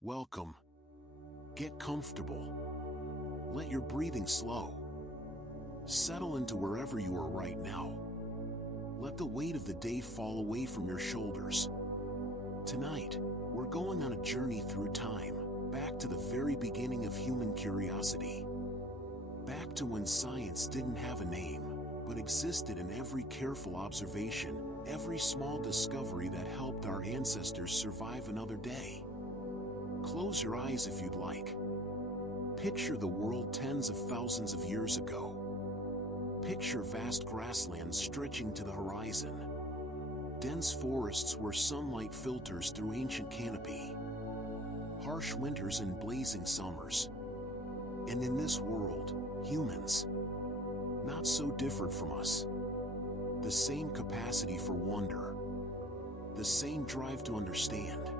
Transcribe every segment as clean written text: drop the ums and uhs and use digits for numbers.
Welcome. Get comfortable. Let your breathing slow. Settle into wherever you are right now. Let the weight of the day fall away from your shoulders. Tonight, we're going on a journey through time, back to the very beginning of human curiosity. Back to when science didn't have a name, but existed in every careful observation, every small discovery that helped our ancestors survive another day. Close your eyes if you'd like. Picture the world tens of thousands of years ago. Picture vast grasslands stretching to the horizon. Dense forests where sunlight filters through ancient canopy. Harsh winters and blazing summers. And in this world, humans. Not so different from us. The same capacity for wonder. The same drive to understand.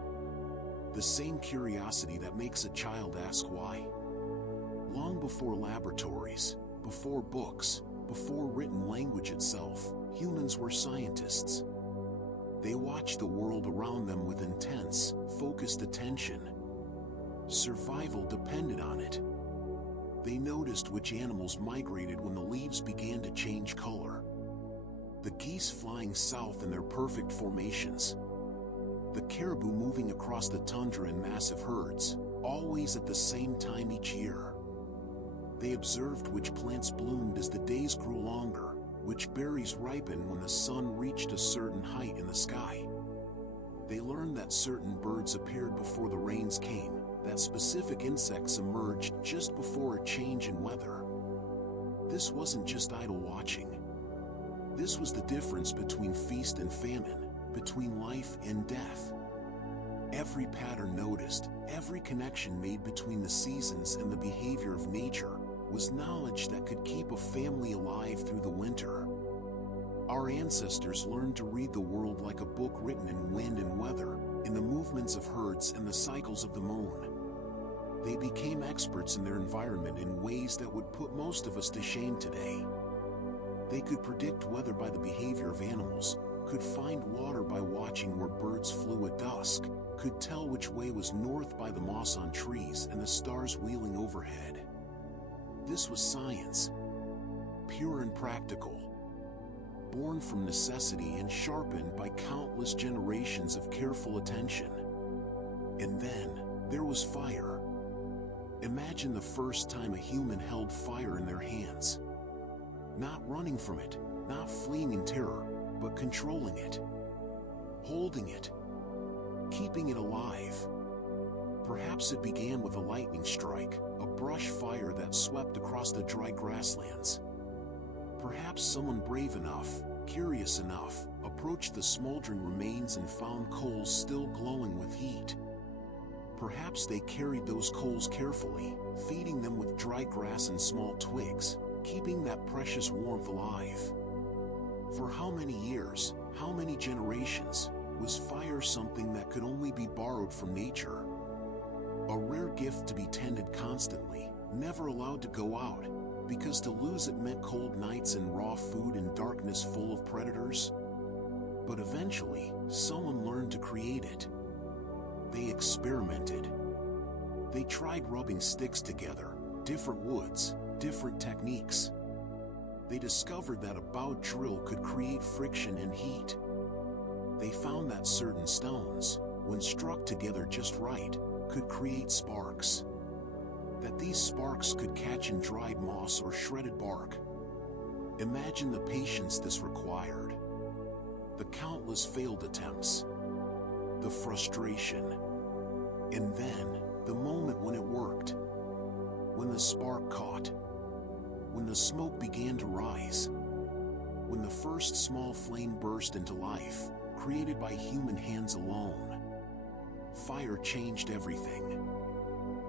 The same curiosity that makes a child ask why. Long before laboratories, before books, before written language itself, humans were scientists. They watched the world around them with intense, focused attention. Survival depended on it. They noticed which animals migrated when the leaves began to change color. The geese flying south in their perfect formations. The caribou moving across the tundra in massive herds, always at the same time each year. They observed which plants bloomed as the days grew longer, which berries ripened when the sun reached a certain height in the sky. They learned that certain birds appeared before the rains came, that specific insects emerged just before a change in weather. This wasn't just idle watching. This was the difference between feast and famine, between life and death. Every pattern noticed, every connection made between the seasons and the behavior of nature, was knowledge that could keep a family alive through the winter. Our ancestors learned to read the world like a book written in wind and weather, in the movements of herds and the cycles of the moon. They became experts in their environment in ways that would put most of us to shame today. They could predict weather by the behavior of animals, could find water by watching where birds flew at dusk, could tell which way was north by the moss on trees and the stars wheeling overhead. This was science, pure and practical, born from necessity and sharpened by countless generations of careful attention. And then, there was fire. Imagine the first time a human held fire in their hands. Not running from it, not fleeing in terror, but controlling it, holding it, keeping it alive. Perhaps it began with a lightning strike, a brush fire that swept across the dry grasslands. Perhaps someone brave enough, curious enough, approached the smoldering remains and found coals still glowing with heat. Perhaps they carried those coals carefully, feeding them with dry grass and small twigs, keeping that precious warmth alive. For how many years, how many generations, was fire something that could only be borrowed from nature? A rare gift to be tended constantly, never allowed to go out, because to lose it meant cold nights and raw food and darkness full of predators. But eventually, someone learned to create it. They experimented. They tried rubbing sticks together, different woods, different techniques. They discovered that a bow drill could create friction and heat. They found that certain stones, when struck together just right, could create sparks. That these sparks could catch in dried moss or shredded bark. Imagine the patience this required. The countless failed attempts. The frustration. And then, the moment when it worked. When the spark caught. When the smoke began to rise. When the first small flame burst into life, created by human hands alone. Fire changed everything.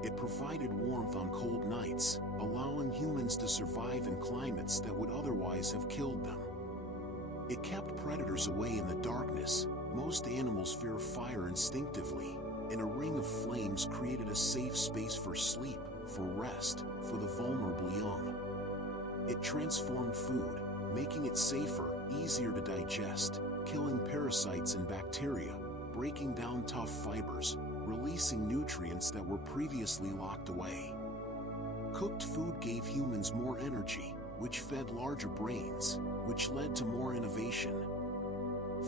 It provided warmth on cold nights, allowing humans to survive in climates that would otherwise have killed them. It kept predators away in the darkness. Most animals fear fire instinctively, and a ring of flames created a safe space for sleep, for rest, for the vulnerable young. It transformed food, making it safer, easier to digest, killing parasites and bacteria, breaking down tough fibers, releasing nutrients that were previously locked away. Cooked food gave humans more energy, which fed larger brains, which led to more innovation.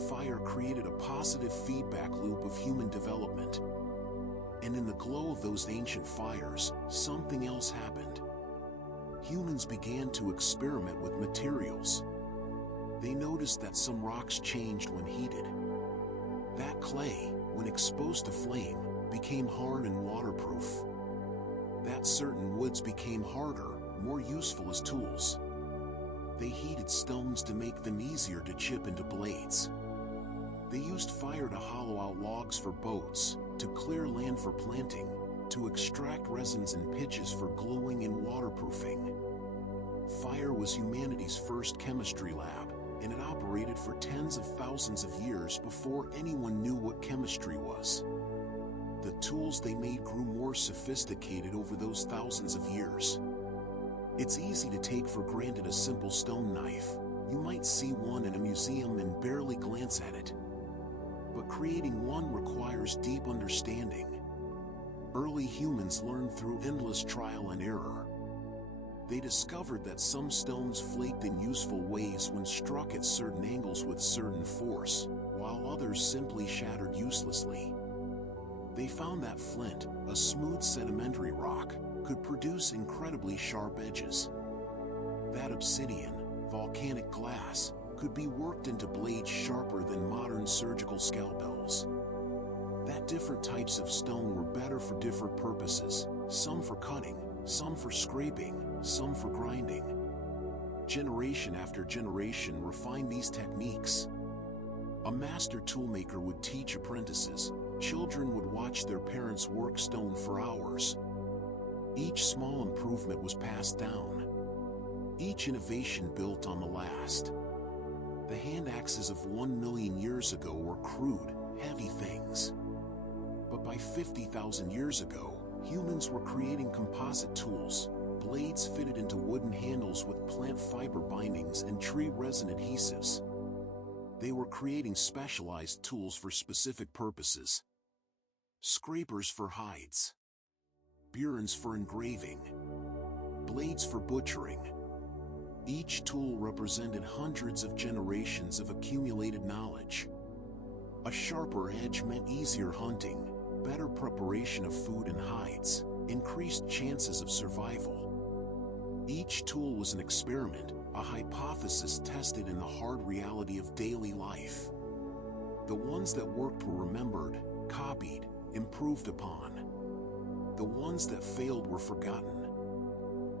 Fire created a positive feedback loop of human development. And in the glow of those ancient fires, something else happened. Humans began to experiment with materials. They noticed that some rocks changed when heated. That clay, when exposed to flame, became hard and waterproof. That certain woods became harder, more useful as tools. They heated stones to make them easier to chip into blades. They used fire to hollow out logs for boats, to clear land for planting, to extract resins and pitches for gluing and waterproofing. Fire was humanity's first chemistry lab, and it operated for tens of thousands of years before anyone knew what chemistry was. The tools they made grew more sophisticated over those thousands of years. It's easy to take for granted a simple stone knife. You might see one in a museum and barely glance at it. But creating one requires deep understanding. Early humans learned through endless trial and error. They discovered that some stones flaked in useful ways when struck at certain angles with certain force, while others simply shattered uselessly. They found that flint, a smooth sedimentary rock, could produce incredibly sharp edges. That obsidian, volcanic glass, could be worked into blades sharper than modern surgical scalpels. That different types of stone were better for different purposes, some for cutting, some for scraping, some for grinding. Generation after generation refined these techniques. A master toolmaker would teach apprentices. Children would watch their parents work stone for hours. Each small improvement was passed down. Each innovation built on the last. The hand axes of 1 million years ago were crude, heavy things. But by 50,000 years ago, humans were creating composite tools, blades fitted into wooden handles with plant fiber bindings and tree resin adhesives. They were creating specialized tools for specific purposes. Scrapers for hides. Burins for engraving. Blades for butchering. Each tool represented hundreds of generations of accumulated knowledge. A sharper edge meant easier hunting, better preparation of food and hides, increased chances of survival. Each tool was an experiment, a hypothesis tested in the hard reality of daily life. The ones that worked were remembered, copied, improved upon. The ones that failed were forgotten.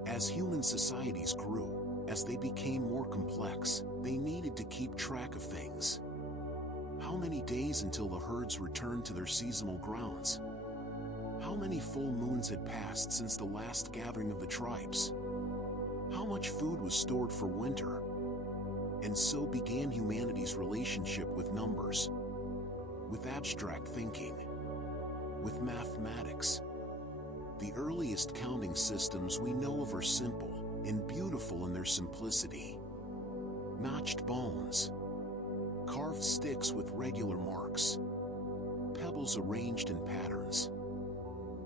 As human societies grew, as they became more complex, they needed to keep track of things. How many days until the herds returned to their seasonal grounds? How many full moons had passed since the last gathering of the tribes? How much food was stored for winter? And so began humanity's relationship with numbers, with abstract thinking, with mathematics. The earliest counting systems we know of are simple and beautiful in their simplicity. Notched bones, carved sticks with regular marks, pebbles arranged in patterns.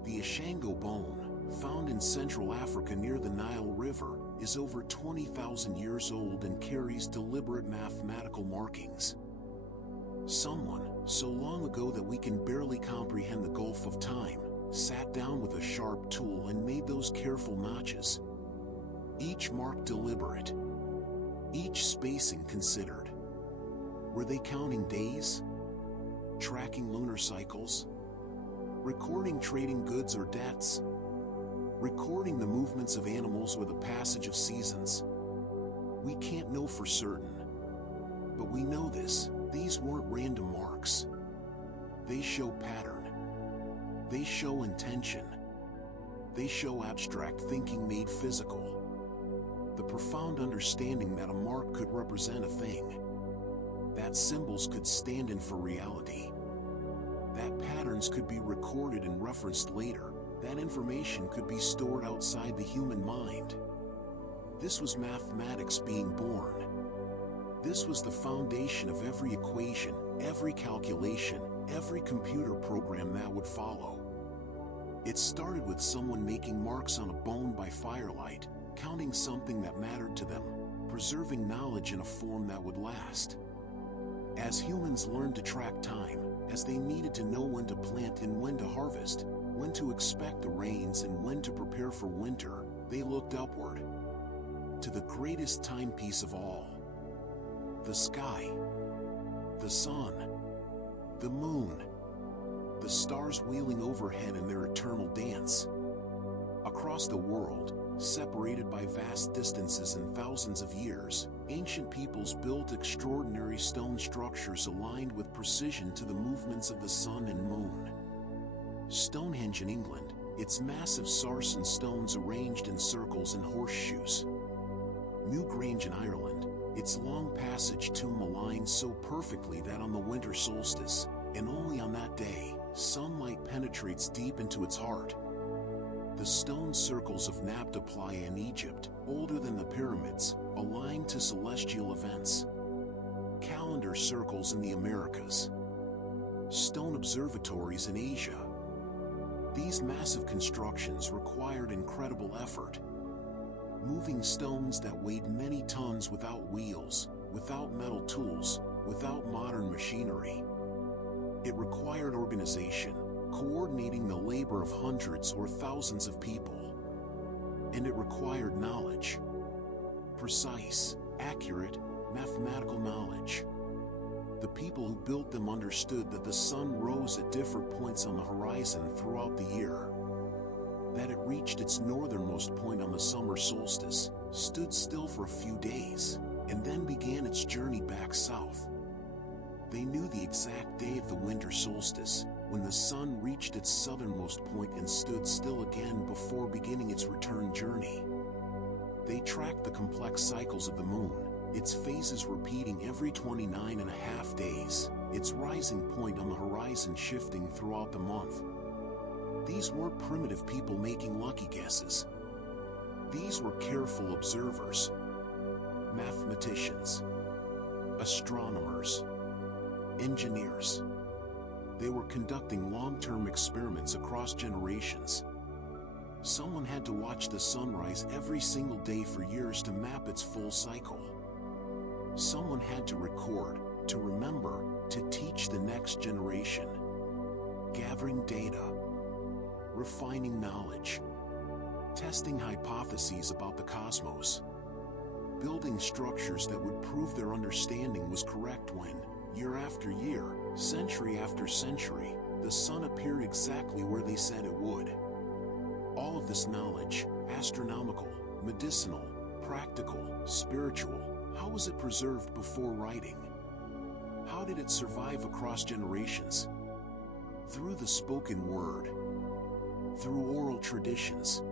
The Ashango bone, found in Central Africa near the Nile River, is over 20,000 years old and carries deliberate mathematical markings. Someone, so long ago that we can barely comprehend the gulf of time, sat down with a sharp tool and made those careful notches. Each mark deliberate, each spacing considered. Were they counting days? Tracking lunar cycles? Recording trading goods or debts? Recording the movements of animals or the passage of seasons? We can't know for certain. But we know this, these weren't random marks. They show pattern. They show intention. They show abstract thinking made physical. The profound understanding that a mark could represent a thing. That symbols could stand in for reality. That patterns could be recorded and referenced later. That information could be stored outside the human mind. This was mathematics being born. This was the foundation of every equation, every calculation, every computer program that would follow. It started with someone making marks on a bone by firelight, counting something that mattered to them, preserving knowledge in a form that would last. As humans learned to track time, as they needed to know when to plant and when to harvest, when to expect the rains and when to prepare for winter, they looked upward to the greatest timepiece of all. The sky, the sun, the moon, the stars wheeling overhead in their eternal dance. Across the world, separated by vast distances and thousands of years, ancient peoples built extraordinary stone structures aligned with precision to the movements of the sun and moon. Stonehenge in England, its massive sarsen stones arranged in circles and horseshoes. Newgrange in Ireland, its long passage tomb aligned so perfectly that on the winter solstice, and only on that day, sunlight penetrates deep into its heart. The stone circles of Nabta Playa in Egypt, older than the pyramids, aligned to celestial events. Calendar circles in the Americas. Stone observatories in Asia. These massive constructions required incredible effort. Moving stones that weighed many tons without wheels, without metal tools, without modern machinery. It required organization, coordinating the labor of hundreds or thousands of people. And it required knowledge. Precise, accurate, mathematical knowledge. The people who built them understood that the sun rose at different points on the horizon throughout the year. That it reached its northernmost point on the summer solstice, stood still for a few days, and then began its journey back south. They knew the exact day of the winter solstice, when the sun reached its southernmost point and stood still again before beginning its return journey. They tracked the complex cycles of the moon, its phases repeating every 29.5 days, its rising point on the horizon shifting throughout the month. These weren't primitive people making lucky guesses. These were careful observers. Mathematicians. Astronomers. Engineers. They were conducting long-term experiments across generations. Someone had to watch the sunrise every single day for years to map its full cycle. Someone had to record, to remember, to teach the next generation. Gathering data. Refining knowledge. Testing hypotheses about the cosmos. Building structures that would prove their understanding was correct when, year after year, century after century, the sun appeared exactly where they said it would. All of this knowledge, astronomical, medicinal, practical, spiritual, how was it preserved before writing? How did it survive across generations? Through the spoken word. Through oral traditions.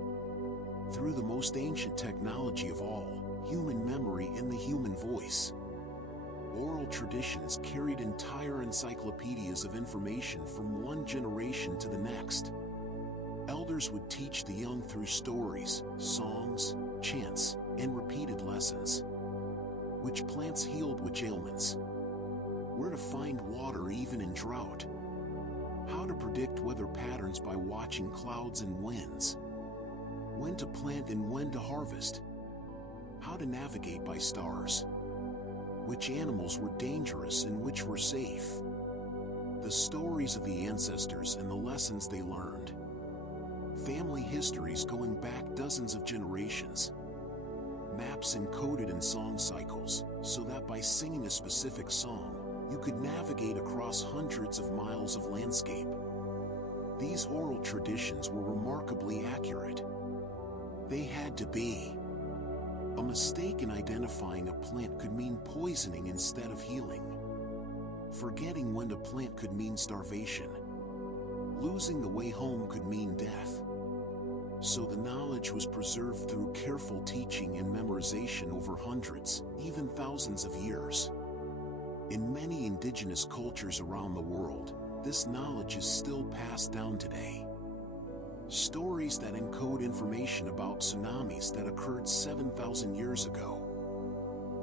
Through the most ancient technology of all, human memory and the human voice. Oral traditions carried entire encyclopedias of information from one generation to the next. Elders would teach the young through stories, songs, chants, and repeated lessons. Which plants healed which ailments. Where to find water even in drought. How to predict weather patterns by watching clouds and winds. When to plant and when to harvest. How to navigate by stars. Which animals were dangerous and which were safe. The stories of the ancestors and the lessons they learned. Family histories going back dozens of generations. Maps encoded in song cycles, so that by singing a specific song, you could navigate across hundreds of miles of landscape. These oral traditions were remarkably accurate. They had to be. A mistake in identifying a plant could mean poisoning instead of healing. Forgetting when to plant could mean starvation. Losing the way home could mean death. So the knowledge was preserved through careful teaching and memorization over hundreds, even thousands of years. In many indigenous cultures around the world, this knowledge is still passed down today. Stories that encode information about tsunamis that occurred 7,000 years ago.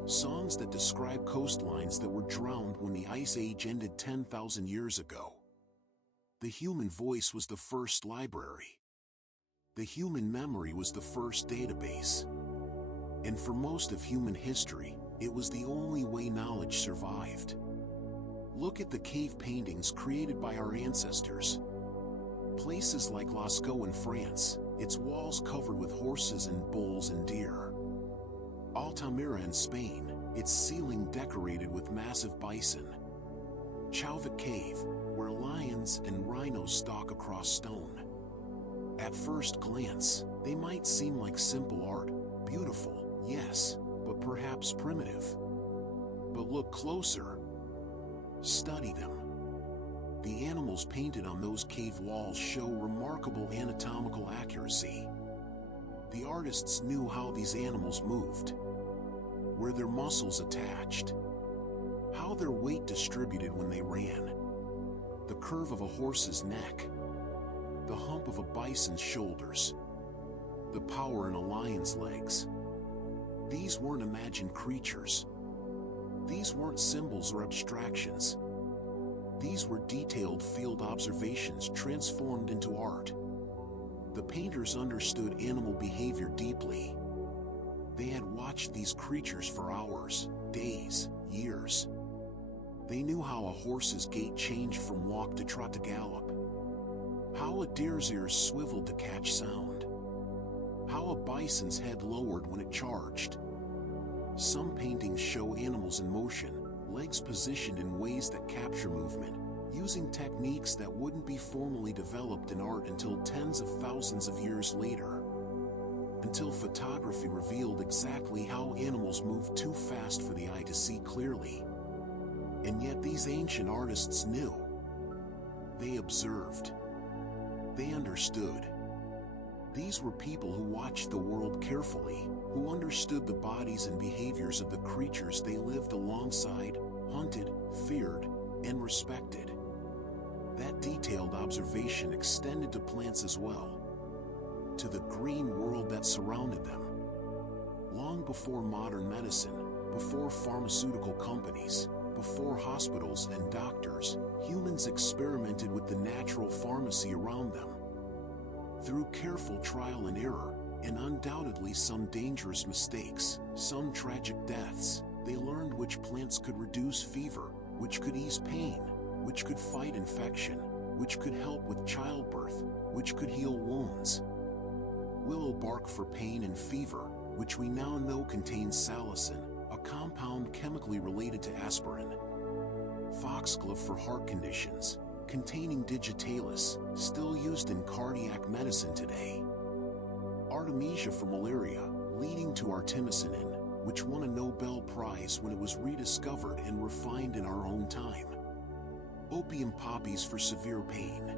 Songs that describe coastlines that were drowned when the Ice Age ended 10,000 years ago. The human voice was the first library. The human memory was the first database. And for most of human history, it was the only way knowledge survived. Look at the cave paintings created by our ancestors. Places like Lascaux in France, its walls covered with horses and bulls and deer. Altamira in Spain, its ceiling decorated with massive bison. Chauvet Cave, where lions and rhinos stalk across stone. At first glance, they might seem like simple art, beautiful, yes, but perhaps primitive. But look closer. Study them. The animals painted on those cave walls show remarkable anatomical accuracy. The artists knew how these animals moved, where their muscles attached, how their weight distributed when they ran, the curve of a horse's neck, the hump of a bison's shoulders, the power in a lion's legs. These weren't imagined creatures. These weren't symbols or abstractions. These were detailed field observations transformed into art. The painters understood animal behavior deeply. They had watched these creatures for hours, days, years. They knew how a horse's gait changed from walk to trot to gallop, how a deer's ears swiveled to catch sound, how a bison's head lowered when it charged. Some paintings show animals in motion, legs positioned in ways that capture movement, using techniques that wouldn't be formally developed in art until tens of thousands of years later. Until photography revealed exactly how animals moved too fast for the eye to see clearly. And yet these ancient artists knew. They observed. They understood. These were people who watched the world carefully, who understood the bodies and behaviors of the creatures they lived alongside, hunted, feared, and respected. That detailed observation extended to plants as well, to the green world that surrounded them. Long before modern medicine, before pharmaceutical companies, before hospitals and doctors, humans experimented with the natural pharmacy around them. Through careful trial and error, and undoubtedly some dangerous mistakes, some tragic deaths, they learned which plants could reduce fever, which could ease pain, which could fight infection, which could help with childbirth, which could heal wounds. Willow bark for pain and fever, which we now know contains salicin, a compound chemically related to aspirin. Foxglove for heart conditions, containing digitalis, still used in cardiac medicine today. Artemisia for malaria, leading to artemisinin, which won a Nobel Prize when it was rediscovered and refined in our own time. Opium poppies for severe pain.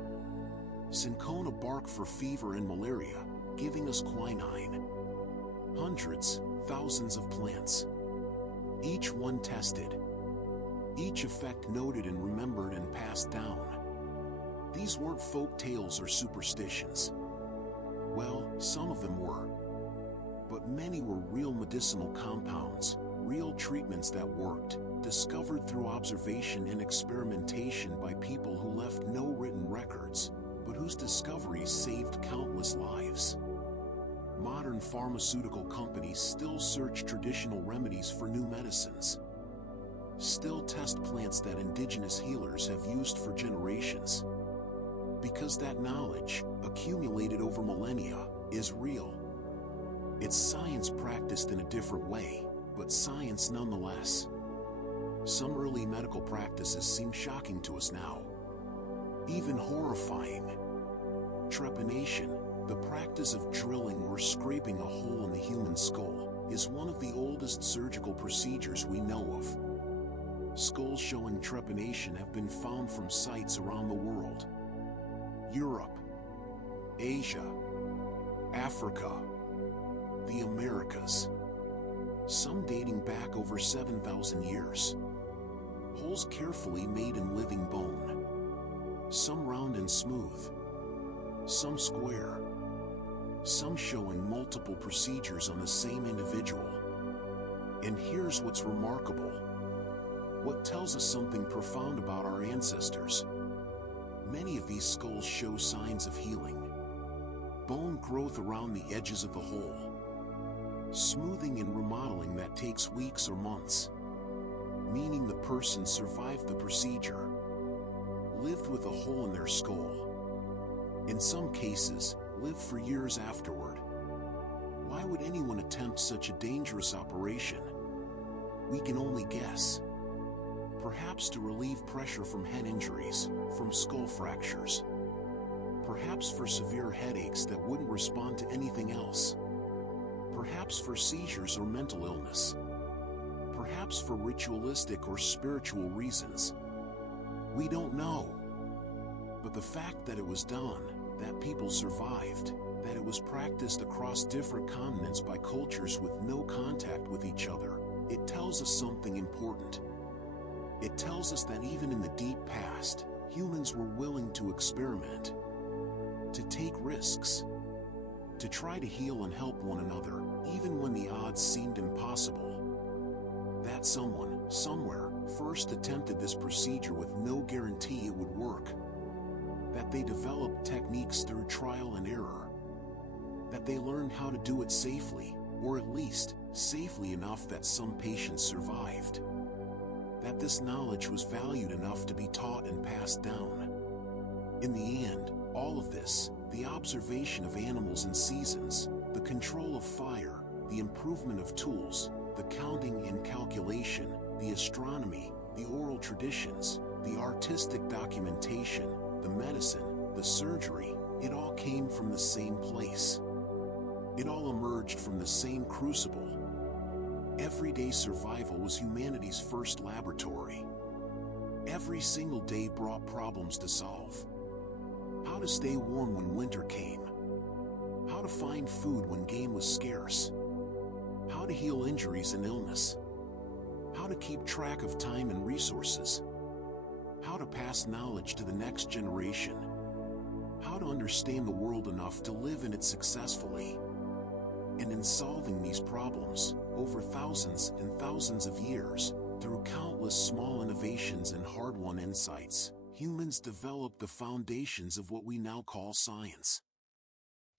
Cinchona bark for fever and malaria, giving us quinine. Hundreds, thousands of plants. Each one tested. Each effect noted and remembered and passed down. These weren't folk tales or superstitions. Well, some of them were. But many were real medicinal compounds, real treatments that worked, discovered through observation and experimentation by people who left no written records, but whose discoveries saved countless lives. Modern pharmaceutical companies still search traditional remedies for new medicines. Still test plants that indigenous healers have used for generations. Because that knowledge, accumulated over millennia, is real. It's science practiced in a different way, but science nonetheless. Some early medical practices seem shocking to us now, even horrifying. Trepanation, the practice of drilling or scraping a hole in the human skull, is one of the oldest surgical procedures we know of. Skulls showing trepanation have been found from sites around the world. Europe, Asia, Africa, the Americas. Some dating back over 7,000 years. Holes carefully made in living bone. Some round and smooth. Some square. Some showing multiple procedures on the same individual. And here's what's remarkable. What tells us something profound about our ancestors. Many of these skulls show signs of healing. Bone growth around the edges of the hole. Smoothing and remodeling that takes weeks or months, meaning the person survived the procedure, lived with a hole in their skull. In some cases, lived for years afterward. Why would anyone attempt such a dangerous operation? We can only guess. Perhaps to relieve pressure from head injuries, from skull fractures. Perhaps for severe headaches that wouldn't respond to anything else. Perhaps for seizures or mental illness. Perhaps for ritualistic or spiritual reasons. We don't know. But the fact that it was done, that people survived, that it was practiced across different continents by cultures with no contact with each other, it tells us something important. It tells us that even in the deep past, humans were willing to experiment, to take risks, to try to heal and help one another, even when the odds seemed impossible. That someone, somewhere, first attempted this procedure with no guarantee it would work. That they developed techniques through trial and error. That they learned how to do it safely, or at least, safely enough that some patients survived. That this knowledge was valued enough to be taught and passed down. In the end, all of this, the observation of animals and seasons, the control of fire, the improvement of tools, the counting and calculation, the astronomy, the oral traditions, the artistic documentation, the medicine, the surgery, it all came from the same place. It all emerged from the same crucible. Everyday survival was humanity's first laboratory. Every single day brought problems to solve. How to stay warm when winter came. How to find food when game was scarce. How to heal injuries and illness. How to keep track of time and resources. How to pass knowledge to the next generation. How to understand the world enough to live in it successfully. And in solving these problems, over thousands and thousands of years, through countless small innovations and hard-won insights, humans developed the foundations of what we now call science.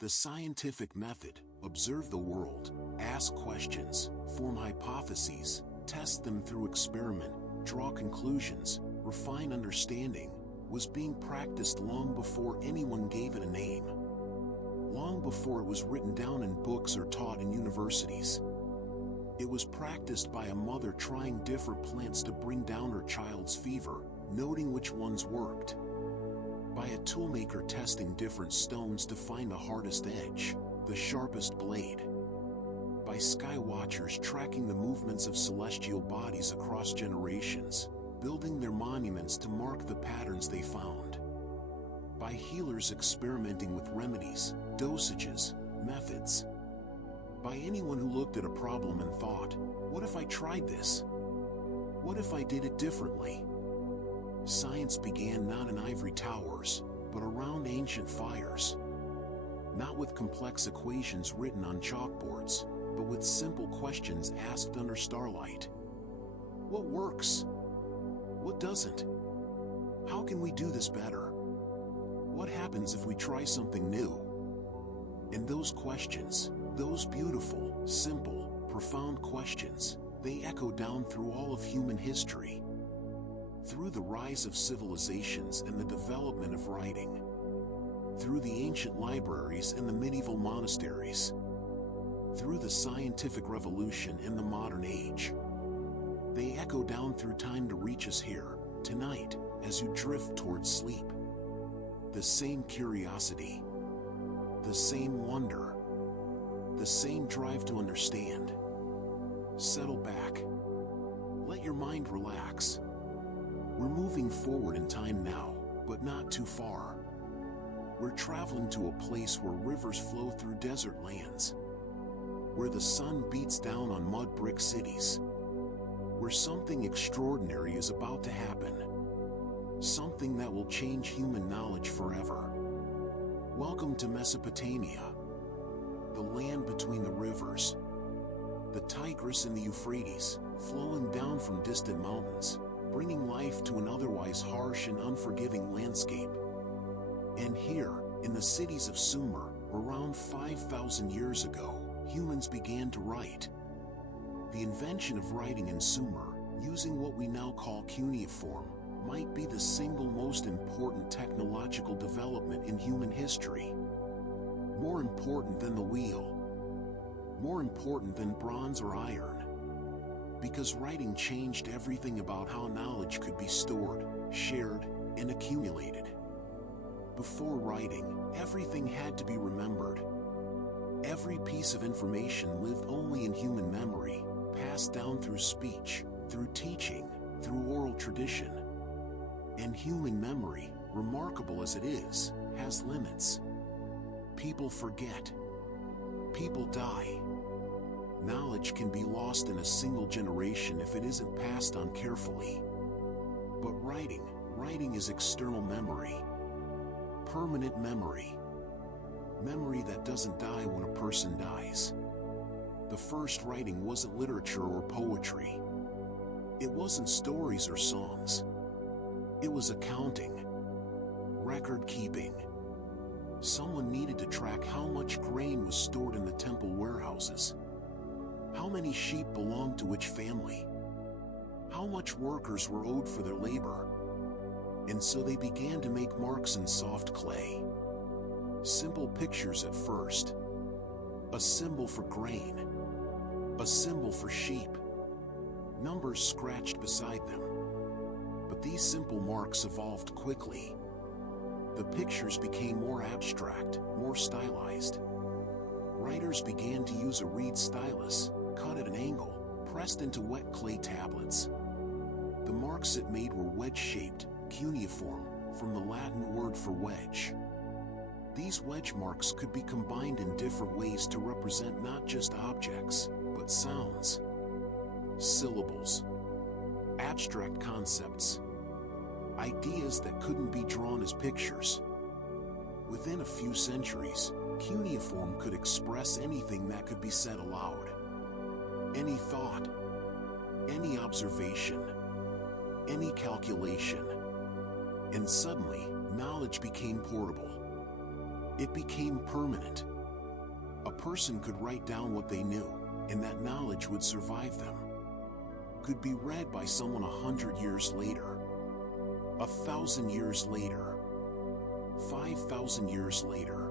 The scientific method: observe the world, ask questions, form hypotheses, test them through experiment, draw conclusions, refine understanding, was being practiced long before anyone gave it a name. Long before it was written down in books or taught in universities. It was practiced by a mother trying different plants to bring down her child's fever, noting which ones worked. By a toolmaker testing different stones to find the hardest edge, the sharpest blade. By sky watchers tracking the movements of celestial bodies across generations, building their monuments to mark the patterns they found. By healers experimenting with remedies, dosages, methods. By anyone who looked at a problem and thought, what if I tried this? What if I did it differently? Science began not in ivory towers, but around ancient fires. Not with complex equations written on chalkboards, but with simple questions asked under starlight. What works? What doesn't? How can we do this better? What happens if we try something new? And those questions, those beautiful, simple, profound questions, they echo down through all of human history. Through the rise of civilizations and the development of writing. Through the ancient libraries and the medieval monasteries. Through the scientific revolution and the modern age. They echo down through time to reach us here, tonight, as you drift towards sleep. The same curiosity. The same wonder. The same drive to understand. Settle back. Let your mind relax. We're moving forward in time now, but not too far. We're traveling to a place where rivers flow through desert lands. Where the sun beats down on mud brick cities. Where something extraordinary is about to happen. Something that will change human knowledge forever. Welcome to Mesopotamia. The land between the rivers. The Tigris and the Euphrates, flowing down from distant mountains, bringing life to an otherwise harsh and unforgiving landscape. And here, in the cities of Sumer, around 5,000 years ago, humans began to write. The invention of writing in Sumer, using what we now call cuneiform, might be the single most important technological development in human history. More important than the wheel. More important than bronze or iron. Because writing changed everything about how knowledge could be stored, shared, and accumulated. Before writing, everything had to be remembered. Every piece of information lived only in human memory, passed down through speech, through teaching, through oral tradition. And human memory, remarkable as it is, has limits. People forget. People die. Knowledge can be lost in a single generation if it isn't passed on carefully. But writing is external memory. Permanent memory. Memory that doesn't die when a person dies. The first writing wasn't literature or poetry. It wasn't stories or songs. It was accounting. Record keeping. Someone needed to track how much grain was stored in the temple warehouses. How many sheep belonged to which family? How much workers were owed for their labor? And so they began to make marks in soft clay. Simple pictures at first. A symbol for grain. A symbol for sheep. Numbers scratched beside them. But these simple marks evolved quickly. The pictures became more abstract, more stylized. Writers began to use a reed stylus, cut at an angle, pressed into wet clay tablets. The marks it made were wedge-shaped, cuneiform, from the Latin word for wedge. These wedge marks could be combined in different ways to represent not just objects, but sounds, syllables, abstract concepts, ideas that couldn't be drawn as pictures. Within a few centuries, cuneiform could express anything that could be said aloud. Any thought, any observation, any calculation. And suddenly, knowledge became portable. It became permanent. A person could write down what they knew, and that knowledge would survive them. Could be read by someone 100 years later, 1,000 years later, 5,000 years later.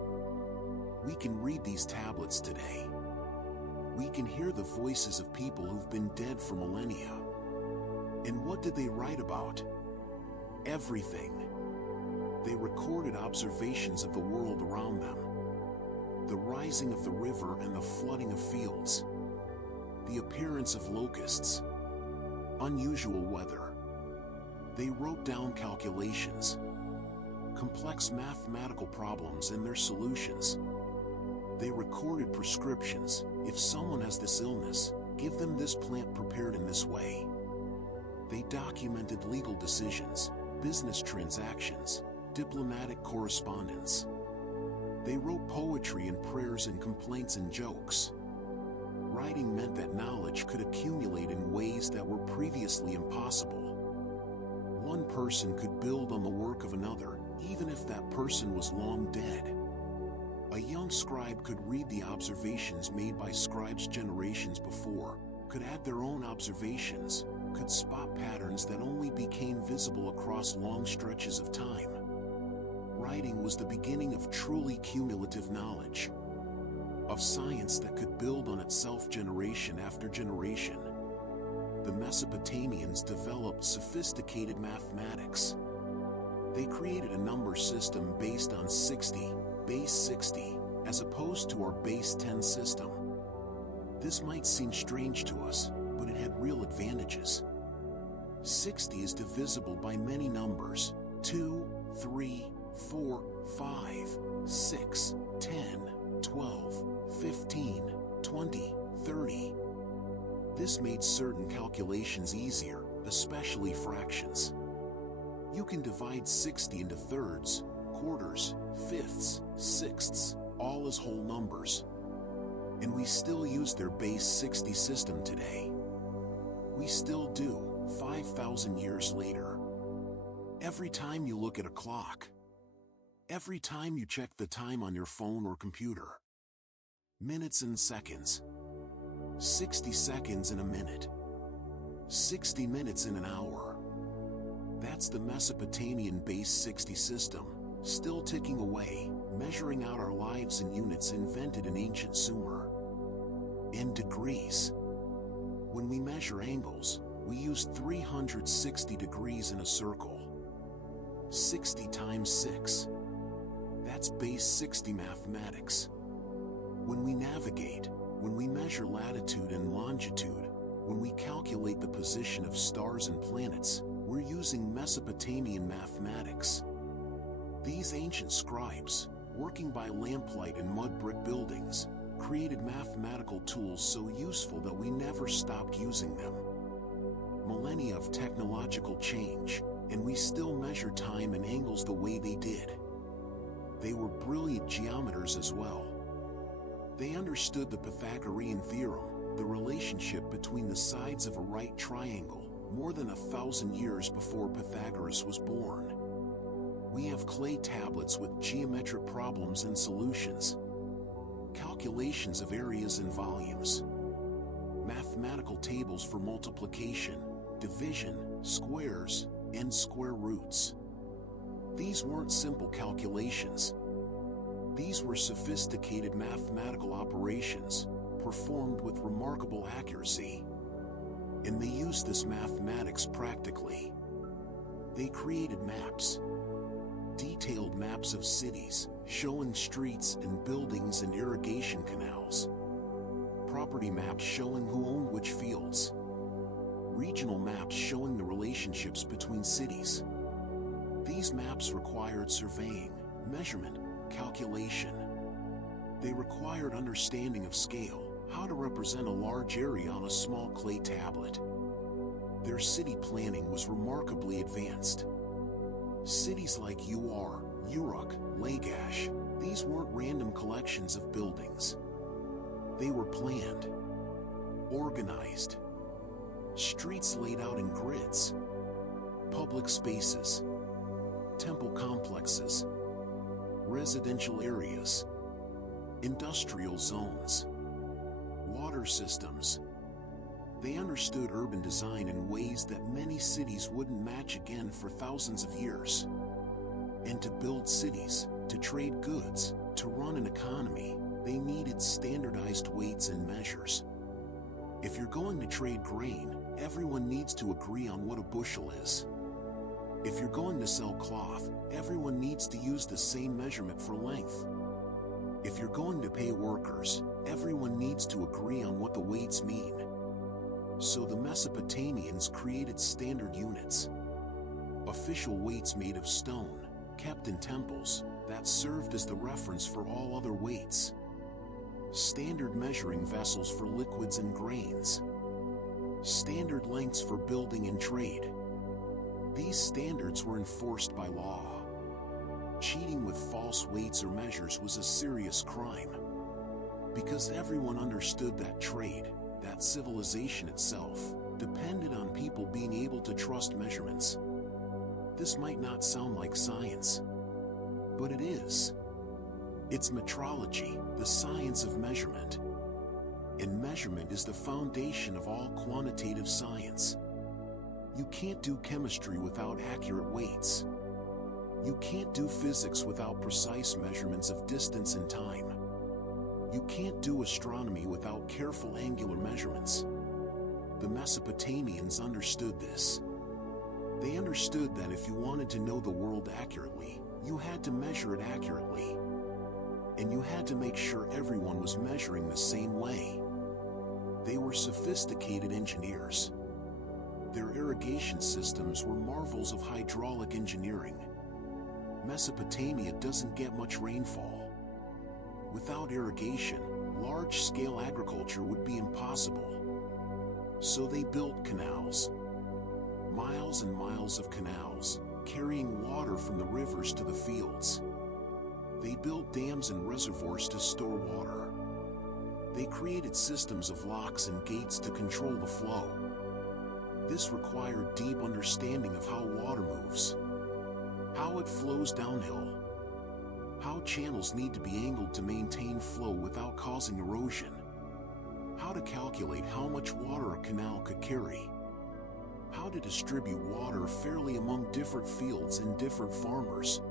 We can read these tablets today. We can hear the voices of people who've been dead for millennia. And what did they write about? Everything. They recorded observations of the world around them. The rising of the river and the flooding of fields. The appearance of locusts. Unusual weather. They wrote down calculations. Complex mathematical problems and their solutions. They recorded prescriptions. If someone has this illness, give them this plant prepared in this way. They documented legal decisions, business transactions, diplomatic correspondence. They wrote poetry and prayers and complaints and jokes. Writing meant that knowledge could accumulate in ways that were previously impossible. One person could build on the work of another, even if that person was long dead. A young scribe could read the observations made by scribes generations before, could add their own observations, could spot patterns that only became visible across long stretches of time. Writing was the beginning of truly cumulative knowledge, of science that could build on itself generation after generation. The Mesopotamians developed sophisticated mathematics. They created a number system based on 60, base 60, as opposed to our base 10 system. This might seem strange to us, but it had real advantages. 60 is divisible by many numbers: 2, 3, 4, 5, 6, 10, 12, 15, 20, 30. This made certain calculations easier, especially fractions. You can divide 60 into thirds, quarters, fifths, sixths, all as whole numbers. And we still use their base 60 system today. We still do, 5,000 years later. Every time you look at a clock, Every time you check the time on your phone or computer. Minutes and seconds. 60 seconds in a minute. 60 minutes in an hour. That's the Mesopotamian base 60 system, still ticking away, measuring out our lives in units invented in ancient Sumer. In degrees. When we measure angles, we use 360 degrees in a circle. 60 times 6. That's base 60 mathematics. When we navigate, when we measure latitude and longitude, when we calculate the position of stars and planets, we're using Mesopotamian mathematics. These ancient scribes, working by lamplight in mud brick buildings, created mathematical tools so useful that we never stopped using them. Millennia of technological change, and we still measure time and angles the way they did. They were brilliant geometers as well. They understood the Pythagorean theorem, the relationship between the sides of a right triangle, more than 1,000 years before Pythagoras was born. We have clay tablets with geometric problems and solutions. Calculations of areas and volumes. Mathematical tables for multiplication, division, squares, and square roots. These weren't simple calculations. These were sophisticated mathematical operations, performed with remarkable accuracy. And they used this mathematics practically. They created maps. Detailed maps of cities, showing streets and buildings and irrigation canals. Property maps showing who owned which fields. Regional maps showing the relationships between cities. These maps required surveying, measurement, calculation. They required understanding of scale, how to represent a large area on a small clay tablet. Their city planning was remarkably advanced. Cities like Uruk, Lagash, these weren't random collections of buildings. They were planned, organized. Streets laid out in grids. Public spaces. Temple complexes. Residential areas. Industrial zones. Water systems. They understood urban design in ways that many cities wouldn't match again for thousands of years. And to build cities, to trade goods, to run an economy, they needed standardized weights and measures. If you're going to trade grain, everyone needs to agree on what a bushel is. If you're going to sell cloth, everyone needs to use the same measurement for length. If you're going to pay workers, everyone needs to agree on what the weights mean. So the Mesopotamians created standard units. Official weights made of stone, kept in temples, that served as the reference for all other weights. Standard measuring vessels for liquids and grains. Standard lengths for building and trade. These standards were enforced by law. Cheating with false weights or measures was a serious crime. Because everyone understood that trade, that civilization itself, depended on people being able to trust measurements. This might not sound like science, but it is. It's metrology, the science of measurement. And measurement is the foundation of all quantitative science. You can't do chemistry without accurate weights. You can't do physics without precise measurements of distance and time. You can't do astronomy without careful angular measurements. The Mesopotamians understood this. They understood that if you wanted to know the world accurately, you had to measure it accurately. And you had to make sure everyone was measuring the same way. They were sophisticated engineers. Their irrigation systems were marvels of hydraulic engineering. Mesopotamia doesn't get much rainfall. Without irrigation, large-scale agriculture would be impossible. So they built canals. Miles and miles of canals, carrying water from the rivers to the fields. They built dams and reservoirs to store water. They created systems of locks and gates to control the flow. This required deep understanding of how water moves, how it flows downhill, how channels need to be angled to maintain flow without causing erosion, how to calculate how much water a canal could carry, how to distribute water fairly among different fields and different farmers.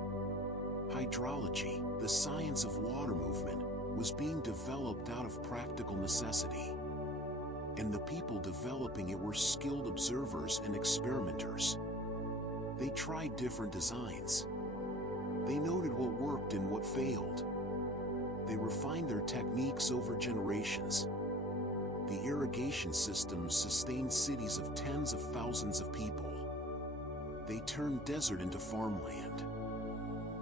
Hydrology, the science of water movement, was being developed out of practical necessity. And the people developing it were skilled observers and experimenters. They tried different designs. They noted what worked and what failed. They refined their techniques over generations. The irrigation systems sustained cities of tens of thousands of people. They turned desert into farmland.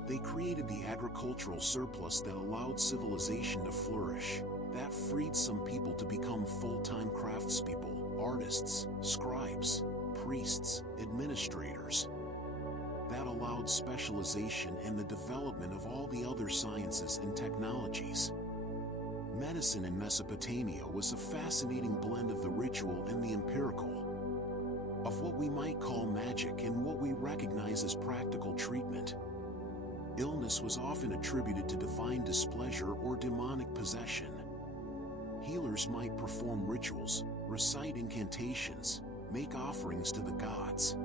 They created the agricultural surplus that allowed civilization to flourish, that freed some people to become full-time craftspeople, artists, scribes, priests, administrators. That allowed specialization and the development of all the other sciences and technologies. Medicine in Mesopotamia was a fascinating blend of the ritual and the empirical, of what we might call magic and what we recognize as practical treatment. Illness was often attributed to divine displeasure or demonic possession. Healers might perform rituals, recite incantations, make offerings to the gods.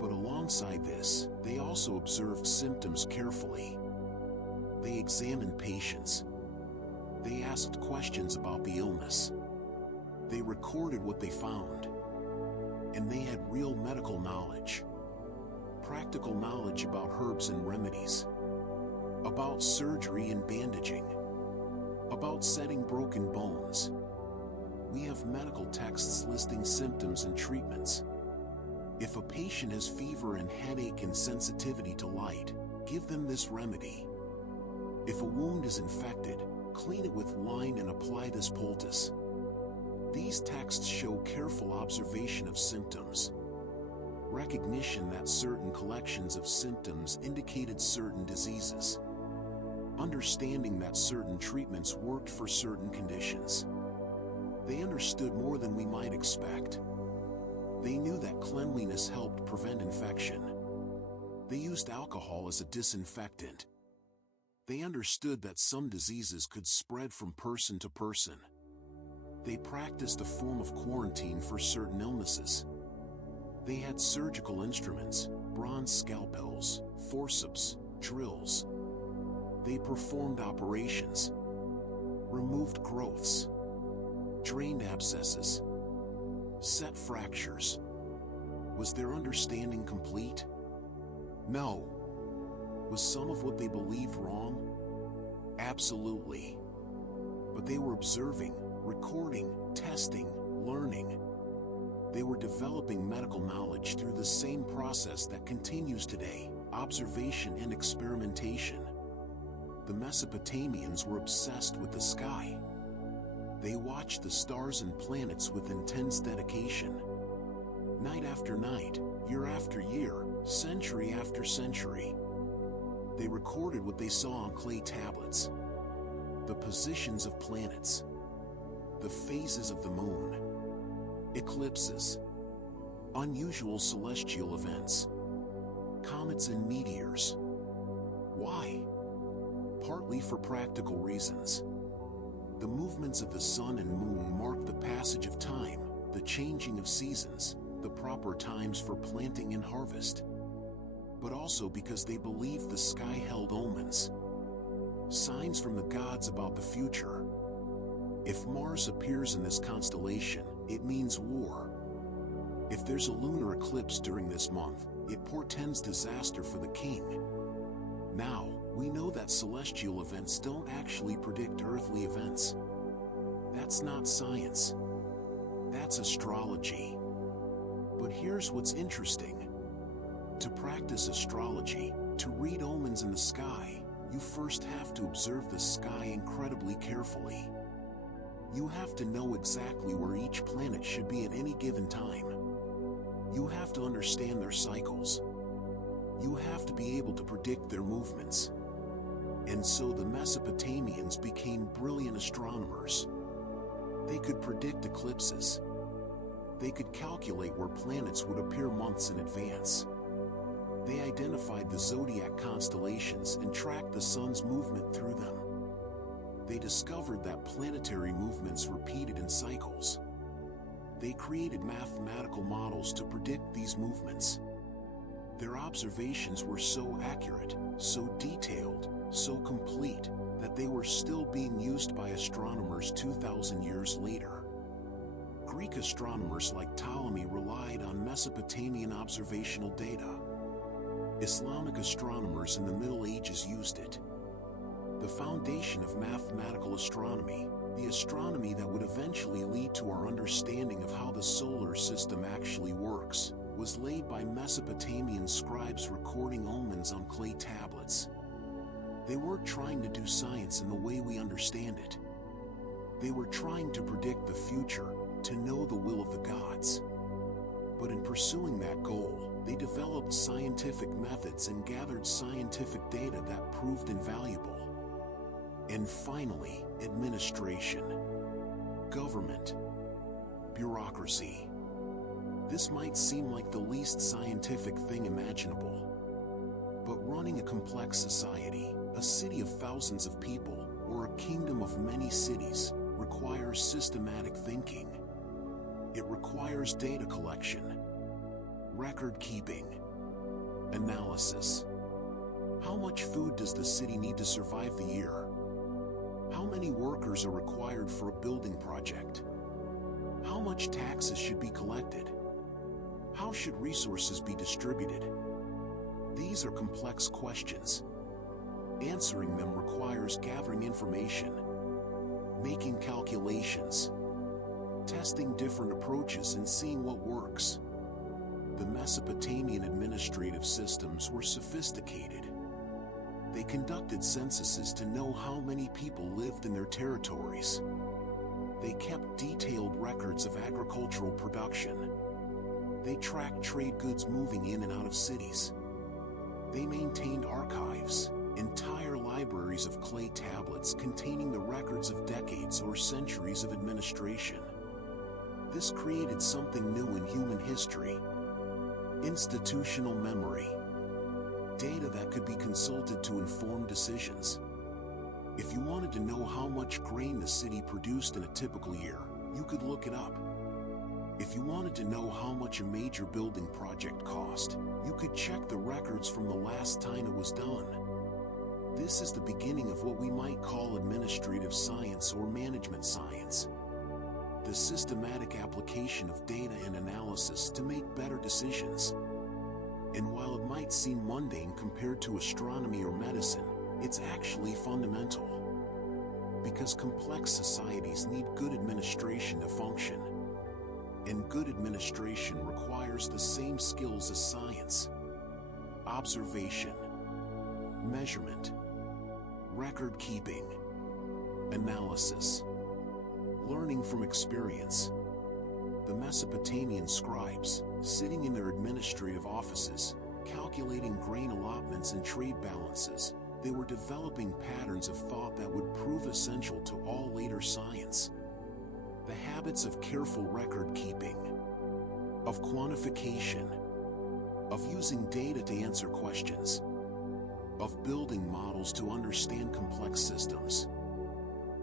But alongside this, they also observed symptoms carefully. They examined patients. They asked questions about the illness. They recorded what they found. And they had real medical knowledge. Practical knowledge about herbs and remedies. About surgery and bandaging. About setting broken bones. We have medical texts listing symptoms and treatments. If a patient has fever and headache and sensitivity to light, give them this remedy. If a wound is infected, clean it with wine and apply this poultice. These texts show careful observation of symptoms. Recognition that certain collections of symptoms indicated certain diseases. Understanding that certain treatments worked for certain conditions. They understood more than we might expect. They knew that cleanliness helped prevent infection. They used alcohol as a disinfectant. They understood that some diseases could spread from person to person. They practiced a form of quarantine for certain illnesses. They had surgical instruments, bronze scalpels, forceps, drills. They performed operations, removed growths, drained abscesses, set fractures. Was their understanding complete? No. Was some of what they believed wrong? Absolutely. But they were observing, recording, testing, learning. They were developing medical knowledge through the same process that continues today, observation and experimentation. The Mesopotamians were obsessed with the sky. They watched the stars and planets with intense dedication. Night after night, year after year, century after century. They recorded what they saw on clay tablets. The positions of planets. The phases of the moon. Eclipses. Unusual celestial events. Comets and meteors. Why? Partly for practical reasons. The movements of the sun and moon marked the passage of time, the changing of seasons, the proper times for planting and harvest. But also because they believed the sky held omens. Signs from the gods about the future. If Mars appears in this constellation, it means war. If there's a lunar eclipse during this month, it portends disaster for the king. Now, we know that celestial events don't actually predict earthly events. That's not science. That's astrology. But here's what's interesting. To practice astrology, to read omens in the sky, you first have to observe the sky incredibly carefully. You have to know exactly where each planet should be at any given time. You have to understand their cycles. You have to be able to predict their movements. And so the Mesopotamians became brilliant astronomers. They could predict eclipses. They could calculate where planets would appear months in advance. They identified the zodiac constellations and tracked the sun's movement through them. They discovered that planetary movements repeated in cycles. They created mathematical models to predict these movements. Their observations were so accurate, so detailed, so complete, that they were still being used by astronomers 2,000 years later. Greek astronomers like Ptolemy relied on Mesopotamian observational data. Islamic astronomers in the Middle Ages used it. The foundation of mathematical astronomy, the astronomy that would eventually lead to our understanding of how the solar system actually works, was laid by Mesopotamian scribes recording omens on clay tablets. They weren't trying to do science in the way we understand it. They were trying to predict the future, to know the will of the gods. But in pursuing that goal, they developed scientific methods and gathered scientific data that proved invaluable. And finally, administration. Government. Bureaucracy. This might seem like the least scientific thing imaginable. But running a complex society, a city of thousands of people, or a kingdom of many cities, requires systematic thinking. It requires data collection, record keeping, analysis. How much food does the city need to survive the year? How many workers are required for a building project? How much taxes should be collected? How should resources be distributed? These are complex questions. Answering them requires gathering information, making calculations, testing different approaches and seeing what works. The Mesopotamian administrative systems were sophisticated. They conducted censuses to know how many people lived in their territories. They kept detailed records of agricultural production. They tracked trade goods moving in and out of cities. They maintained archives, entire libraries of clay tablets containing the records of decades or centuries of administration. This created something new in human history: institutional memory. Data that could be consulted to inform decisions. If you wanted to know how much grain the city produced in a typical year, you could look it up. If you wanted to know how much a major building project cost, you could check the records from the last time it was done. This is the beginning of what we might call administrative science or management science. The systematic application of data and analysis to make better decisions. And while it might seem mundane compared to astronomy or medicine, it's actually fundamental. Because complex societies need good administration to function. And good administration requires the same skills as science: observation, measurement, record keeping, analysis, learning from experience. The Mesopotamian scribes, sitting in their administrative offices, calculating grain allotments and trade balances, they were developing patterns of thought that would prove essential to all later science. The habits of careful record keeping, of quantification, of using data to answer questions, of building models to understand complex systems.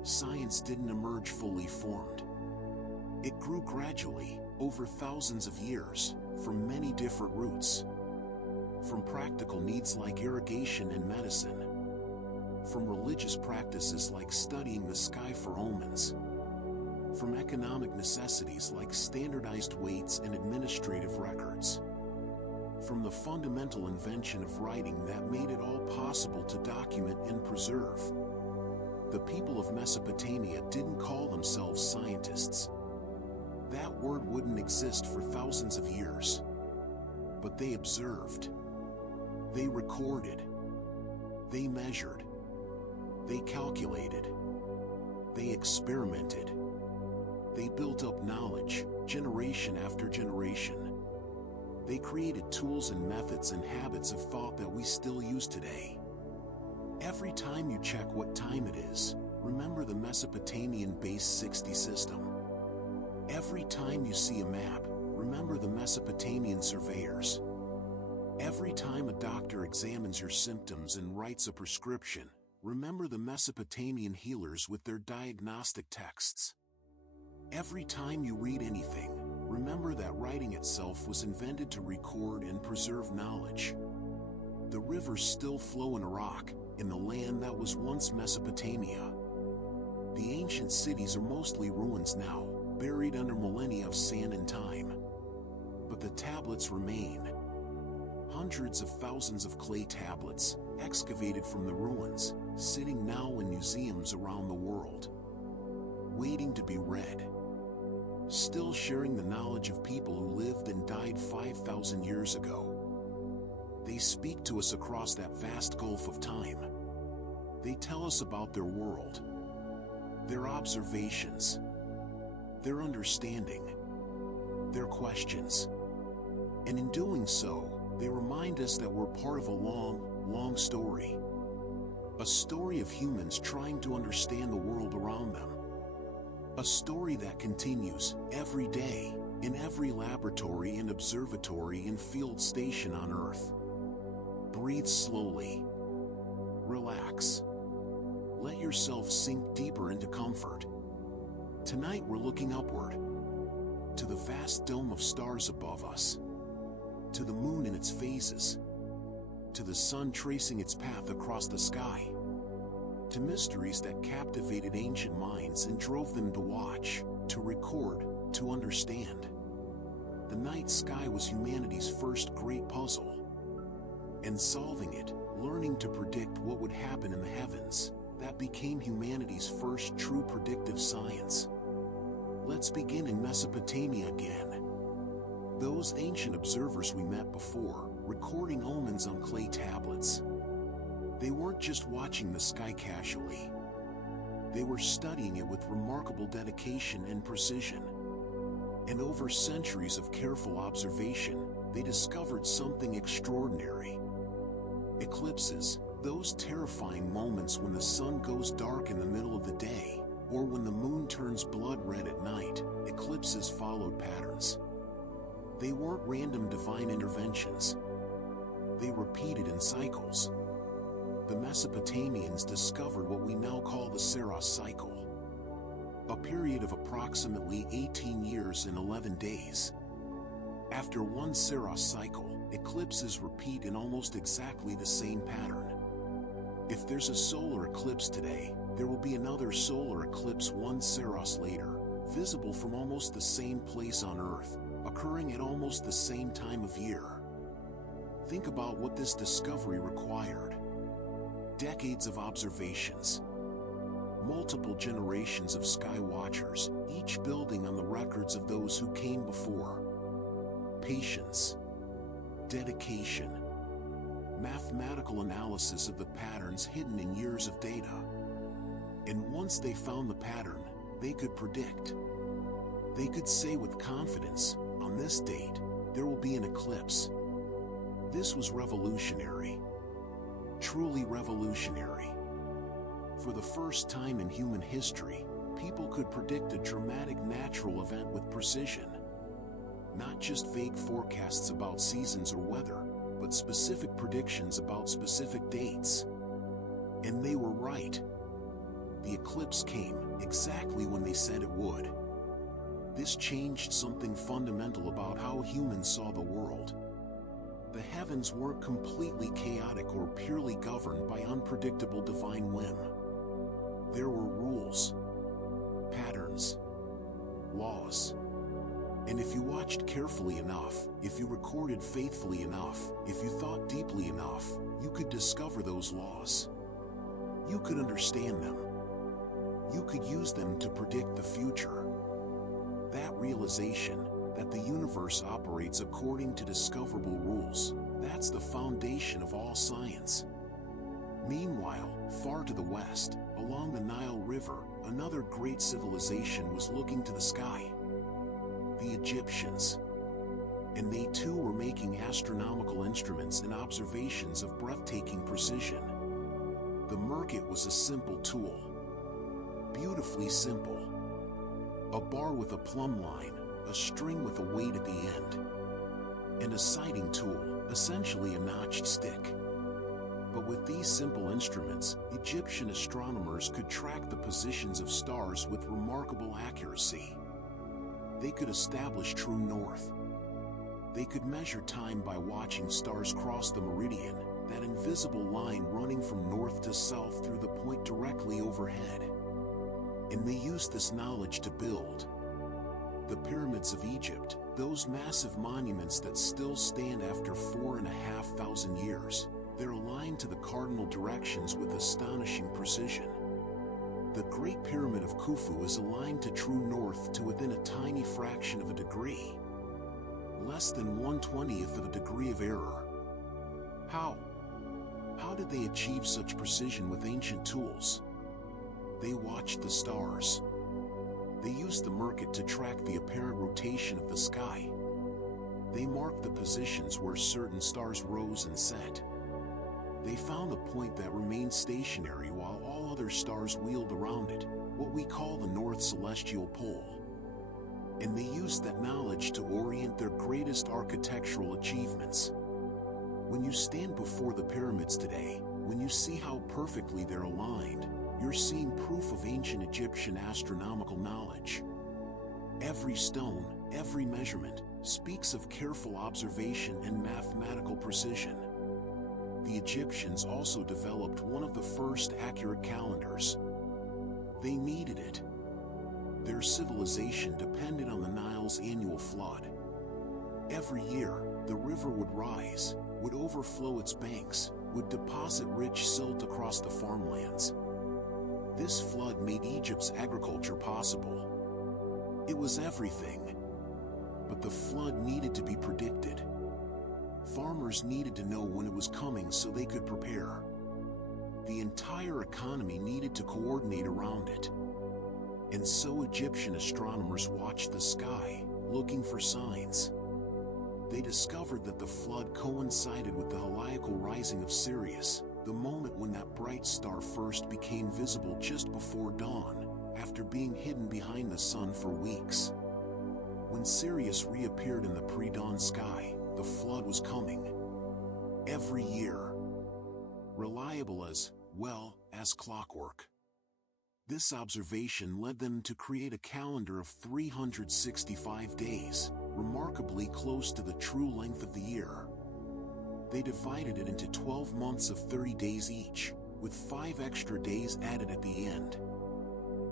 Science didn't emerge fully formed. It grew gradually, over thousands of years, from many different roots. From practical needs like irrigation and medicine. From religious practices like studying the sky for omens. From economic necessities like standardized weights and administrative records. From the fundamental invention of writing that made it all possible to document and preserve. The people of Mesopotamia didn't call themselves scientists. That word wouldn't exist for thousands of years. But they observed. They recorded. They measured. They calculated. They experimented. They built up knowledge, generation after generation. They created tools and methods and habits of thought that we still use today. Every time you check what time it is, remember the Mesopotamian base 60 system. Every time you see a map, remember the Mesopotamian surveyors. Every time a doctor examines your symptoms and writes a prescription, remember the Mesopotamian healers with their diagnostic texts. Every time you read anything, remember that writing itself was invented to record and preserve knowledge. The rivers still flow in Iraq, in the land that was once Mesopotamia. The ancient cities are mostly ruins now, buried under millennia of sand and time. But the tablets remain. Hundreds of thousands of clay tablets, excavated from the ruins, sitting now in museums around the world. Waiting to be read. Still sharing the knowledge of people who lived and died 5,000 years ago. They speak to us across that vast gulf of time. They tell us about their world, their observations, their understanding, their questions. And in doing so, they remind us that we're part of a long, long story. A story of humans trying to understand the world around them. A story that continues every day, in every laboratory and observatory and field station on Earth. Breathe slowly. Relax. Let yourself sink deeper into comfort. Tonight we're looking upward. To the vast dome of stars above us. To the moon in its phases. To the sun tracing its path across the sky. To mysteries that captivated ancient minds and drove them to watch, to record, to understand. The night sky was humanity's first great puzzle. And solving it, learning to predict what would happen in the heavens, that became humanity's first true predictive science. Let's begin in Mesopotamia again. Those ancient observers we met before, recording omens on clay tablets. They weren't just watching the sky casually. They were studying it with remarkable dedication and precision. And over centuries of careful observation, they discovered something extraordinary. Eclipses, those terrifying moments when the sun goes dark in the middle of the day, or when the moon turns blood red at night, eclipses followed patterns. They weren't random divine interventions. They repeated in cycles. The Mesopotamians discovered what we now call the Saros cycle. A period of approximately 18 years and 11 days. After one Saros cycle, eclipses repeat in almost exactly the same pattern. If there's a solar eclipse today, there will be another solar eclipse one Saros later, visible from almost the same place on Earth, occurring at almost the same time of year. Think about what this discovery required. Decades of observations. Multiple generations of sky watchers, each building on the records of those who came before. Patience. Dedication. Mathematical analysis of the patterns hidden in years of data. And once they found the pattern, they could predict. They could say with confidence, on this date, there will be an eclipse. This was revolutionary. Truly revolutionary. For the first time in human history, people could predict a dramatic natural event with precision. Not just vague forecasts about seasons or weather, but specific predictions about specific dates. And they were right. The eclipse came exactly when they said it would. This changed something fundamental about how humans saw the world. The heavens weren't completely chaotic or purely governed by unpredictable divine whim. There were rules, patterns, laws. And if you watched carefully enough, if you recorded faithfully enough, if you thought deeply enough, you could discover those laws. You could understand them. You could use them to predict the future. That realization, that the universe operates according to discoverable rules, that's the foundation of all science. Meanwhile, far to the west, along the Nile River, another great civilization was looking to the sky. The Egyptians. And they too were making astronomical instruments and observations of breathtaking precision. The merkit was a simple tool. Beautifully simple. A bar with a plumb line, a string with a weight at the end. and a sighting tool, essentially a notched stick. But with these simple instruments, Egyptian astronomers could track the positions of stars with remarkable accuracy. They could establish true north. They could measure time by watching stars cross the meridian, that invisible line running from north to south through the point directly overhead. And they used this knowledge to build the pyramids of Egypt, those massive monuments that still stand after 4,500 years. They're aligned to the cardinal directions with astonishing precision. The Great Pyramid of Khufu is aligned to true north to within a tiny fraction of a degree. Less than 1/20th of a degree of error. How? How did they achieve such precision with ancient tools? They watched the stars. They used the Merkit to track the apparent rotation of the sky. They marked the positions where certain stars rose and set. They found the point that remained stationary while all other stars wheeled around it, what we call the North Celestial Pole. And they used that knowledge to orient their greatest architectural achievements. When you stand before the pyramids today, when you see how perfectly they're aligned, you're seeing proof of ancient Egyptian astronomical knowledge. Every stone, every measurement, speaks of careful observation and mathematical precision. The Egyptians also developed one of the first accurate calendars. They needed it. Their civilization depended on the Nile's annual flood. Every year, the river would rise, would overflow its banks, would deposit rich silt across the farmlands. This flood made Egypt's agriculture possible. It was everything. But the flood needed to be predicted. Farmers needed to know when it was coming so they could prepare. The entire economy needed to coordinate around it. And so Egyptian astronomers watched the sky, looking for signs. They discovered that the flood coincided with the heliacal rising of Sirius, the moment when that bright star first became visible just before dawn, after being hidden behind the sun for weeks. When Sirius reappeared in the pre-dawn sky, the flood was coming. Every year. Reliable as, well, as clockwork. This observation led them to create a calendar of 365 days, remarkably close to the true length of the year. They divided it into 12 months of 30 days each, with 5 extra days added at the end.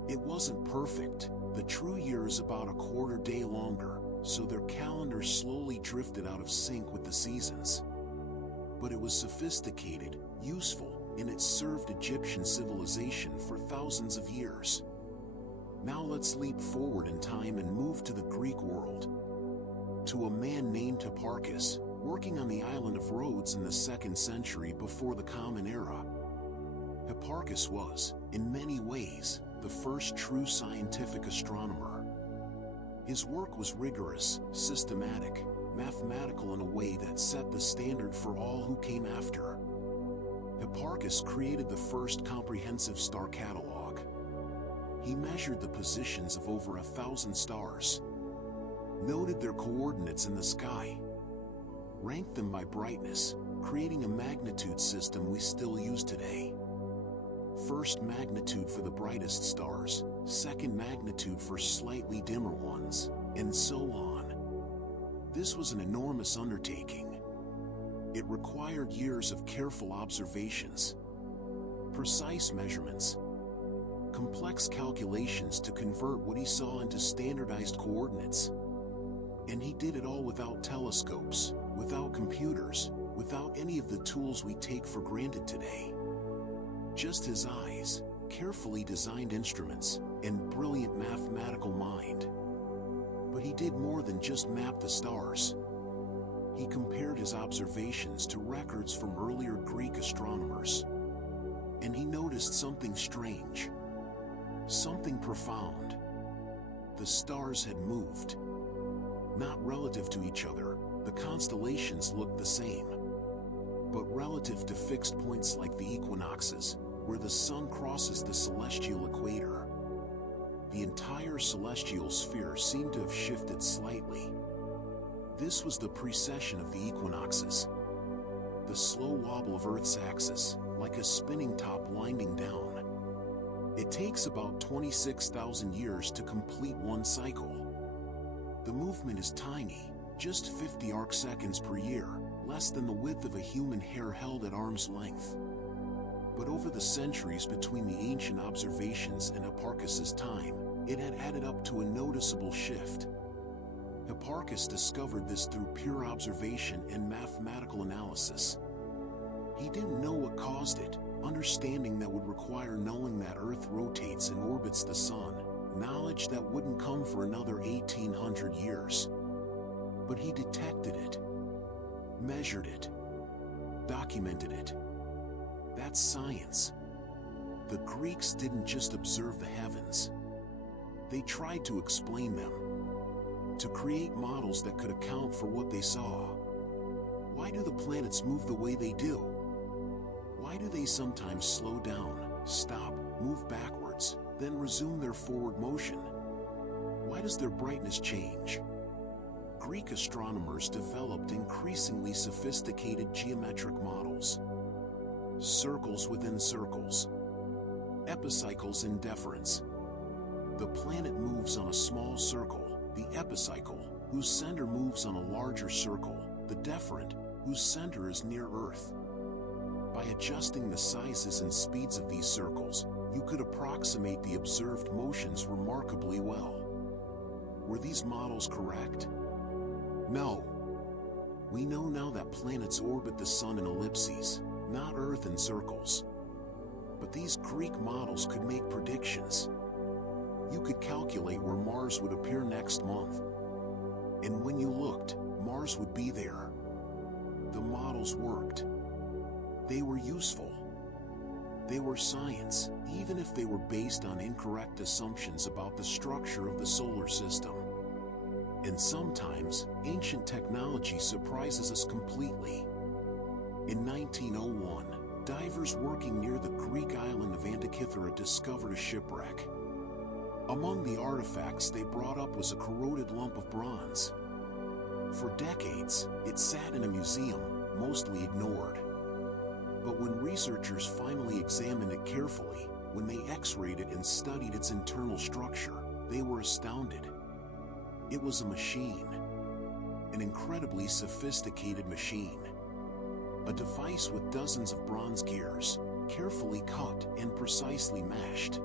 It wasn't perfect. The true year is about a quarter day longer, so their calendar slowly drifted out of sync with the seasons. But it was sophisticated, useful, and it served Egyptian civilization for thousands of years. Now let's leap forward in time and move to the Greek world. To a man named Hipparchus, working on the island of Rhodes in the 2nd century before the Common Era. Hipparchus was, in many ways, the first true scientific astronomer. His work was rigorous, systematic, mathematical in a way that set the standard for all who came after. Hipparchus created the first comprehensive star catalog. He measured the positions of over 1,000 stars, noted their coordinates in the sky, ranked them by brightness, creating a magnitude system we still use today. First magnitude for the brightest stars, second magnitude for slightly dimmer ones, and so on. This was an enormous undertaking. It required years of careful observations, precise measurements, complex calculations to convert what he saw into standardized coordinates. And he did it all without telescopes, without computers, without any of the tools we take for granted today. Just his eyes, carefully designed instruments, and brilliant mathematical mind. But he did more than just map the stars. He compared his observations to records from earlier Greek astronomers. And he noticed something strange. Something profound. The stars had moved. Not relative to each other, the constellations looked the same. But relative to fixed points like the equinoxes, where the sun crosses the celestial equator. The entire celestial sphere seemed to have shifted slightly. This was the precession of the equinoxes. The slow wobble of Earth's axis, like a spinning top winding down. It takes about 26,000 years to complete one cycle. The movement is tiny, just 50 arcseconds per year, less than the width of a human hair held at arm's length. But over the centuries between the ancient observations and Hipparchus's time, it had added up to a noticeable shift. Hipparchus discovered this through pure observation and mathematical analysis. He didn't know what caused it, understanding that would require knowing that Earth rotates and orbits the Sun, knowledge that wouldn't come for another 1800 years. But he detected it, measured it, documented it. That's science. The Greeks didn't just observe the heavens. They tried to explain them, to create models that could account for what they saw. Why do the planets move the way they do? Why do they sometimes slow down, stop, move backwards, then resume their forward motion? Why does their brightness change? Greek astronomers developed increasingly sophisticated geometric models. Circles within circles. Epicycles in deference. The planet moves on a small circle, the epicycle, whose center moves on a larger circle, the deferent, whose center is near Earth. By adjusting the sizes and speeds of these circles, you could approximate the observed motions remarkably well. Were these models correct? No. We know now that planets orbit the Sun in ellipses, not Earth in circles. But these Greek models could make predictions. You could calculate where Mars would appear next month. And when you looked, Mars would be there. The models worked. They were useful. They were science, even if they were based on incorrect assumptions about the structure of the solar system. And sometimes, ancient technology surprises us completely. In 1901, divers working near the Greek island of Antikythera discovered a shipwreck. Among the artifacts they brought up was a corroded lump of bronze. For decades, it sat in a museum, mostly ignored. But when researchers finally examined it carefully, when they X-rayed it and studied its internal structure, they were astounded. It was a machine. An incredibly sophisticated machine. A device with dozens of bronze gears, carefully cut and precisely meshed.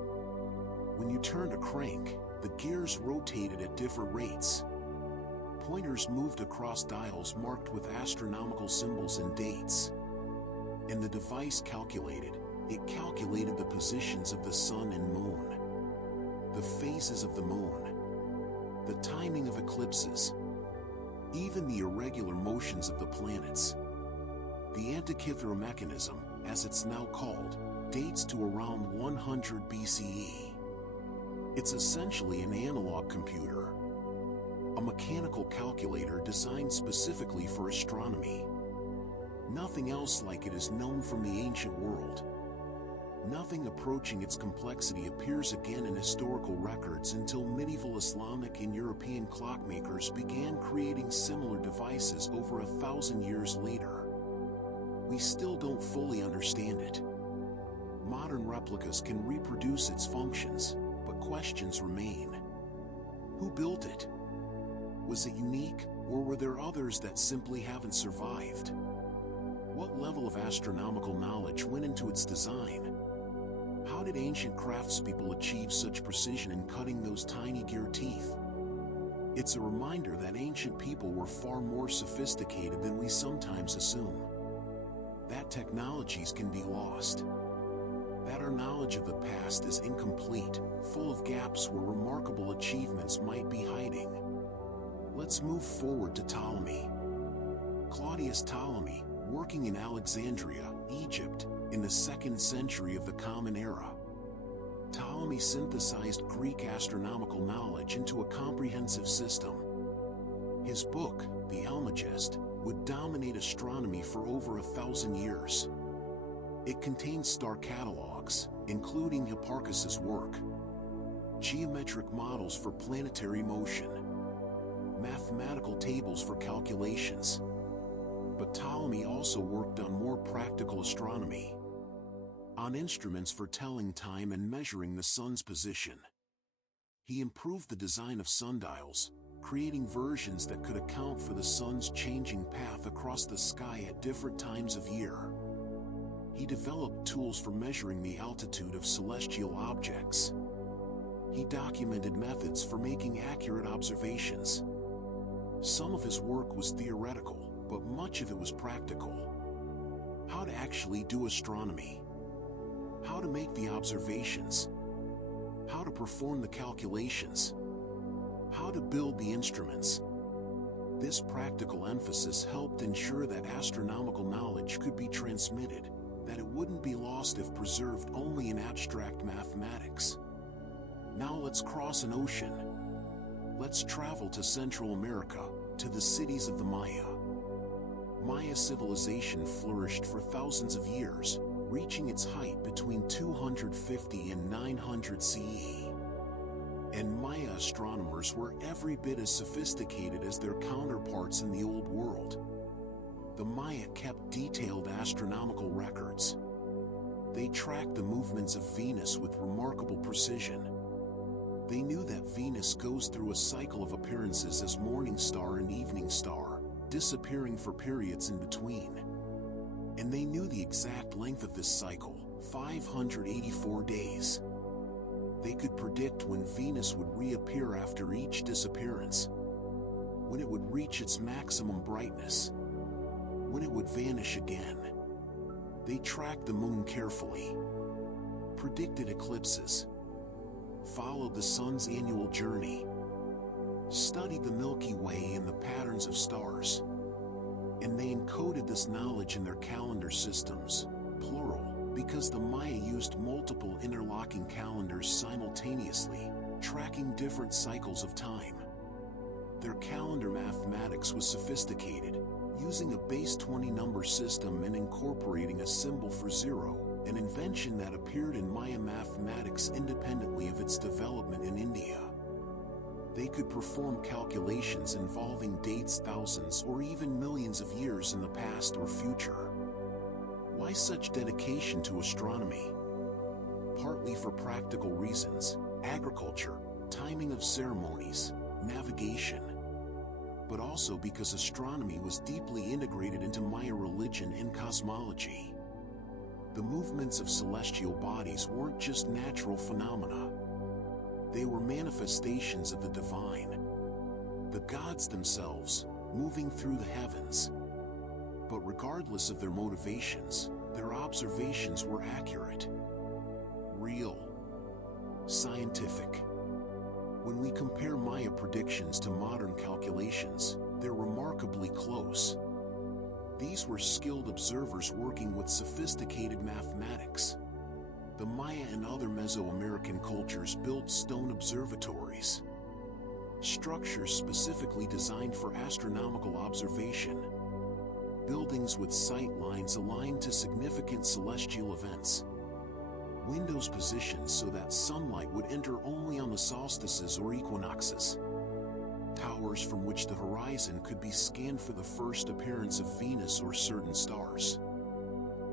When you turned a crank, the gears rotated at different rates. Pointers moved across dials marked with astronomical symbols and dates. And the device calculated the positions of the Sun and Moon, the phases of the Moon, the timing of eclipses, even the irregular motions of the planets. The Antikythera mechanism, as it's now called, dates to around 100 BCE. It's essentially an analog computer, a mechanical calculator designed specifically for astronomy. Nothing else like it is known from the ancient world. Nothing approaching its complexity appears again in historical records until medieval Islamic and European clockmakers began creating similar devices over 1,000 years later. We still don't fully understand it. Modern replicas can reproduce its functions, but questions remain. Who built it? Was it unique, or were there others that simply haven't survived? What level of astronomical knowledge went into its design? How did ancient craftspeople achieve such precision in cutting those tiny gear teeth? It's a reminder that ancient people were far more sophisticated than we sometimes assume. That technologies can be lost. That our knowledge of the past is incomplete, full of gaps where remarkable achievements might be hiding. Let's move forward to Ptolemy. Claudius Ptolemy, working in Alexandria, Egypt, in the 2nd century of the Common Era. Ptolemy synthesized Greek astronomical knowledge into a comprehensive system. His book, the Almagest, would dominate astronomy for over 1,000 years. It contained star catalogs, including Hipparchus's work, geometric models for planetary motion, mathematical tables for calculations. But Ptolemy also worked on more practical astronomy, on instruments for telling time and measuring the sun's position. He improved the design of sundials, creating versions that could account for the sun's changing path across the sky at different times of year. He developed tools for measuring the altitude of celestial objects. He documented methods for making accurate observations. Some of his work was theoretical, but much of it was practical. How to actually do astronomy. How to make the observations. How to perform the calculations. How to build the instruments. This practical emphasis helped ensure that astronomical knowledge could be transmitted, that it wouldn't be lost if preserved only in abstract mathematics. Now let's cross an ocean. Let's travel to Central America, to the cities of the Maya. Maya civilization flourished for thousands of years, reaching its height between 250 and 900 CE. And Maya astronomers were every bit as sophisticated as their counterparts in the Old World. The Maya kept detailed astronomical records. They tracked the movements of Venus with remarkable precision. They knew that Venus goes through a cycle of appearances as morning star and evening star, disappearing for periods in between. And they knew the exact length of this cycle, 584 days. They could predict when Venus would reappear after each disappearance, when it would reach its maximum brightness, when it would vanish again. They tracked the moon carefully, predicted eclipses, followed the sun's annual journey, studied the Milky Way and the patterns of stars, and they encoded this knowledge in their calendar systems, plural, because the Maya used multiple interlocking calendars simultaneously, tracking different cycles of time. Their calendar mathematics was sophisticated, using a base 20 number system and incorporating a symbol for zero, an invention that appeared in Maya mathematics independently of its development in India. They could perform calculations involving dates thousands or even millions of years in the past or future. Why such dedication to astronomy? Partly for practical reasons, agriculture, timing of ceremonies, navigation, but also because astronomy was deeply integrated into Maya religion and cosmology. The movements of celestial bodies weren't just natural phenomena. They were manifestations of the divine, the gods themselves, moving through the heavens. But regardless of their motivations, their observations were accurate, real, scientific. When we compare Maya predictions to modern calculations, they're remarkably close. These were skilled observers working with sophisticated mathematics. The Maya and other Mesoamerican cultures built stone observatories, structures specifically designed for astronomical observation, buildings with sight lines aligned to significant celestial events, windows positioned so that sunlight would enter only on the solstices or equinoxes, towers from which the horizon could be scanned for the first appearance of Venus or certain stars.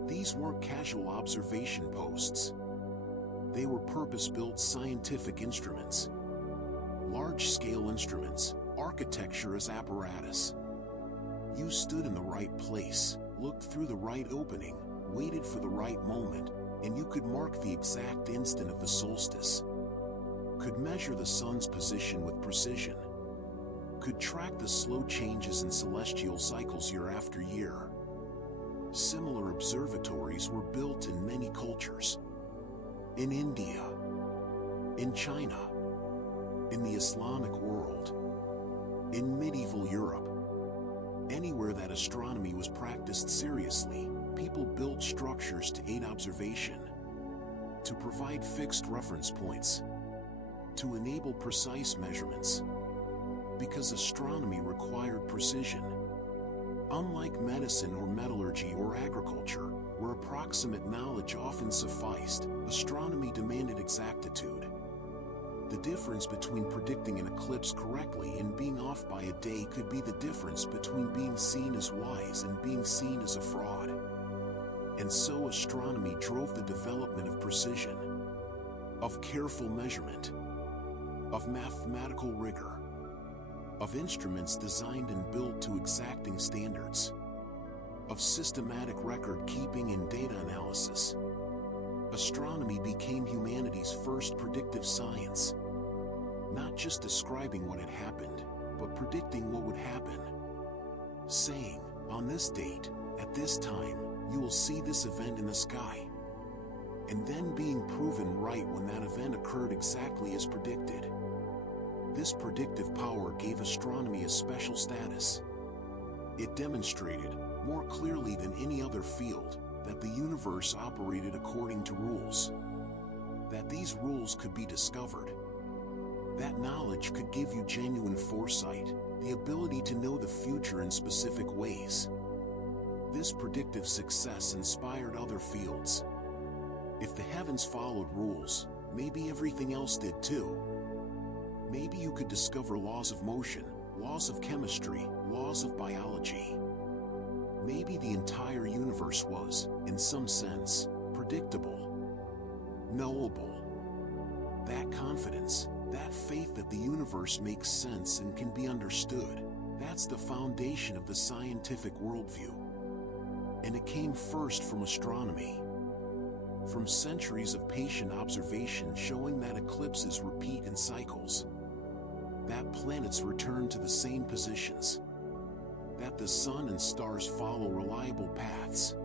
These weren't casual observation posts. They were purpose-built scientific instruments. Large-scale instruments, architecture as apparatus. You stood in the right place, looked through the right opening, waited for the right moment, and you could mark the exact instant of the solstice. Could measure the sun's position with precision. Could track the slow changes in celestial cycles year after year. Similar observatories were built in many cultures. In India, in China, in the Islamic world, in medieval Europe. Anywhere that astronomy was practiced seriously, people built structures to aid observation, to provide fixed reference points, to enable precise measurements. Because astronomy required precision. Unlike medicine or metallurgy or agriculture, where approximate knowledge often sufficed, astronomy demanded exactitude. The difference between predicting an eclipse correctly and being off by a day could be the difference between being seen as wise and being seen as a fraud. And so astronomy drove the development of precision, of careful measurement, of mathematical rigor, of instruments designed and built to exacting standards, of systematic record-keeping and data analysis. Astronomy became humanity's first predictive science, not just describing what had happened, but predicting what would happen, saying, on this date, at this time, you will see this event in the sky, and then being proven right when that event occurred exactly as predicted. This predictive power gave astronomy a special status. It demonstrated, more clearly than any other field, that the universe operated according to rules, that these rules could be discovered. That knowledge could give you genuine foresight, the ability to know the future in specific ways. This predictive success inspired other fields. If the heavens followed rules, maybe everything else did too. Maybe you could discover laws of motion, laws of chemistry, laws of biology. Maybe the entire universe was, in some sense, predictable, knowable. That confidence, that faith that the universe makes sense and can be understood, that's the foundation of the scientific worldview. And it came first from astronomy. From centuries of patient observation showing that eclipses repeat in cycles, that planets return to the same positions, that the sun and stars follow reliable paths.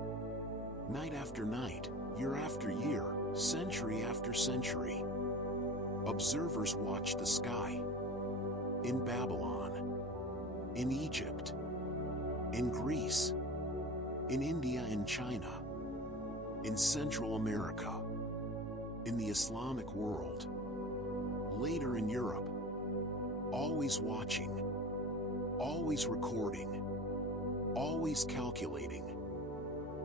Night after night, year after year, century after century, observers watch the sky. In Babylon, in Egypt, in Greece, in India and China, in Central America, in the Islamic world, later in Europe, always watching, always recording, always calculating,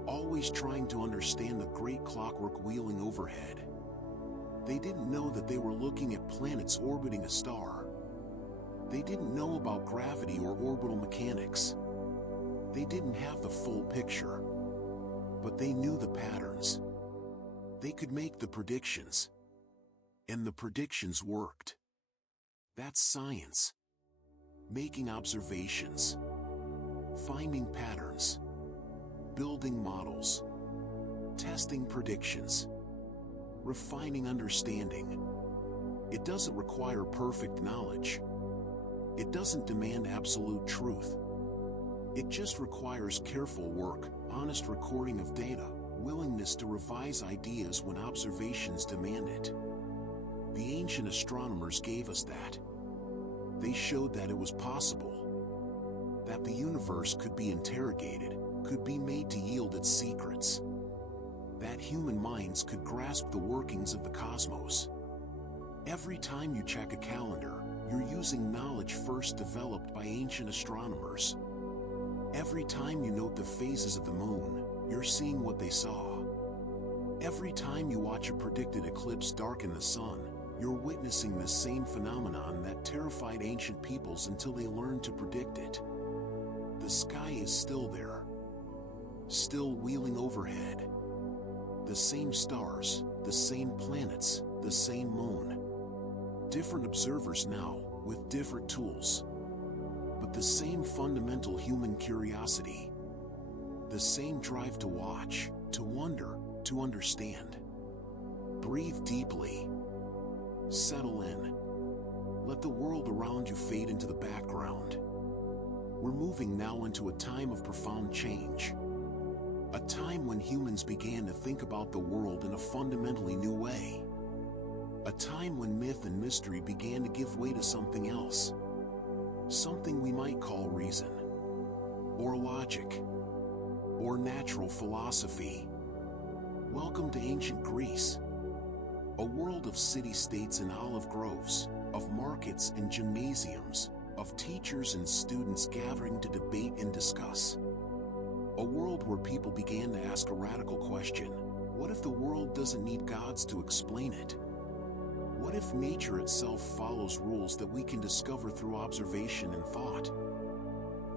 always trying to understand the great clockwork wheeling overhead. They didn't know that they were looking at planets orbiting a star. They didn't know about gravity or orbital mechanics. They didn't have the full picture, but they knew the patterns. They could make the predictions, and the predictions worked. That's science. Making observations, finding patterns, building models, testing predictions, refining understanding. It doesn't require perfect knowledge. It doesn't demand absolute truth. It just requires careful work, honest recording of data, willingness to revise ideas when observations demand it. The ancient astronomers gave us that. They showed that it was possible, that the universe could be interrogated, could be made to yield its secrets, that human minds could grasp the workings of the cosmos. Every time you check a calendar, you're using knowledge first developed by ancient astronomers. Every time you note the phases of the moon, you're seeing what they saw. Every time you watch a predicted eclipse darken the sun, you're witnessing the same phenomenon that terrified ancient peoples until they learned to predict it. The sky is still there, still wheeling overhead. The same stars, the same planets, the same moon. Different observers now, with different tools. But the same fundamental human curiosity. The same drive to watch, to wonder, to understand. Breathe deeply. Settle in. Let the world around you fade into the background. We're moving now into a time of profound change. A time when humans began to think about the world in a fundamentally new way. A time when myth and mystery began to give way to something else. Something we might call reason, or logic, or natural philosophy. Welcome to ancient Greece. A world of city-states and olive groves, of markets and gymnasiums, of teachers and students gathering to debate and discuss. A world where people began to ask a radical question: what if the world doesn't need gods to explain it? What if nature itself follows rules that we can discover through observation and thought?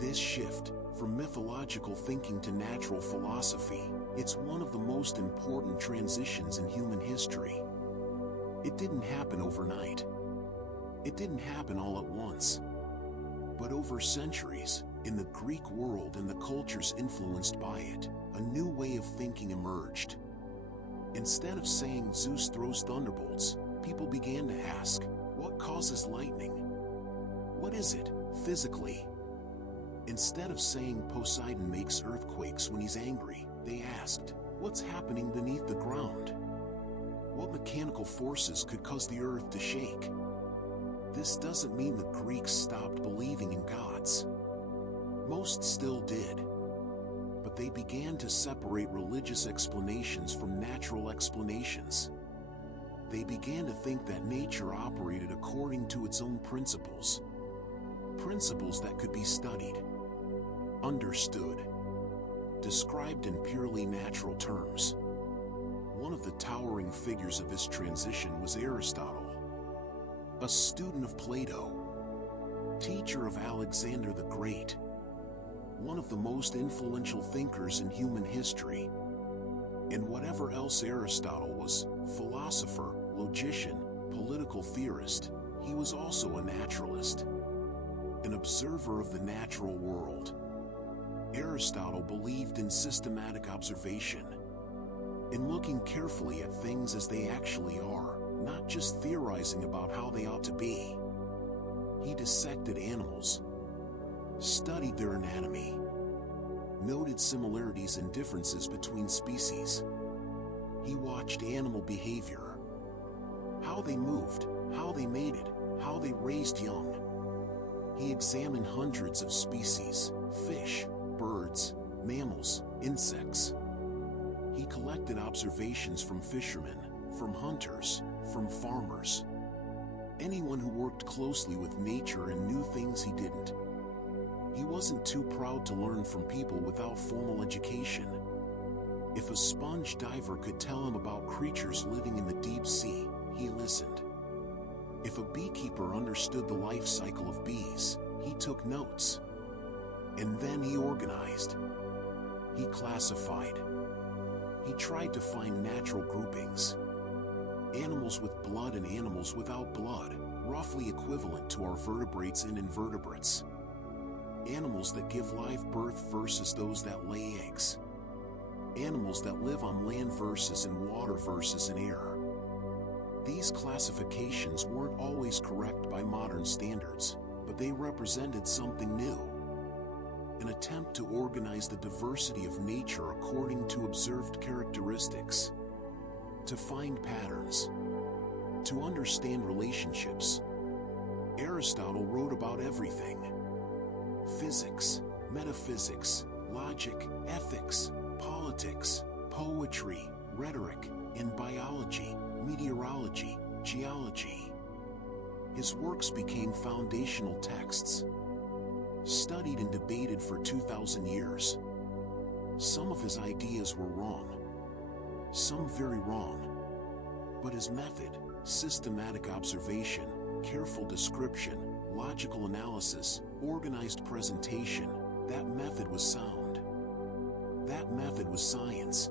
This shift, from mythological thinking to natural philosophy, it's one of the most important transitions in human history. It didn't happen overnight. It didn't happen all at once. But over centuries, in the Greek world and the cultures influenced by it, a new way of thinking emerged. Instead of saying Zeus throws thunderbolts, people began to ask, what causes lightning? What is it, physically? Instead of saying Poseidon makes earthquakes when he's angry, they asked, what's happening beneath the ground? What mechanical forces could cause the earth to shake? This doesn't mean the Greeks stopped believing in gods. Most still did. But they began to separate religious explanations from natural explanations. They began to think that nature operated according to its own principles. Principles that could be studied, understood, described in purely natural terms. One of the towering figures of this transition was Aristotle, a student of Plato, teacher of Alexander the Great, one of the most influential thinkers in human history. And whatever else Aristotle was, philosopher, logician, political theorist, he was also a naturalist, an observer of the natural world. Aristotle believed in systematic observation, in looking carefully at things as they actually are, not just theorizing about how they ought to be. He dissected animals, studied their anatomy, noted similarities and differences between species. He watched animal behavior, how they moved, how they mated, how they raised young. He examined hundreds of species, fish, birds, mammals, insects. He collected observations from fishermen, from hunters, from farmers. Anyone who worked closely with nature and knew things he didn't. He wasn't too proud to learn from people without formal education. If a sponge diver could tell him about creatures living in the deep sea, he listened. If a beekeeper understood the life cycle of bees, he took notes. And then he organized. He classified. He tried to find natural groupings. Animals with blood and animals without blood, roughly equivalent to our vertebrates and invertebrates. Animals that give live birth versus those that lay eggs. Animals that live on land versus in water versus in air. These classifications weren't always correct by modern standards, but they represented something new. An attempt to organize the diversity of nature according to observed characteristics, to find patterns, to understand relationships. Aristotle wrote about everything: physics, metaphysics, logic, ethics, politics, poetry, rhetoric, and biology, meteorology, geology. His works became foundational texts, studied and debated for 2,000 years. Some of his ideas were wrong, some very wrong, but his method, systematic observation, careful description, logical analysis, organized presentation, that method was sound. That method was science.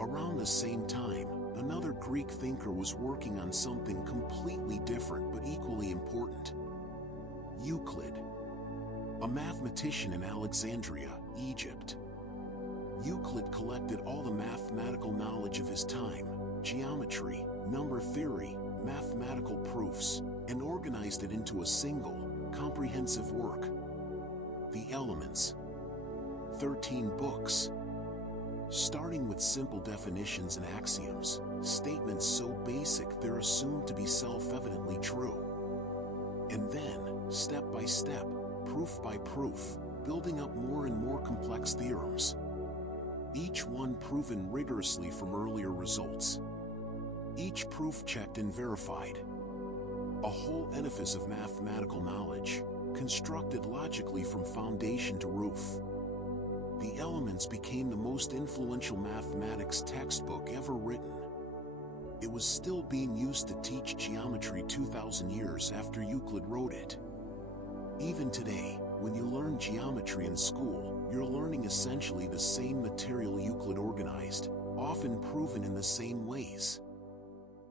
Around the same time, another Greek thinker was working on something completely different but equally important. Euclid, a mathematician in Alexandria, Egypt. Euclid collected all the mathematical knowledge of his time, geometry, number theory, mathematical proofs, and organized it into a single, comprehensive work. The Elements. 13 books. Starting with simple definitions and axioms, statements so basic they're assumed to be self-evidently true. And then, step by step, proof by proof, building up more and more complex theorems. Each one proven rigorously from earlier results. Each proof checked and verified. A whole edifice of mathematical knowledge, constructed logically from foundation to roof. The Elements became the most influential mathematics textbook ever written. it was still being used to teach geometry 2,000 years after Euclid wrote it. Even today, when you learn geometry in school, you're learning essentially the same material Euclid organized, often proven in the same ways.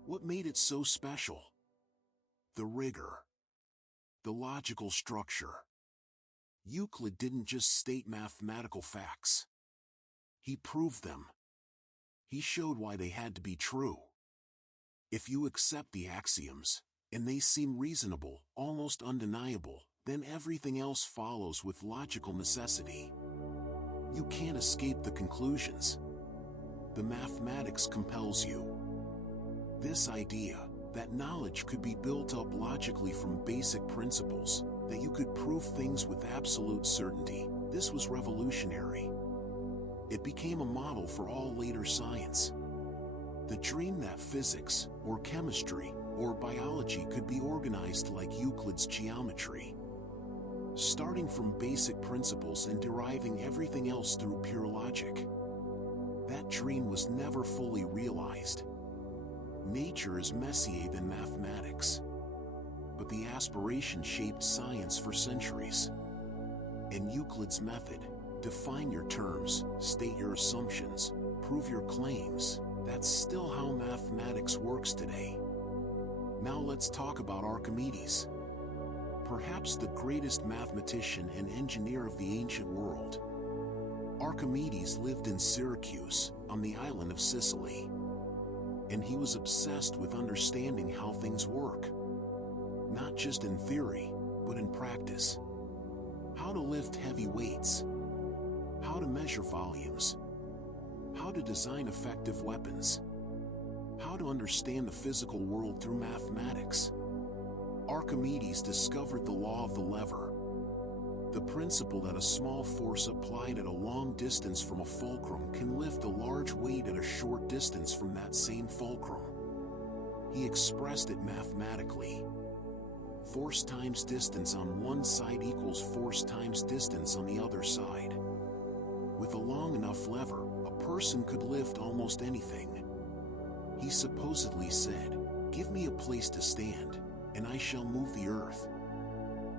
What made it so special? The rigor. The logical structure. Euclid didn't just state mathematical facts. He proved them. He showed why they had to be true. If you accept the axioms, and they seem reasonable, almost undeniable, then everything else follows with logical necessity. You can't escape the conclusions. The mathematics compels you. This idea, that knowledge could be built up logically from basic principles, that you could prove things with absolute certainty, this was revolutionary. It became a model for all later science. The dream that physics, or chemistry, or biology could be organized like Euclid's geometry. Starting from basic principles and deriving everything else through pure logic. That dream was never fully realized. Nature is messier than mathematics. But the aspiration shaped science for centuries. In Euclid's method, define your terms, state your assumptions, prove your claims, that's still how mathematics works today. Now let's talk about Archimedes. Perhaps the greatest mathematician and engineer of the ancient world. Archimedes lived in Syracuse, on the island of Sicily. And he was obsessed with understanding how things work. Not just in theory, but in practice. How to lift heavy weights. How to measure volumes. How to design effective weapons. How to understand the physical world through mathematics. Archimedes discovered the law of the lever. The principle that a small force applied at a long distance from a fulcrum can lift a large weight at a short distance from that same fulcrum. He expressed it mathematically. Force times distance on one side equals force times distance on the other side. With a long enough lever, a person could lift almost anything. He supposedly said, "Give me a place to stand, and I shall move the earth."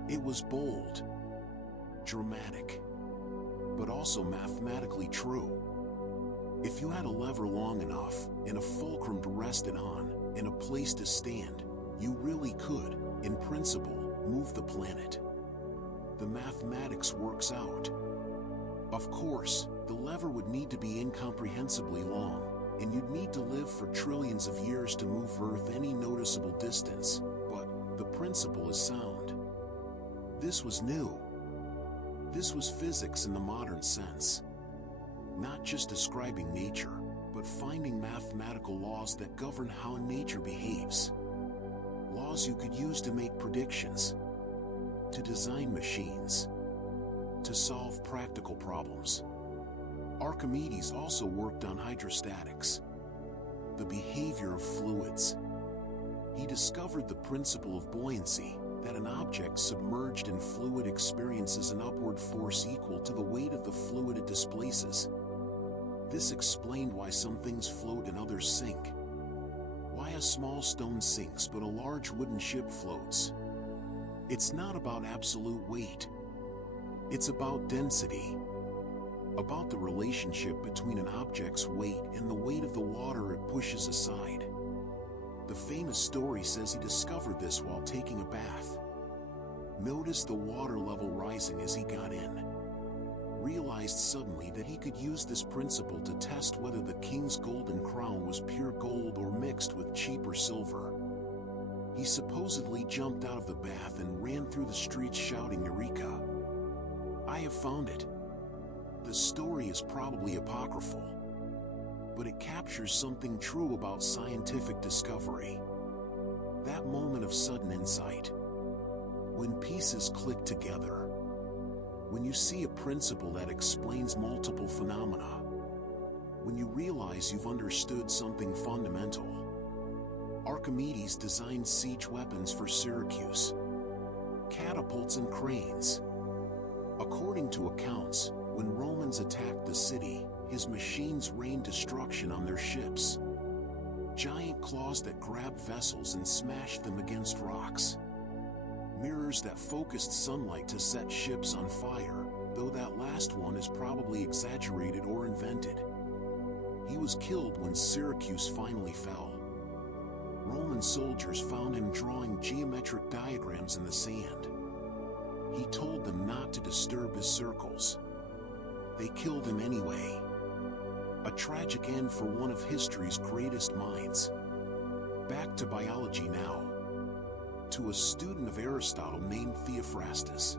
It was bold, dramatic, but also mathematically true. If you had a lever long enough, and a fulcrum to rest it on, and a place to stand, you really could, in principle, move the planet. The mathematics works out. Of course, the lever would need to be incomprehensibly long, and you'd need to live for trillions of years to move Earth any noticeable distance, but the principle is sound. This was new. This was physics in the modern sense. Not just describing nature, but finding mathematical laws that govern how nature behaves. Laws you could use to make predictions, to design machines, to solve practical problems. Archimedes also worked on hydrostatics, the behavior of fluids. He discovered the principle of buoyancy, that an object submerged in fluid experiences an upward force equal to the weight of the fluid it displaces. This explained why some things float and others sink. Why a small stone sinks but a large wooden ship floats. It's not about absolute weight. It's about density. About the relationship between an object's weight and the weight of the water it pushes aside. The famous story says he discovered this while taking a bath. Noticed the water level rising as he got in. Realized suddenly that he could use this principle to test whether the king's golden crown was pure gold or mixed with cheaper silver. He supposedly jumped out of the bath and ran through the streets shouting "Eureka! I have found it." The story is probably apocryphal, but it captures something true about scientific discovery. That moment of sudden insight. When pieces click together. When you see a principle that explains multiple phenomena. When you realize you've understood something fundamental. Archimedes designed siege weapons for Syracuse. Catapults and cranes. According to accounts, when Romans attacked the city, his machines rained destruction on their ships. giant claws that grabbed vessels and smashed them against rocks, mirrors that focused sunlight to set ships on fire, though that last one is probably exaggerated or invented. He was killed when Syracuse finally fell. Roman soldiers found him drawing geometric diagrams in the sand. He told them not to disturb his circles. They killed him anyway. A tragic end for one of history's greatest minds. Back to biology now. To a student of Aristotle named Theophrastus.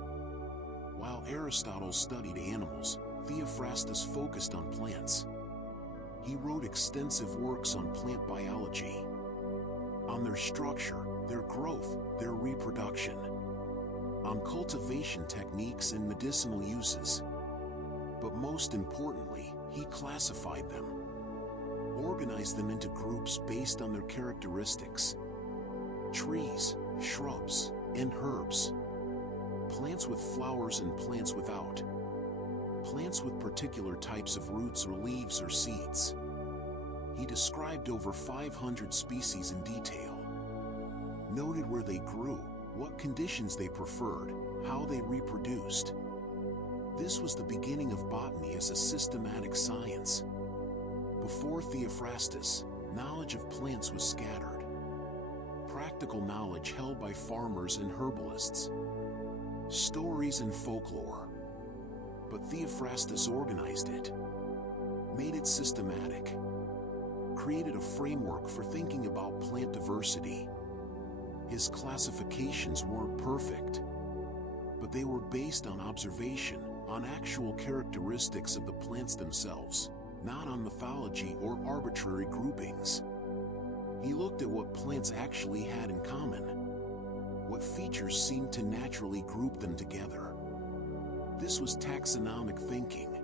While Aristotle studied animals, Theophrastus focused on plants. He wrote extensive works on plant biology, on their structure, their growth, their reproduction, on cultivation techniques and medicinal uses. But most importantly, he classified them, organized them into groups based on their characteristics: trees, shrubs, and herbs, plants with flowers and plants without, plants with particular types of roots or leaves or seeds. He described over 500 species in detail, noted where they grew, what conditions they preferred, how they reproduced. This was the beginning of botany as a systematic science. Before Theophrastus, knowledge of plants was scattered. Practical knowledge held by farmers and herbalists. Stories and folklore. But Theophrastus organized it, made it systematic, created a framework for thinking about plant diversity. His classifications weren't perfect, but they were based on observation, on actual characteristics of the plants themselves, not on mythology or arbitrary groupings. He looked at what plants actually had in common, what features seemed to naturally group them together. This was taxonomic thinking,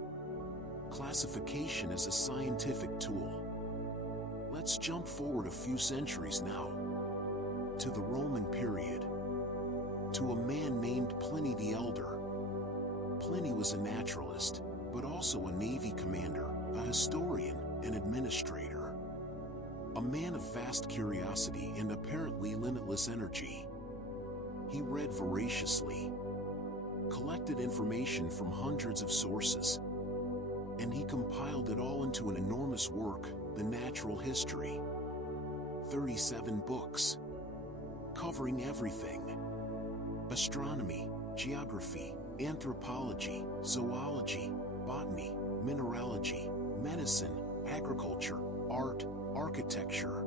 classification as a scientific tool. Let's jump forward a few centuries now, to the Roman period, to a man named Pliny the Elder. Pliny was a naturalist, but also a navy commander, a historian, an administrator. A man of vast curiosity and apparently limitless energy. He read voraciously, collected information from hundreds of sources, and he compiled it all into an enormous work, the Natural History. 37 books, covering everything: astronomy, geography, anthropology, zoology, botany, mineralogy, medicine, agriculture, art, architecture.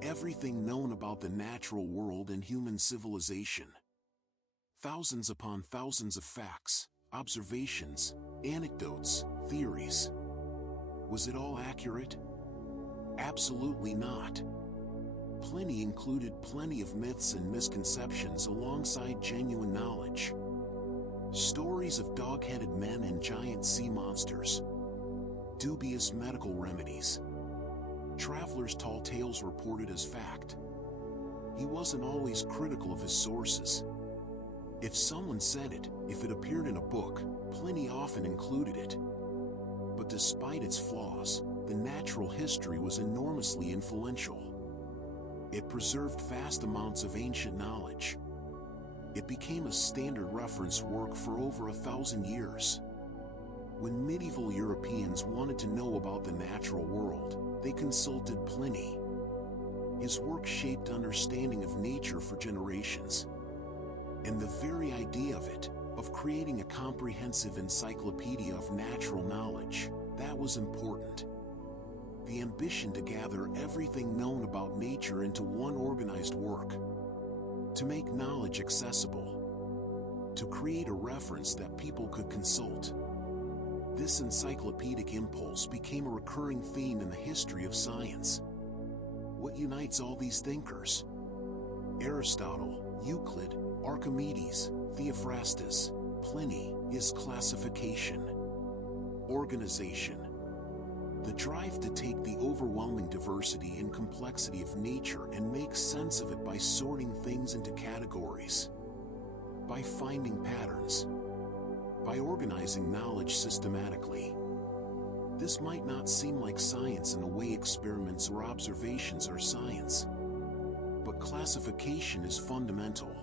Everything known about the natural world and human civilization. Thousands upon thousands of facts, observations, anecdotes, theories. Was it all accurate? Absolutely not. Pliny included plenty of myths and misconceptions alongside genuine knowledge. Stories of dog-headed men and giant sea monsters. Dubious medical remedies. Travelers' tall tales reported as fact. He wasn't always critical of his sources. If someone said it, if it appeared in a book, Pliny often included it. But despite its flaws, the Natural History was enormously influential. It preserved vast amounts of ancient knowledge. It became a standard reference work for over 1,000 years. When medieval Europeans wanted to know about the natural world, they consulted Pliny. His work shaped understanding of nature for generations. And the very idea of it, of creating a comprehensive encyclopedia of natural knowledge, that was important. The ambition to gather everything known about nature into one organized work. To make knowledge accessible. To create a reference that people could consult. This encyclopedic impulse became a recurring theme in the history of science. What unites all these thinkers? Aristotle, Euclid, Archimedes, Theophrastus, Pliny, is classification. Organization. The drive to take the overwhelming diversity and complexity of nature and make sense of it by sorting things into categories. By finding patterns. By organizing knowledge systematically. This might not seem like science in a way experiments or observations are science, but classification is fundamental.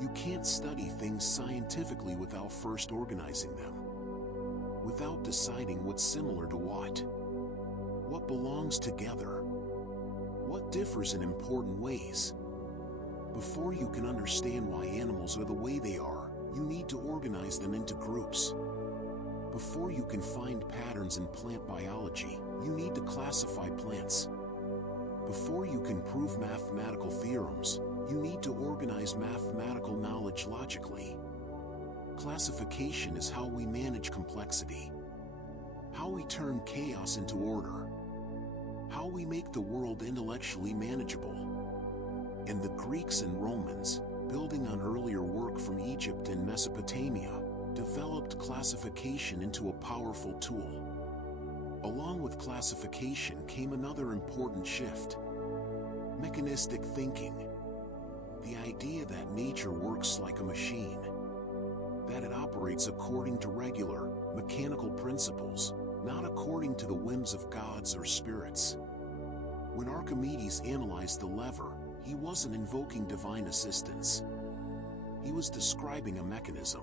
You can't study things scientifically without first organizing them, without deciding what's similar to what belongs together, what differs in important ways. Before you can understand why animals are the way they are, you need to organize them into groups. Before you can find patterns in plant biology, you need to classify plants. Before you can prove mathematical theorems, you need to organize mathematical knowledge logically. Classification is how we manage complexity, how we turn chaos into order, how we make the world intellectually manageable. And the Greeks and Romans, building on earlier work from Egypt and Mesopotamia, developed classification into a powerful tool. Along with classification came another important shift: mechanistic thinking. The idea that nature works like a machine, that it operates according to regular, mechanical principles, not according to the whims of gods or spirits. When Archimedes analyzed the lever, he wasn't invoking divine assistance. He was describing a mechanism,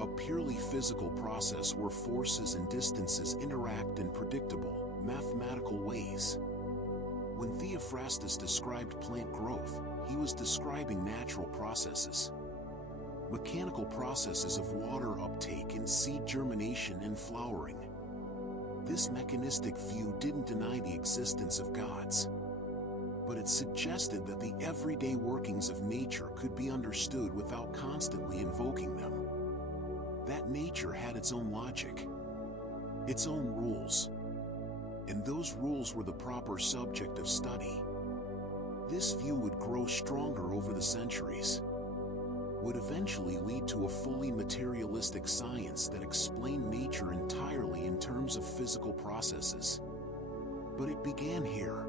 a purely physical process where forces and distances interact in predictable, mathematical ways. When Theophrastus described plant growth, he was describing natural processes, mechanical processes of water uptake and seed germination and flowering. This mechanistic view didn't deny the existence of gods, but it suggested that the everyday workings of nature could be understood without constantly invoking them. That nature had its own logic, its own rules, and those rules were the proper subject of study. This view would grow stronger over the centuries, would eventually lead to a fully materialistic science that explained nature entirely in terms of physical processes. But it began here,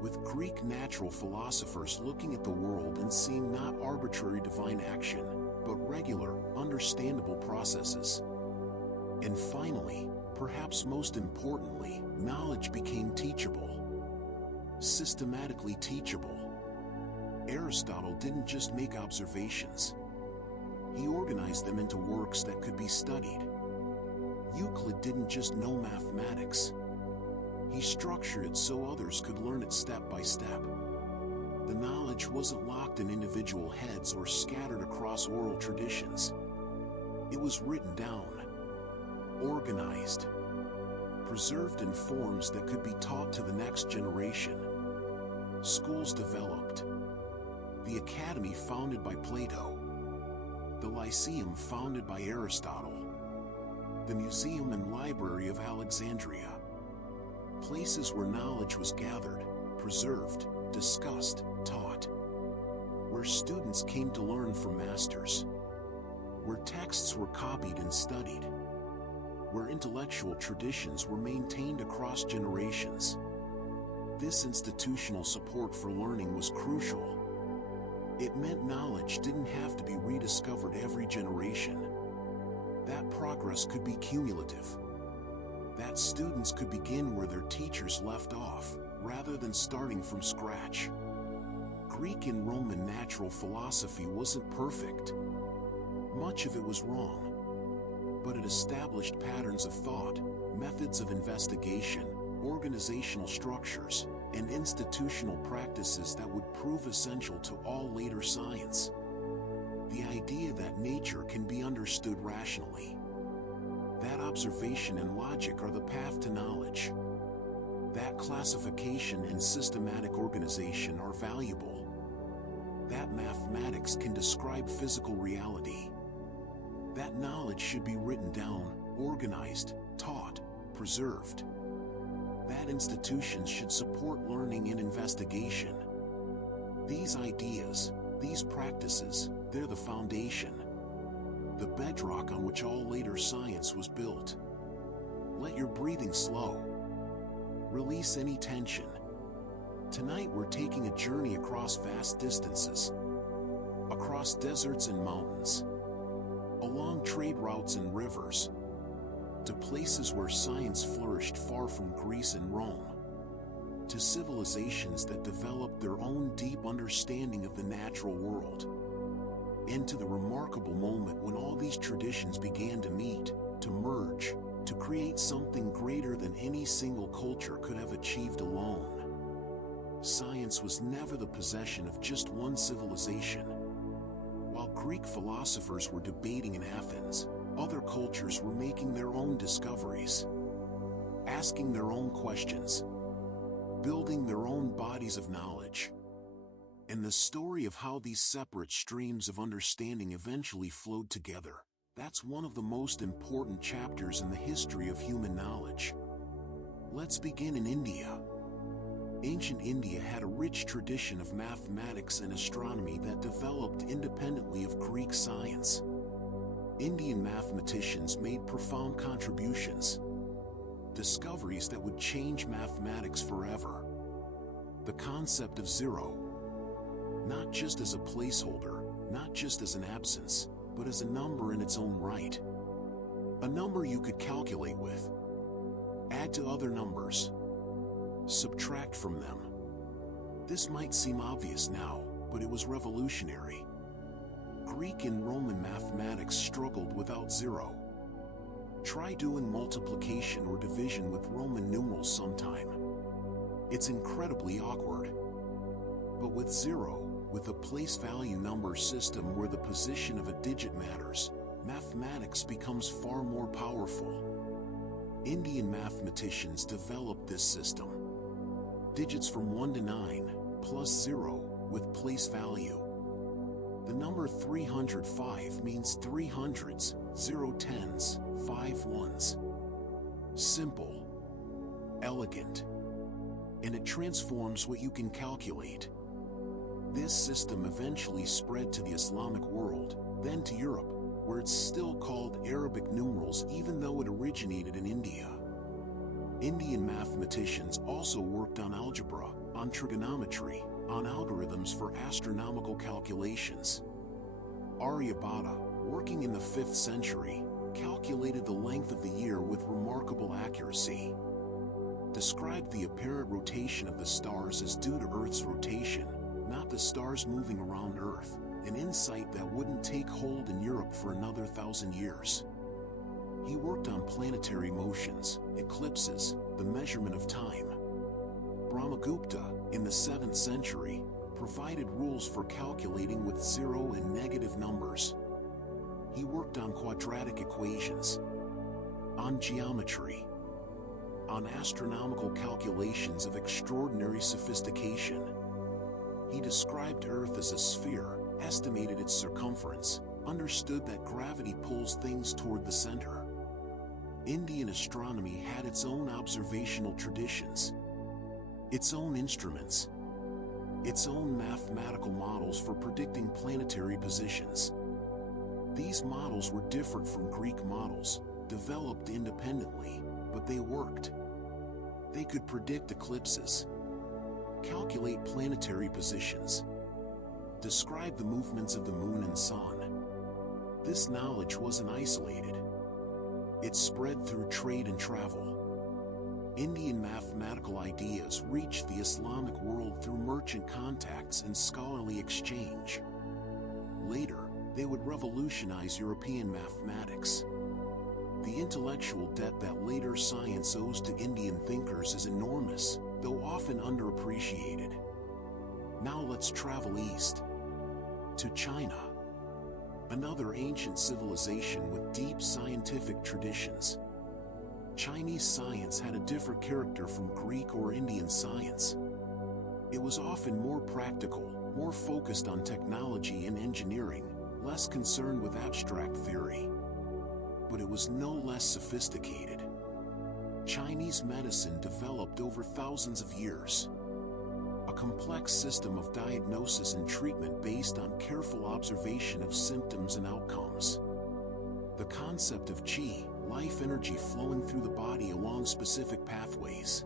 with Greek natural philosophers looking at the world and seeing not arbitrary divine action, but regular, understandable processes. And finally, perhaps most importantly, knowledge became teachable, systematically teachable. Aristotle didn't just make observations. He organized them into works that could be studied. Euclid didn't just know mathematics. He structured it so others could learn it step by step. The knowledge wasn't locked in individual heads or scattered across oral traditions. It was written down, organized, preserved in forms that could be taught to the next generation. Schools developed. The Academy founded by Plato, the Lyceum founded by Aristotle, the Museum and Library of Alexandria. Places where knowledge was gathered, preserved, discussed, taught. Where students came to learn from masters. Where texts were copied and studied. Where intellectual traditions were maintained across generations. This institutional support for learning was crucial. It meant knowledge didn't have to be rediscovered every generation. That progress could be cumulative. That students could begin where their teachers left off, rather than starting from scratch. Greek and Roman natural philosophy wasn't perfect. Much of it was wrong. But it established patterns of thought, methods of investigation, organizational structures, and institutional practices that would prove essential to all later science. The idea that nature can be understood rationally, that observation and logic are the path to knowledge, that classification and systematic organization are valuable, that mathematics can describe physical reality, that knowledge should be written down, organized, taught, preserved, that institutions should support learning and investigation. These ideas, these practices, they're the foundation, the bedrock on which all later science was built. Let your breathing slow. Release any tension. Tonight we're taking a journey across vast distances, across deserts and mountains, along trade routes and rivers, to places where science flourished far from Greece and Rome, to civilizations that developed their own deep understanding of the natural world, and to the remarkable moment when all these traditions began to meet, to merge, to create something greater than any single culture could have achieved alone. Science was never the possession of just one civilization. While Greek philosophers were debating in Athens, other cultures were making their own discoveries, asking their own questions, building their own bodies of knowledge. And the story of how these separate streams of understanding eventually flowed together, that's one of the most important chapters in the history of human knowledge. Let's begin in India. Ancient India had a rich tradition of mathematics and astronomy that developed independently of Greek science. Indian mathematicians made profound contributions, discoveries that would change mathematics forever. The concept of zero, not just as a placeholder, not just as an absence, but as a number in its own right. A number you could calculate with, add to other numbers, subtract from them. This might seem obvious now, but it was revolutionary. Greek and Roman mathematics struggled without zero. Try doing multiplication or division with Roman numerals sometime. It's incredibly awkward. But with zero, with a place value number system where the position of a digit matters, mathematics becomes far more powerful. Indian mathematicians developed this system. Digits from 1 to 9, plus 0, with place value. The number 305 means 3 hundreds, 0 tens, 5 ones. Simple, elegant, and it transforms what you can calculate. This system eventually spread to the Islamic world, then to Europe, where it's still called Arabic numerals even though it originated in India. Indian mathematicians also worked on algebra, on trigonometry, on algorithms for astronomical calculations. Aryabhata, working in the 5th century, calculated the length of the year with remarkable accuracy. Described the apparent rotation of the stars as due to Earth's rotation, not the stars moving around Earth, an insight that wouldn't take hold in Europe for another 1,000 years. He worked on planetary motions, eclipses, the measurement of time. Brahmagupta, in the 7th century, provided rules for calculating with zero and negative numbers. He worked on quadratic equations, on geometry, on astronomical calculations of extraordinary sophistication. He described Earth as a sphere, estimated its circumference, understood that gravity pulls things toward the center. Indian astronomy had its own observational traditions, its own instruments, its own mathematical models for predicting planetary positions. These models were different from Greek models, developed independently, but they worked. They could predict eclipses, calculate planetary positions, describe the movements of the moon and sun. This knowledge wasn't isolated. It spread through trade and travel. Indian mathematical ideas reached the Islamic world through merchant contacts and scholarly exchange. Later, they would revolutionize European mathematics. The intellectual debt that later science owes to Indian thinkers is enormous, though often underappreciated. Now let's travel east to China, another ancient civilization with deep scientific traditions. Chinese science had a different character from Greek or Indian science. It was often more practical, more focused on technology and engineering, less concerned with abstract theory. But it was no less sophisticated. Chinese medicine developed over thousands of years. A complex system of diagnosis and treatment based on careful observation of symptoms and outcomes. The concept of qi, life energy flowing through the body along specific pathways.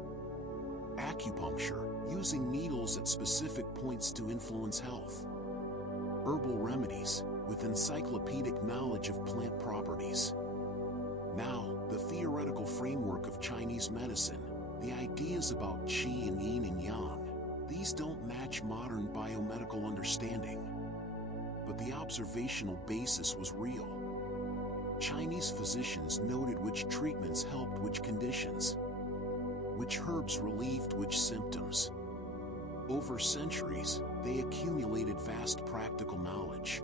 Acupuncture, using needles at specific points to influence health. Herbal remedies, with encyclopedic knowledge of plant properties. Now, the theoretical framework of Chinese medicine, the ideas about qi and yin and yang, these don't match modern biomedical understanding. But the observational basis was real. Chinese physicians noted which treatments helped which conditions, which herbs relieved which symptoms. Over centuries, they accumulated vast practical knowledge.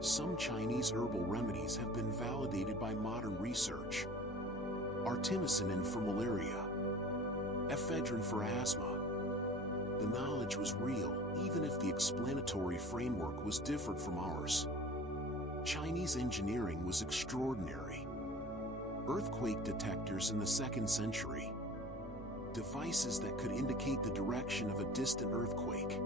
Some Chinese herbal remedies have been validated by modern research. Artemisinin for malaria, ephedrine for asthma. The knowledge was real, even if the explanatory framework was different from ours. Chinese engineering was extraordinary. Earthquake detectors in the 2nd century. Devices that could indicate the direction of a distant earthquake.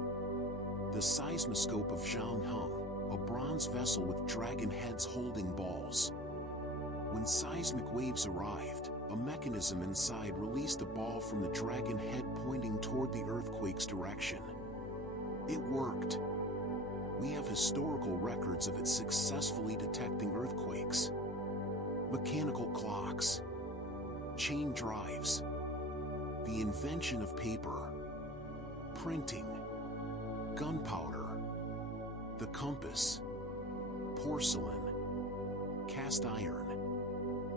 The seismoscope of Zhangheng, a bronze vessel with dragon heads holding balls. When seismic waves arrived, a mechanism inside released a ball from the dragon head pointing toward the earthquake's direction. It worked. We have historical records of it successfully detecting earthquakes. Mechanical clocks, chain drives, the invention of paper, printing, gunpowder, the compass, porcelain, cast iron,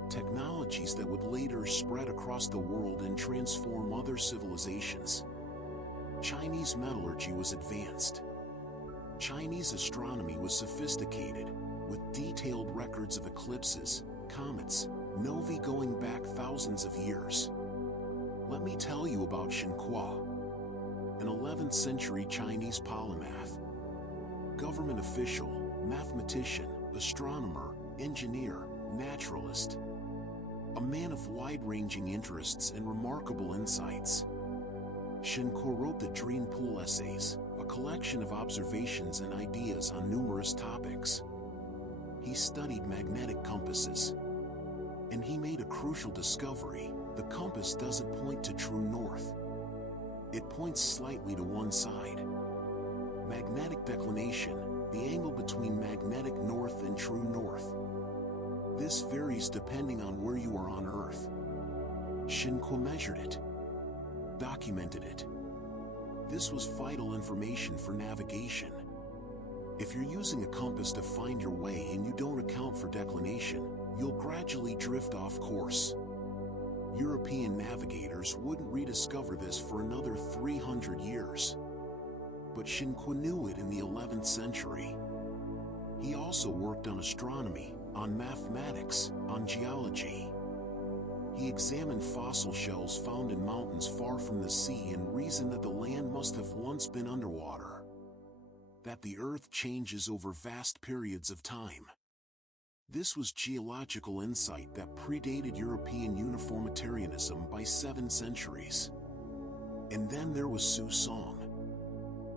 technologies that would later spread across the world and transform other civilizations. Chinese metallurgy was advanced. Chinese astronomy was sophisticated, with detailed records of eclipses, comets, novae going back thousands of years. Let me tell you about Shen Kuo, an 11th century Chinese polymath, government official, mathematician, astronomer, engineer, naturalist. A man of wide-ranging interests and remarkable insights. Shen Kuo wrote the Dream Pool Essays, a collection of observations and ideas on numerous topics. He studied magnetic compasses. And he made a crucial discovery: the compass doesn't point to true north. It points slightly to one side. Magnetic declination, the angle between magnetic north and true north. This varies depending on where you are on Earth. Shen Kuo measured it, documented it. This was vital information for navigation. If you're using a compass to find your way and you don't account for declination, you'll gradually drift off course. European navigators wouldn't rediscover this for another 300 years. But Shen Kuo knew it in the 11th century. He also worked on astronomy, on mathematics, on geology. He examined fossil shells found in mountains far from the sea and reasoned that the land must have once been underwater. That the Earth changes over vast periods of time. This was geological insight that predated European uniformitarianism by 7 centuries. And then there was Su Song,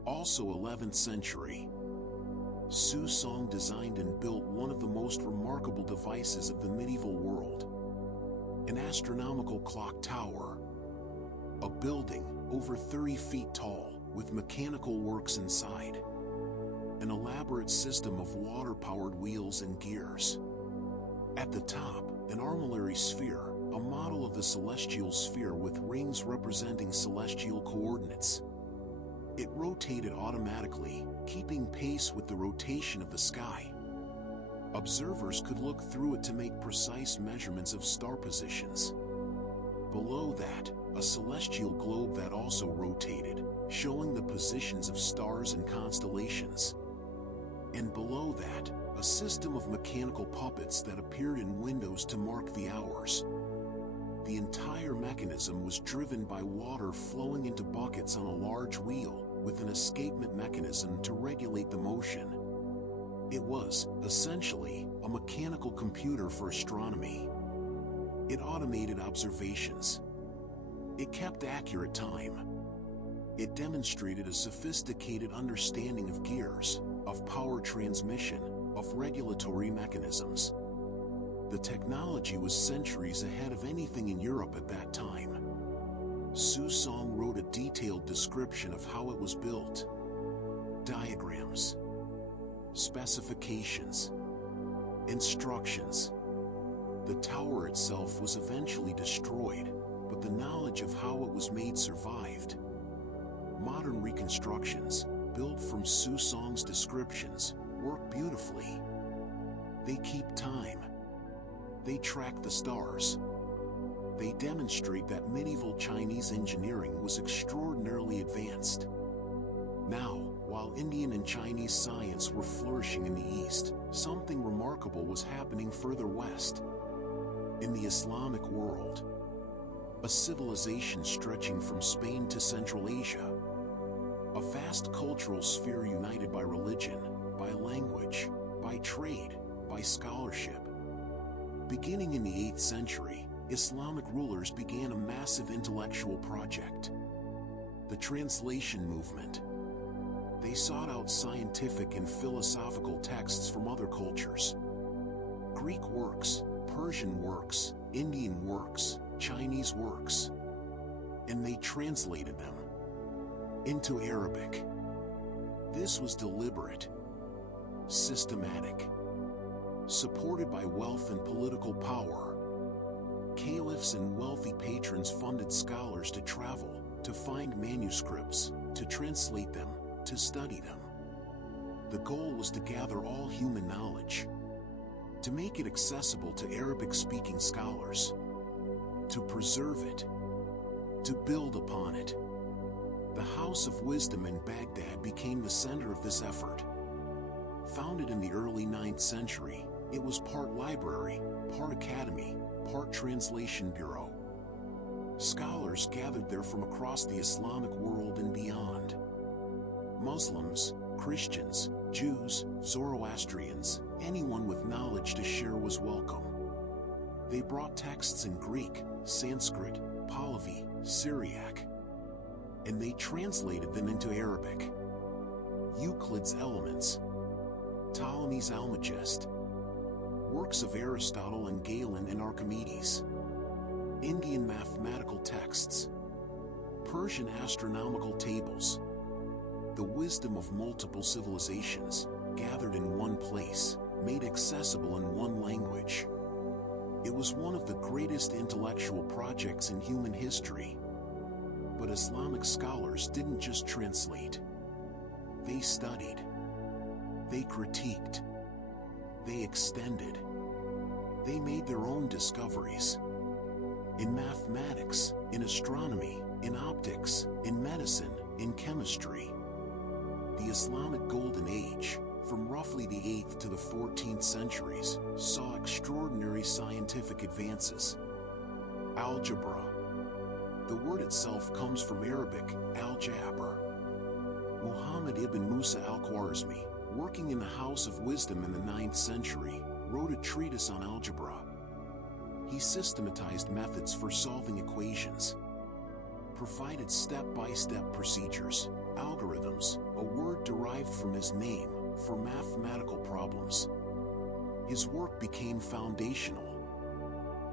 also 11th century. Su Song designed and built one of the most remarkable devices of the medieval world. An astronomical clock tower. A building over 30 feet tall, with mechanical works inside. An elaborate system of water-powered wheels and gears. At the top, an armillary sphere, a model of the celestial sphere with rings representing celestial coordinates. It rotated automatically, keeping pace with the rotation of the sky. Observers could look through it to make precise measurements of star positions. Below that, a celestial globe that also rotated, showing the positions of stars and constellations. And below that, a system of mechanical puppets that appeared in windows to mark the hours. The entire mechanism was driven by water flowing into buckets on a large wheel, with an escapement mechanism to regulate the motion. It was, essentially, a mechanical computer for astronomy. It automated observations. It kept accurate time. It demonstrated a sophisticated understanding of gears, of power transmission, of regulatory mechanisms. The technology was centuries ahead of anything in Europe at that time. Su Song wrote a detailed description of how it was built. Diagrams, specifications, instructions. The tower itself was eventually destroyed, but the knowledge of how it was made survived. Modern reconstructions, built from Susong's descriptions, work beautifully. They keep time. They track the stars. They demonstrate that medieval Chinese engineering was extraordinarily advanced. Now, while Indian and Chinese science were flourishing in the East, something remarkable was happening further west. In the Islamic world, a civilization stretching from Spain to Central Asia, a vast cultural sphere united by religion, by language, by trade, by scholarship. Beginning in the 8th century, Islamic rulers began a massive intellectual project, the translation movement. They sought out scientific and philosophical texts from other cultures. Greek works, Persian works, Indian works, Chinese works, and they translated them into Arabic. This was deliberate, systematic, supported by wealth and political power. Caliphs and wealthy patrons funded scholars to travel, to find manuscripts, to translate them, to study them. The goal was to gather all human knowledge, to make it accessible to Arabic-speaking scholars, to preserve it, to build upon it. The House of Wisdom in Baghdad became the center of this effort. Founded in the early 9th century, it was part library, part academy, part translation bureau. Scholars gathered there from across the Islamic world and beyond. Muslims, Christians, Jews, Zoroastrians, anyone with knowledge to share was welcome. They brought texts in Greek, Sanskrit, Pahlavi, Syriac, and they translated them into Arabic. Euclid's Elements, Ptolemy's Almagest, works of Aristotle and Galen and Archimedes, Indian mathematical texts, Persian astronomical tables, the wisdom of multiple civilizations, gathered in one place, made accessible in one language. It was one of the greatest intellectual projects in human history. But Islamic scholars didn't just translate. They studied. They critiqued. They extended. They made their own discoveries. In mathematics, in astronomy, in optics, in medicine, in chemistry. The Islamic Golden Age, from roughly the 8th to the 14th centuries, saw extraordinary scientific advances. Algebra. The word itself comes from Arabic, al-Jabr. Muhammad ibn Musa al-Khwarizmi, working in the House of Wisdom in the 9th century, wrote a treatise on algebra. He systematized methods for solving equations, provided step-by-step procedures, algorithms, a word derived from his name, for mathematical problems. His work became foundational.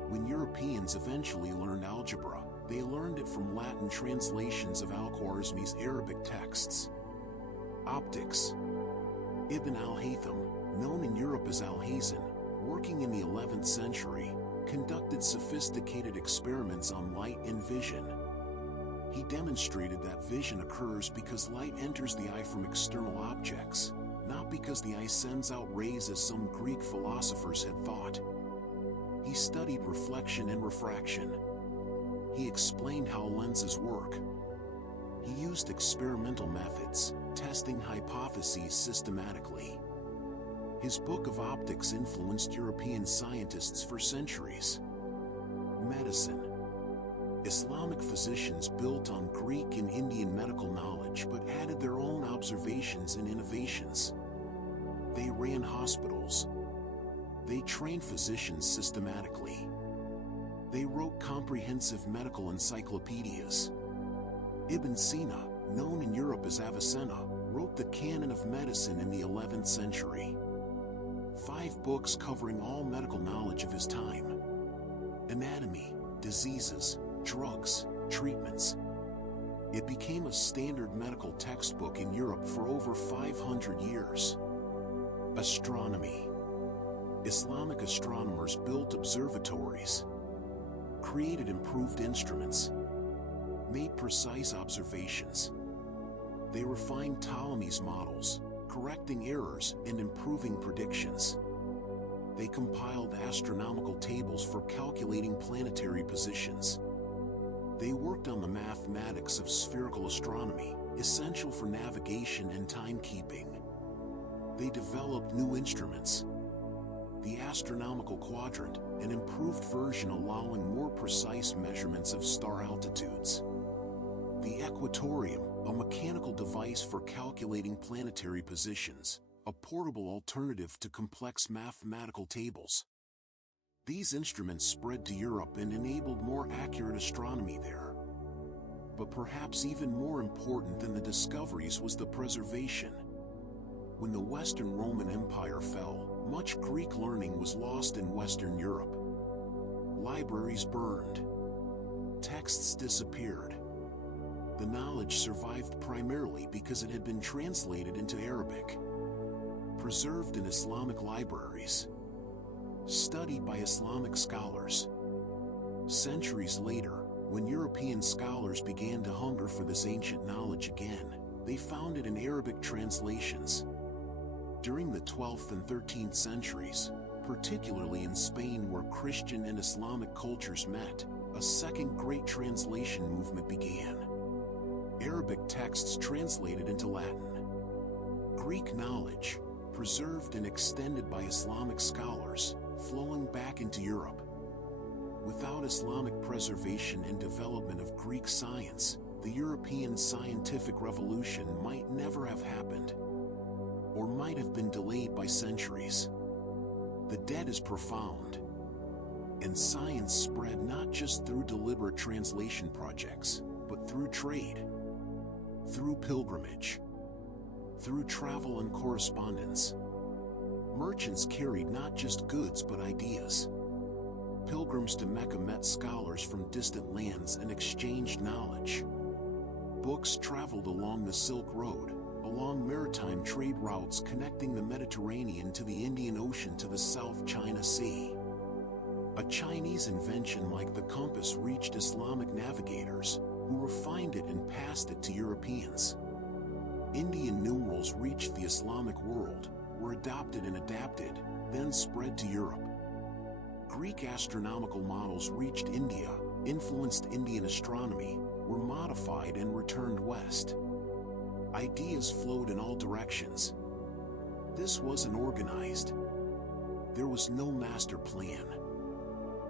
When Europeans eventually learned algebra, they learned it from Latin translations of al-Khwarizmi's Arabic texts. Optics. Ibn al-Haytham, known in Europe as al-Hazan, working in the 11th century, conducted sophisticated experiments on light and vision. He demonstrated that vision occurs because light enters the eye from external objects, not because the eye sends out rays as some Greek philosophers had thought. He studied reflection and refraction. He explained how lenses work. He used experimental methods, testing hypotheses systematically. His book of optics influenced European scientists for centuries. Medicine. Islamic physicians built on Greek and Indian medical knowledge but added their own observations and innovations. They ran hospitals. They trained physicians systematically. They wrote comprehensive medical encyclopedias. Ibn Sina, known in Europe as Avicenna, wrote the Canon of Medicine in the 11th century. 5 books covering all medical knowledge of his time. Anatomy, diseases, drugs, treatments. It became a standard medical textbook in Europe for over 500 years. Astronomy. Islamic astronomers built observatories, created improved instruments, made precise observations. They refined Ptolemy's models, correcting errors and improving predictions. They compiled astronomical tables for calculating planetary positions. They worked on the mathematics of spherical astronomy, essential for navigation and timekeeping. They developed new instruments, the astronomical quadrant, an improved version allowing more precise measurements of star altitudes. The equatorium, a mechanical device for calculating planetary positions, a portable alternative to complex mathematical tables. These instruments spread to Europe and enabled more accurate astronomy there. But perhaps even more important than the discoveries was the preservation. When the Western Roman Empire fell, much Greek learning was lost in Western Europe. Libraries burned. Texts disappeared. The knowledge survived primarily because it had been translated into Arabic, preserved in Islamic libraries, studied by Islamic scholars. Centuries later, when European scholars began to hunger for this ancient knowledge again, they found it in Arabic translations. During the 12th and 13th centuries, particularly in Spain where Christian and Islamic cultures met, a second great translation movement began. Arabic texts translated into Latin. Greek knowledge, preserved and extended by Islamic scholars, flowing back into Europe. Without Islamic preservation and development of Greek science, the European scientific revolution might never have happened, or might have been delayed by centuries. The debt is profound, and science spread not just through deliberate translation projects, but through trade, through pilgrimage, through travel and correspondence. Merchants carried not just goods but ideas. Pilgrims to Mecca met scholars from distant lands and exchanged knowledge. Books traveled along the Silk Road, along maritime trade routes connecting the Mediterranean to the Indian Ocean to the South China Sea. A Chinese invention like the compass reached Islamic navigators, who refined it and passed it to Europeans. Indian numerals reached the Islamic world, were adopted and adapted, then spread to Europe. Greek astronomical models reached India, influenced Indian astronomy, were modified and returned west. Ideas flowed in all directions. This wasn't organized. There was no master plan.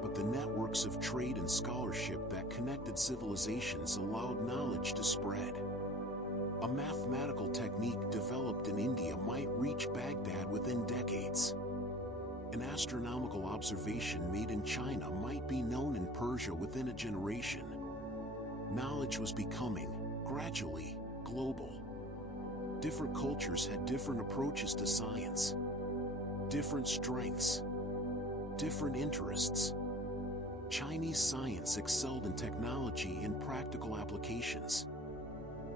But the networks of trade and scholarship that connected civilizations allowed knowledge to spread. A mathematical technique developed in India might reach Baghdad within decades. An astronomical observation made in China might be known in Persia within a generation. Knowledge was becoming, gradually, global. Different cultures had different approaches to science, different strengths, different interests. Chinese science excelled in technology and practical applications.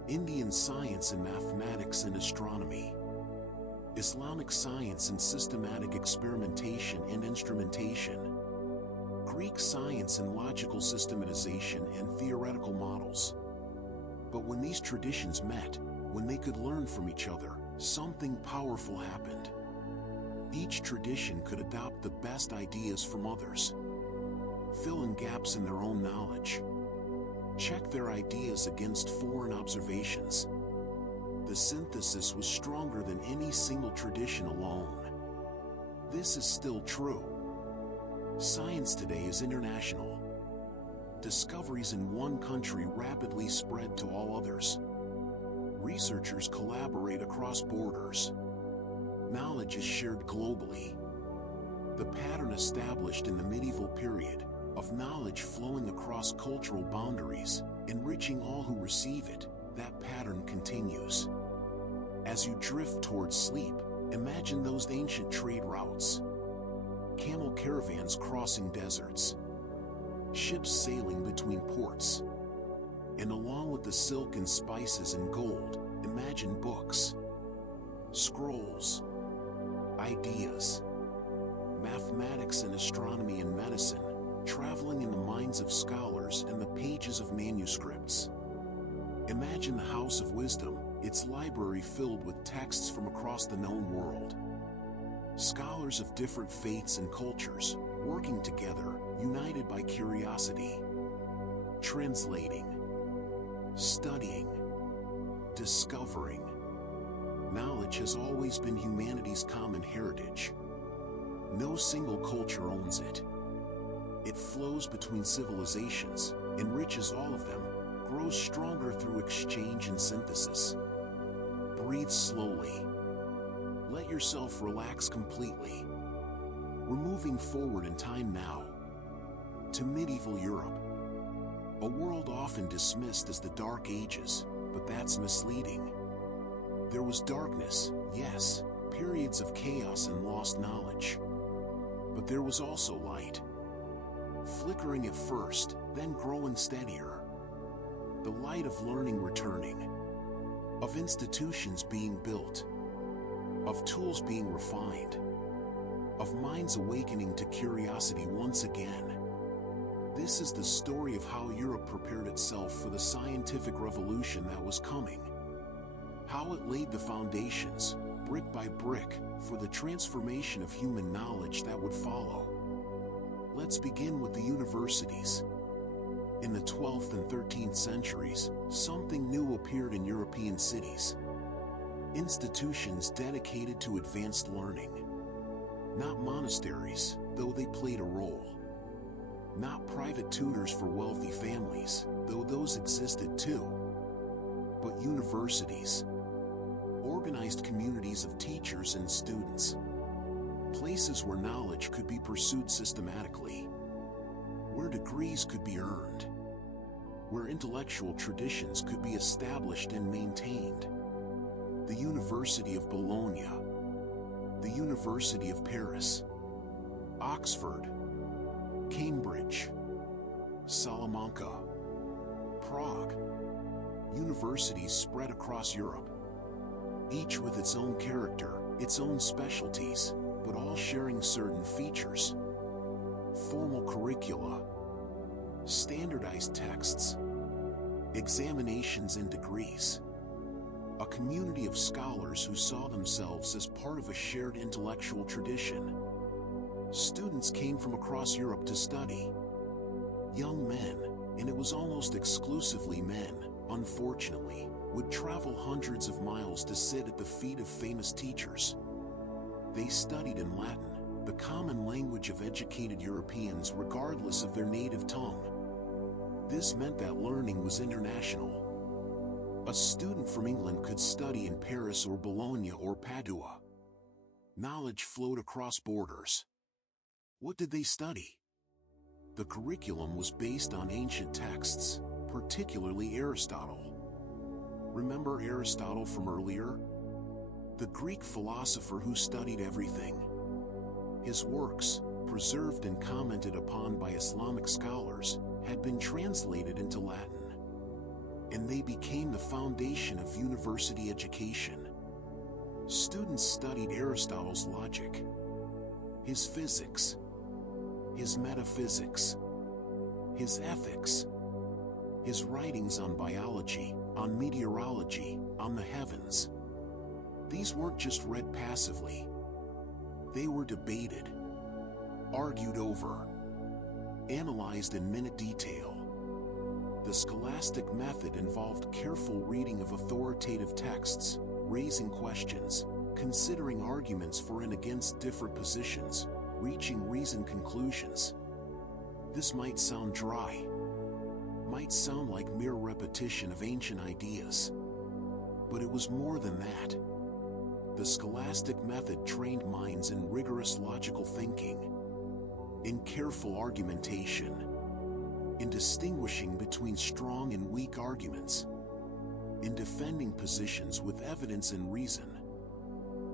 Indian science in mathematics and astronomy. Islamic science in systematic experimentation and instrumentation. Greek science in logical systematization and theoretical models. But when these traditions met, when they could learn from each other, something powerful happened. Each tradition could adopt the best ideas from others, fill in gaps in their own knowledge, check their ideas against foreign observations. The synthesis was stronger than any single tradition alone. This is still true. Science today is international. Discoveries in one country rapidly spread to all others. Researchers collaborate across borders. Knowledge is shared globally. The pattern established in the medieval period, of knowledge flowing across cultural boundaries, enriching all who receive it, that pattern continues. As you drift towards sleep, imagine those ancient trade routes. Camel caravans crossing deserts. Ships sailing between ports. And along with the silk and spices and gold, imagine books, scrolls, ideas, mathematics and astronomy and medicine, traveling in the minds of scholars and the pages of manuscripts. Imagine the House of Wisdom, its library filled with texts from across the known world. Scholars of different faiths and cultures, working together, united by curiosity. Translating, studying, discovering. Knowledge has always been humanity's common heritage. No single culture owns it. It flows between civilizations, enriches all of them, grows stronger through exchange and synthesis. Breathe slowly. Let yourself relax completely. We're moving forward in time now, to medieval Europe. A world often dismissed as the Dark Ages, but that's misleading. There was darkness, yes, periods of chaos and lost knowledge. But there was also light. Flickering at first, then growing steadier. The light of learning returning. Of institutions being built. Of tools being refined. Of minds awakening to curiosity once again. This is the story of how Europe prepared itself for the scientific revolution that was coming. How it laid the foundations, brick by brick, for the transformation of human knowledge that would follow. Let's begin with the universities. In the 12th and 13th centuries, something new appeared in European cities. Institutions dedicated to advanced learning. Not monasteries, though they played a role. Not private tutors for wealthy families, though those existed too. But universities. Organized communities of teachers and students. Places where knowledge could be pursued systematically. Where degrees could be earned. Where intellectual traditions could be established and maintained. The University of Bologna. The University of Paris. Oxford. Cambridge. Salamanca. Prague. Universities spread across Europe. Each with its own character, its own specialties, but all sharing certain features. Formal curricula. Standardized texts. Examinations and degrees. A community of scholars who saw themselves as part of a shared intellectual tradition. Students came from across Europe to study. Young men, and it was almost exclusively men, unfortunately, would travel hundreds of miles to sit at the feet of famous teachers. They studied in Latin, the common language of educated Europeans regardless of their native tongue. This meant that learning was international. A student from England could study in Paris or Bologna or Padua. Knowledge flowed across borders. What did they study? The curriculum was based on ancient texts, particularly Aristotle. Remember Aristotle from earlier? The Greek philosopher who studied everything. His works, preserved and commented upon by Islamic scholars, had been translated into Latin. And they became the foundation of university education. Students studied Aristotle's logic, his physics, his metaphysics, his ethics, his writings on biology, on meteorology, on the heavens. These weren't just read passively. They were debated, argued over, analyzed in minute detail. The scholastic method involved careful reading of authoritative texts, raising questions, considering arguments for and against different positions, reaching reasoned conclusions. This might sound dry, might sound like mere repetition of ancient ideas. But it was more than that. The scholastic method trained minds in rigorous logical thinking, in careful argumentation, in distinguishing between strong and weak arguments, in defending positions with evidence and reason.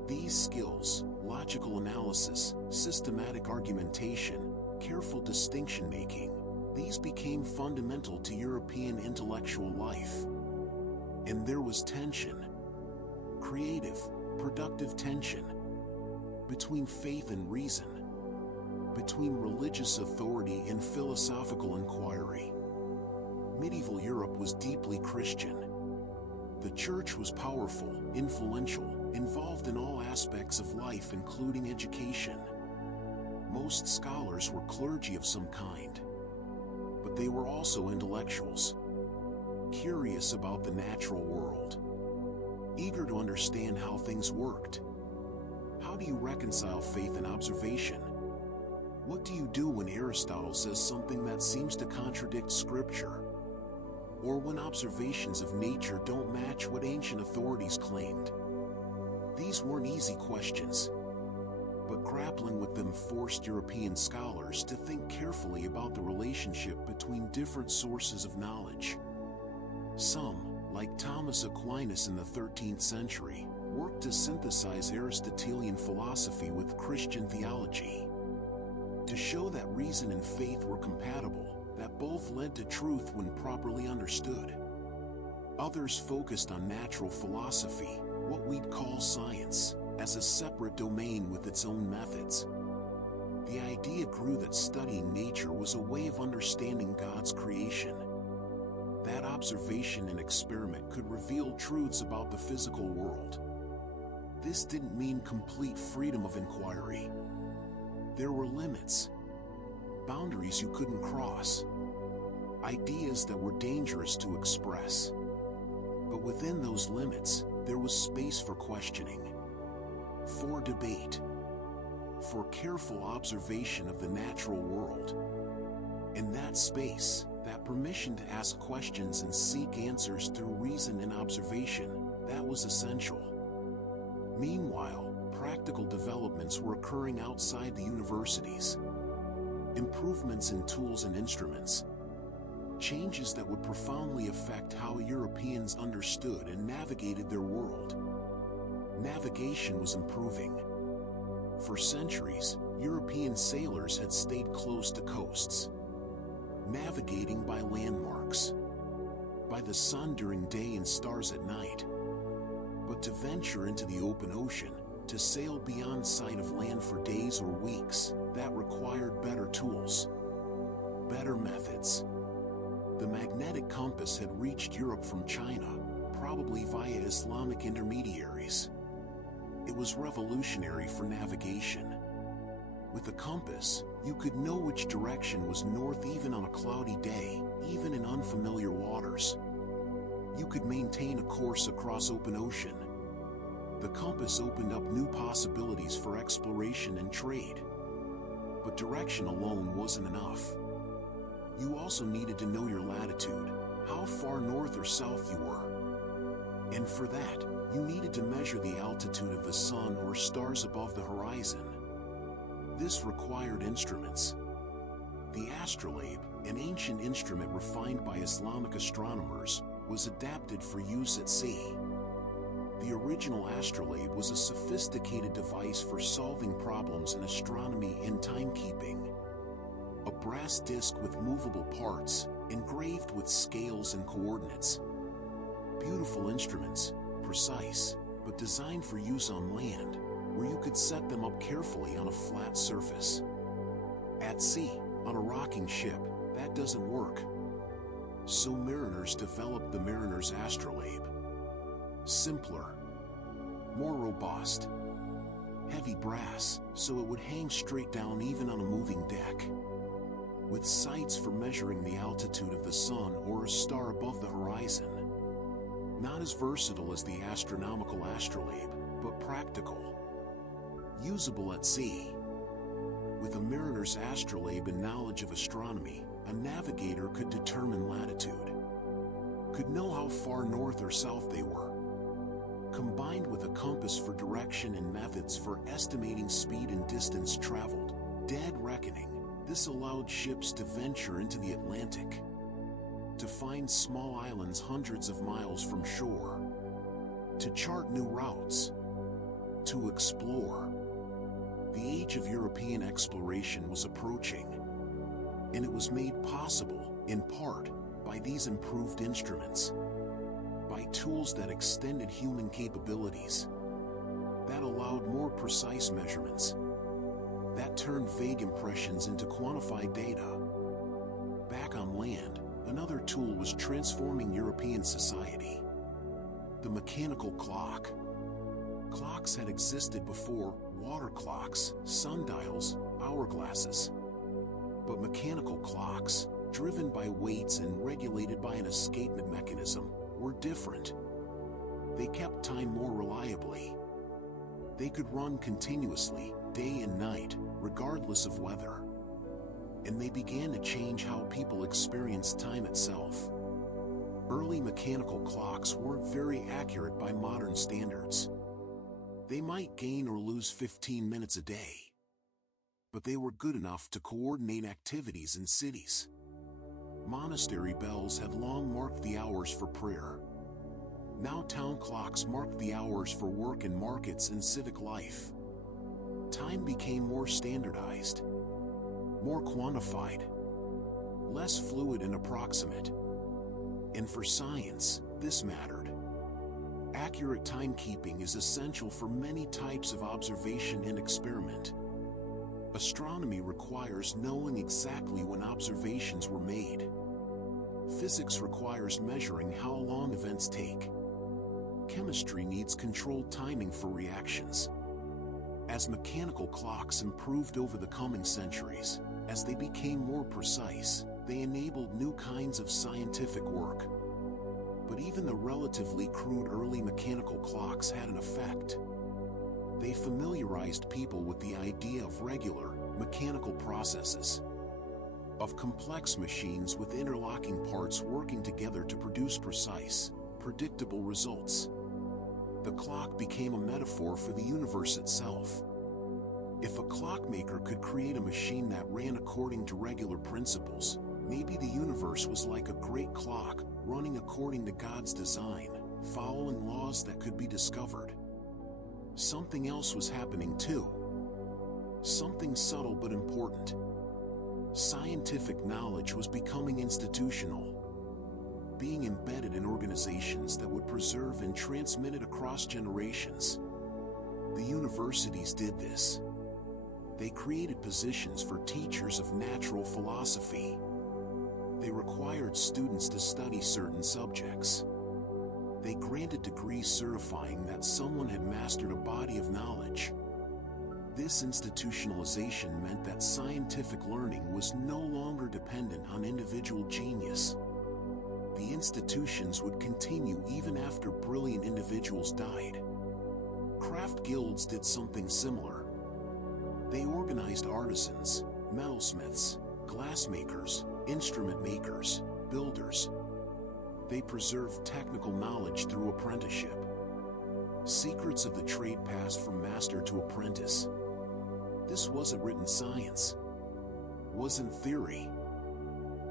These skills, logical analysis, systematic argumentation, careful distinction-making, these became fundamental to European intellectual life. And there was tension, creative, productive tension, between faith and reason, between religious authority and philosophical inquiry. Medieval Europe was deeply Christian. The church was powerful, influential, involved in all aspects of life including education. Most scholars were clergy of some kind, but they were also intellectuals, curious about the natural world, eager to understand how things worked. How do you reconcile faith and observation? What do you do when Aristotle says something that seems to contradict Scripture? Or when observations of nature don't match what ancient authorities claimed? These weren't easy questions, but grappling with them forced European scholars to think carefully about the relationship between different sources of knowledge. Some, like Thomas Aquinas in the 13th century, worked to synthesize Aristotelian philosophy with Christian theology, to show that reason and faith were compatible, that both led to truth when properly understood. Others focused on natural philosophy, what we'd call science, as a separate domain with its own methods. The idea grew that studying nature was a way of understanding God's creation. That observation and experiment could reveal truths about the physical world. This didn't mean complete freedom of inquiry. There were limits, boundaries you couldn't cross, ideas that were dangerous to express. But within those limits, there was space for questioning, for debate, for careful observation of the natural world. In that space, that permission to ask questions and seek answers through reason and observation, that was essential. Meanwhile, practical developments were occurring outside the universities. Improvements in tools and instruments, changes that would profoundly affect how Europeans understood and navigated their world. Navigation was improving. For centuries, European sailors had stayed close to coasts, navigating by landmarks, by the sun during day and stars at night. But to venture into the open ocean, to sail beyond sight of land for days or weeks, that required better tools, better methods. The magnetic compass had reached Europe from China, probably via Islamic intermediaries. It was revolutionary for navigation. With a compass, you could know which direction was north even on a cloudy day, even in unfamiliar waters. You could maintain a course across open ocean. The compass opened up new possibilities for exploration and trade. But direction alone wasn't enough. You also needed to know your latitude, how far north or south you were. And for that, you needed to measure the altitude of the sun or stars above the horizon. This required instruments. The astrolabe, an ancient instrument refined by Islamic astronomers, was adapted for use at sea. The original astrolabe was a sophisticated device for solving problems in astronomy and timekeeping. A brass disc with movable parts, engraved with scales and coordinates. Beautiful instruments, precise, but designed for use on land, where you could set them up carefully on a flat surface. At sea, on a rocking ship, that doesn't work. So mariners developed the mariner's astrolabe. Simpler, more robust, heavy brass, so it would hang straight down even on a moving deck. With sights for measuring the altitude of the sun or a star above the horizon. Not as versatile as the astronomical astrolabe, but practical. Usable at sea. With a mariner's astrolabe and knowledge of astronomy, a navigator could determine latitude, could know how far north or south they were. Combined with a compass for direction and methods for estimating speed and distance traveled, dead reckoning, this allowed ships to venture into the Atlantic, to find small islands hundreds of miles from shore, to chart new routes, to explore. The age of European exploration was approaching, and it was made possible, in part, by these improved instruments, by tools that extended human capabilities, that allowed more precise measurements, that turned vague impressions into quantified data. Back on land, another tool was transforming European society. The mechanical clock. Clocks had existed before: water clocks, sundials, hourglasses. But mechanical clocks, driven by weights and regulated by an escapement mechanism, were different. They kept time more reliably. They could run continuously, day and night, regardless of weather. And they began to change how people experienced time itself. Early mechanical clocks weren't very accurate by modern standards. They might gain or lose 15 minutes a day. But they were good enough to coordinate activities in cities. Monastery bells had long marked the hours for prayer. Now town clocks marked the hours for work in markets and civic life. Time became more standardized, more quantified, less fluid and approximate. And for science, this mattered. Accurate timekeeping is essential for many types of observation and experiment. Astronomy requires knowing exactly when observations were made. Physics requires measuring how long events take. Chemistry needs controlled timing for reactions. As mechanical clocks improved over the coming centuries, as they became more precise, they enabled new kinds of scientific work. But even the relatively crude early mechanical clocks had an effect. They familiarized people with the idea of regular, mechanical processes, of complex machines with interlocking parts working together to produce precise, predictable results. The clock became a metaphor for the universe itself. If a clockmaker could create a machine that ran according to regular principles, maybe the universe was like a great clock, running according to God's design, following laws that could be discovered. Something else was happening too. Something subtle but important. Scientific knowledge was becoming institutional, being embedded in organizations that would preserve and transmit it across generations. The universities did this. They created positions for teachers of natural philosophy. They required students to study certain subjects. They granted degrees certifying that someone had mastered a body of knowledge. This institutionalization meant that scientific learning was no longer dependent on individual genius. The institutions would continue even after brilliant individuals died. Craft guilds did something similar. They organized artisans, metalsmiths, glassmakers, instrument makers, builders. They preserved technical knowledge through apprenticeship. Secrets of the trade passed from master to apprentice. This wasn't written science, wasn't theory,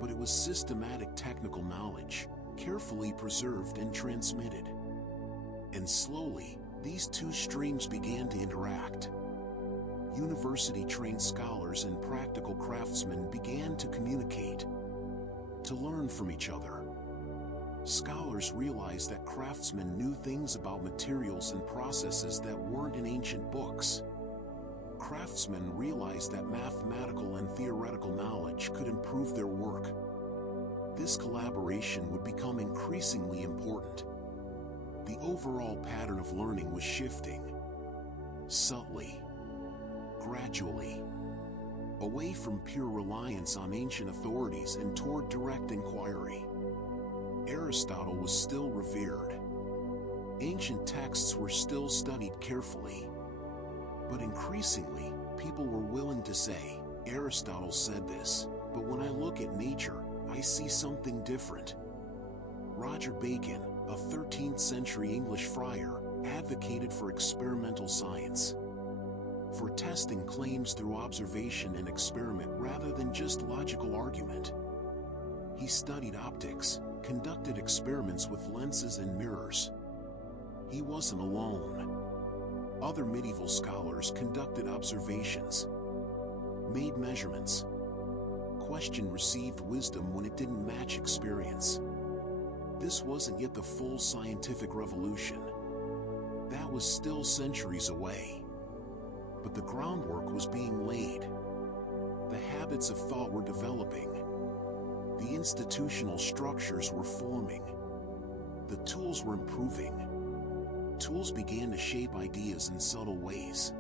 but it was systematic technical knowledge, carefully preserved and transmitted. And slowly, these two streams began to interact. University-trained scholars and practical craftsmen began to communicate, to learn from each other. Scholars realized that craftsmen knew things about materials and processes that weren't in ancient books. Craftsmen realized that mathematical and theoretical knowledge could improve their work. This collaboration would become increasingly important. The overall pattern of learning was shifting, subtly, gradually, away from pure reliance on ancient authorities and toward direct inquiry. Aristotle was still revered. Ancient texts were still studied carefully. But increasingly, people were willing to say, Aristotle said this, but when I look at nature, I see something different. Roger Bacon, a 13th century English friar, advocated for experimental science, for testing claims through observation and experiment rather than just logical argument. He studied optics, conducted experiments with lenses and mirrors. He wasn't alone. Other medieval scholars conducted observations, made measurements, questioned received wisdom when it didn't match experience. This wasn't yet the full scientific revolution. That was still centuries away. But the groundwork was being laid. The habits of thought were developing. The institutional structures were forming. The tools were improving. Tools began to shape ideas in subtle ways.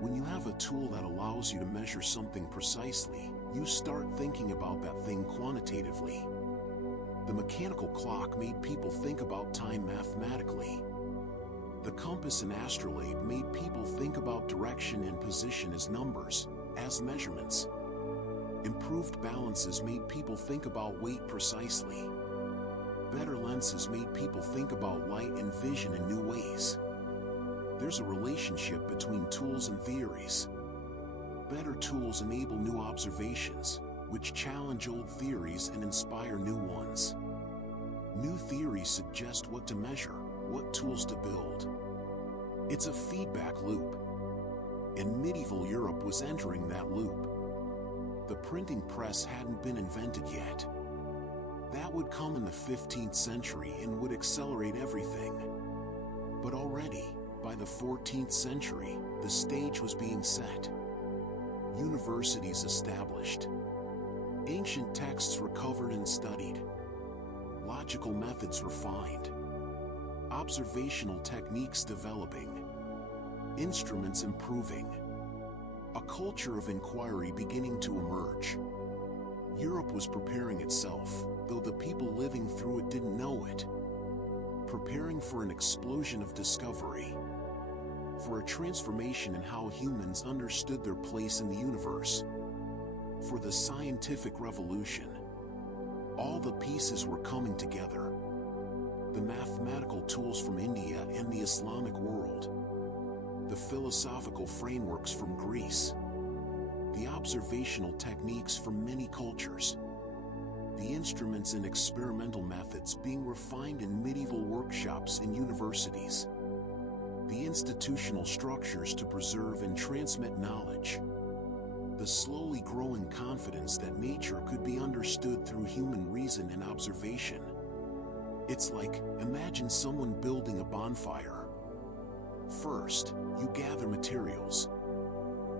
When you have a tool that allows you to measure something precisely, you start thinking about that thing quantitatively. The mechanical clock made people think about time mathematically. The compass and astrolabe made people think about direction and position as numbers, as measurements. Improved balances made people think about weight precisely. Better lenses made people think about light and vision in new ways. There's a relationship between tools and theories. Better tools enable new observations, which challenge old theories and inspire new ones. New theories suggest what to measure, what tools to build. It's a feedback loop. And medieval Europe was entering that loop. The printing press hadn't been invented yet. That would come in the 15th century and would accelerate everything. But already, by the 14th century, the stage was being set. Universities established. Ancient texts recovered and studied. Logical methods refined. Observational techniques developing. Instruments improving. A culture of inquiry beginning to emerge. Europe was preparing itself, though the people living through it didn't know it. Preparing for an explosion of discovery. For a transformation in how humans understood their place in the universe. For the scientific revolution. All the pieces were coming together. The mathematical tools from India and the Islamic world. The philosophical frameworks from Greece. The observational techniques from many cultures. The instruments and experimental methods being refined in medieval workshops and universities. The institutional structures to preserve and transmit knowledge. The slowly growing confidence that nature could be understood through human reason and observation. It's like, imagine someone building a bonfire. First, you gather materials.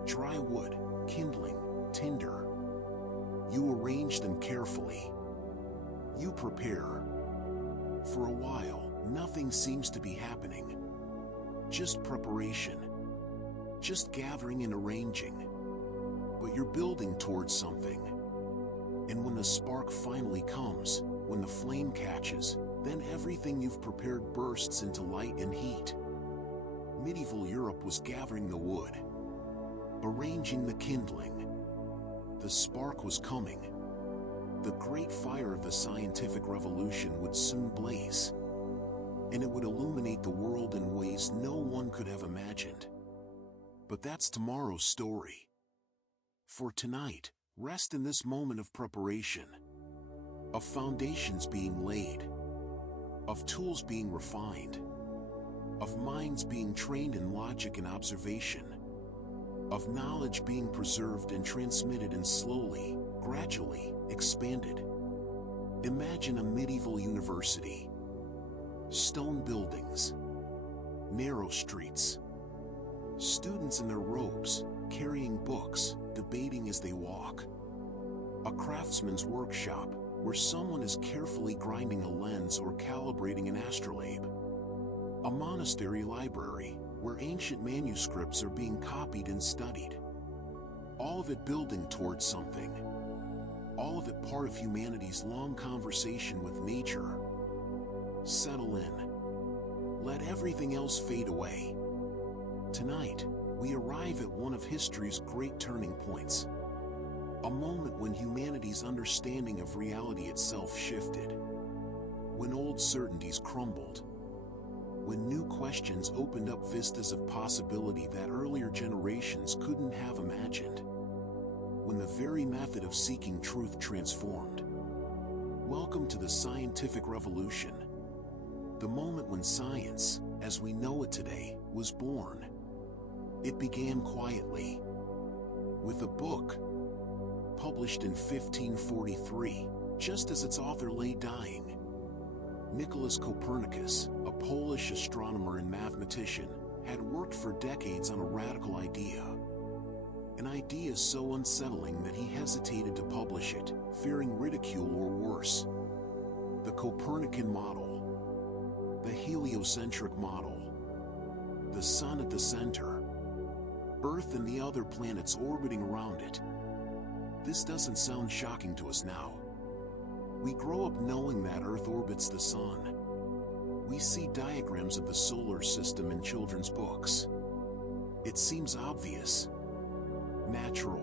Dry wood, kindling, tinder. You arrange them carefully. You prepare. For a while, nothing seems to be happening. Just preparation. Just gathering and arranging. But you're building towards something. And when the spark finally comes, when the flame catches, then everything you've prepared bursts into light and heat. Medieval Europe was gathering the wood. Arranging the kindling. The spark was coming. The great fire of the scientific revolution would soon blaze. And it would illuminate the world in ways no one could have imagined. But that's tomorrow's story. For tonight, rest in this moment of preparation. Of foundations being laid. Of tools being refined. Of minds being trained in logic and observation. Of knowledge being preserved and transmitted and slowly, gradually, expanded. Imagine a medieval university. Stone buildings. Narrow streets. Students in their robes, carrying books, debating as they walk. A craftsman's workshop, where someone is carefully grinding a lens or calibrating an astrolabe. A monastery library, where ancient manuscripts are being copied and studied. All of it building towards something. All of it part of humanity's long conversation with nature. Settle in. Let everything else fade away. Tonight, we arrive at one of history's great turning points. A moment when humanity's understanding of reality itself shifted. When old certainties crumbled. When new questions opened up vistas of possibility that earlier generations couldn't have imagined. When the very method of seeking truth transformed. Welcome to the scientific revolution. The moment when science, as we know it today, was born. It began quietly. With a book. Published in 1543, just as its author lay dying. Nicholas Copernicus, a Polish astronomer and mathematician, had worked for decades on a radical idea. An idea so unsettling that he hesitated to publish it, fearing ridicule or worse. The Copernican model. The heliocentric model. The sun at the center. Earth and the other planets orbiting around it. This doesn't sound shocking to us now. We grow up knowing that Earth orbits the sun. We see diagrams of the solar system in children's books. It seems obvious, natural.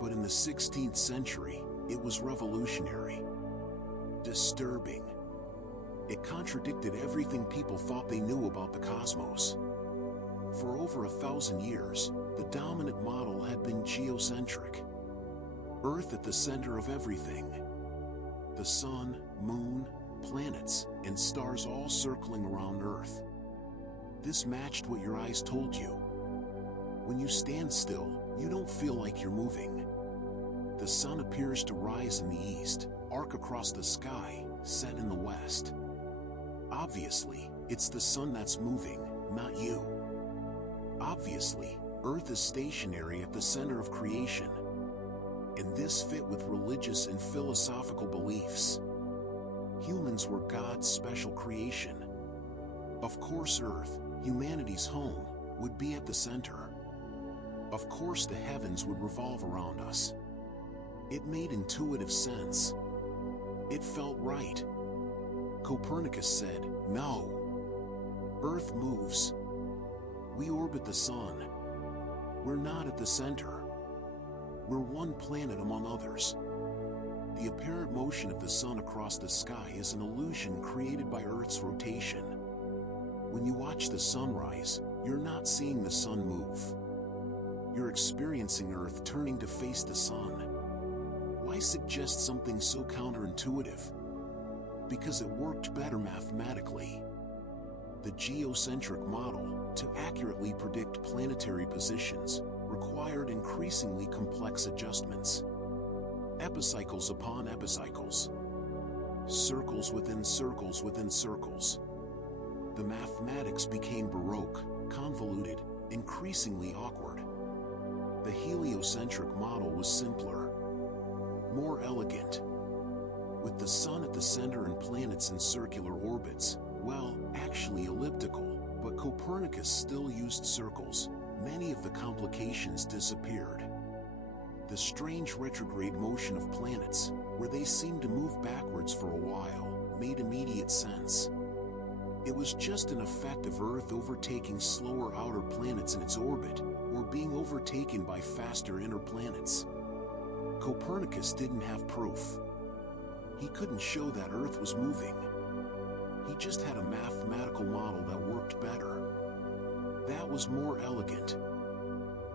But in the 16th century, it was revolutionary, disturbing. It contradicted everything people thought they knew about the cosmos. For over 1,000 years, the dominant model had been geocentric. Earth at the center of everything. The sun, moon, planets, and stars all circling around Earth. This matched what your eyes told you. When you stand still, you don't feel like you're moving. The sun appears to rise in the east, arc across the sky, set in the west. Obviously, it's the sun that's moving, not you. Obviously, Earth is stationary at the center of creation. And this fit with religious and philosophical beliefs. Humans were God's special creation. Of course, Earth, humanity's home, would be at the center. Of course, the heavens would revolve around us. It made intuitive sense. It felt right. Copernicus said, "No. Earth moves. We orbit the sun. We're not at the center. We're one planet among others." The apparent motion of the sun across the sky is an illusion created by Earth's rotation. When you watch the sunrise, you're not seeing the sun move. You're experiencing Earth turning to face the sun. Why suggest something so counterintuitive? Because it worked better mathematically. The geocentric model, to accurately predict planetary positions, required increasingly complex adjustments. Epicycles upon epicycles. Circles within circles within circles. The mathematics became baroque, convoluted, increasingly awkward. The heliocentric model was simpler, more elegant. With the sun at the center and planets in circular orbits, well, actually elliptical, but Copernicus still used circles. Many of the complications disappeared. The strange retrograde motion of planets, where they seemed to move backwards for a while, made immediate sense. It was just an effect of Earth overtaking slower outer planets in its orbit, or being overtaken by faster inner planets. Copernicus didn't have proof. He couldn't show that Earth was moving. He just had a mathematical model that worked better. That was more elegant.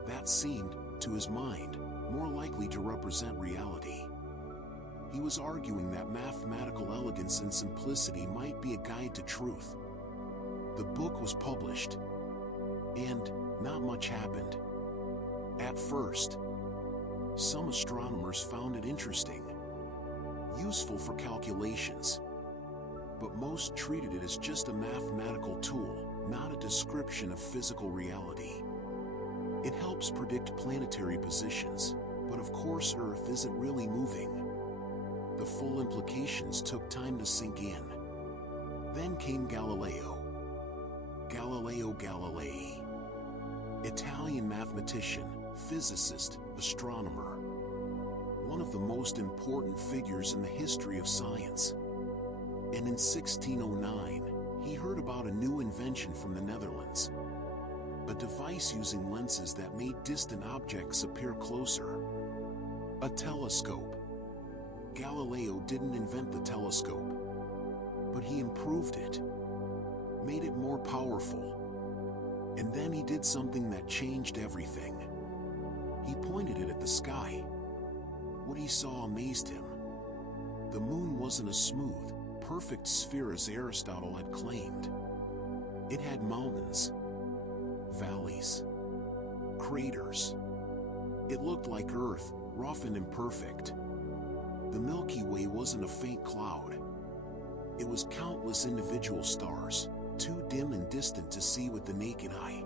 That seemed, to his mind, more likely to represent reality. He was arguing that mathematical elegance and simplicity might be a guide to truth. The book was published, and not much happened. At first, some astronomers found it interesting, useful for calculations, but most treated it as just a mathematical tool, not a description of physical reality. It helps predict planetary positions, but of course Earth isn't really moving. The full implications took time to sink in. Then came Galileo. Galileo Galilei. Italian mathematician, physicist, astronomer. One of the most important figures in the history of science. And in 1609, he heard about a new invention from the Netherlands. A device using lenses that made distant objects appear closer. A telescope. Galileo didn't invent the telescope, but he improved it, made it more powerful. And then he did something that changed everything. He pointed it at the sky. What he saw amazed him. The moon wasn't a smooth, perfect sphere as Aristotle had claimed. It had mountains, valleys, craters. It looked like Earth, rough and imperfect. The Milky Way wasn't a faint cloud. It was countless individual stars, too dim and distant to see with the naked eye.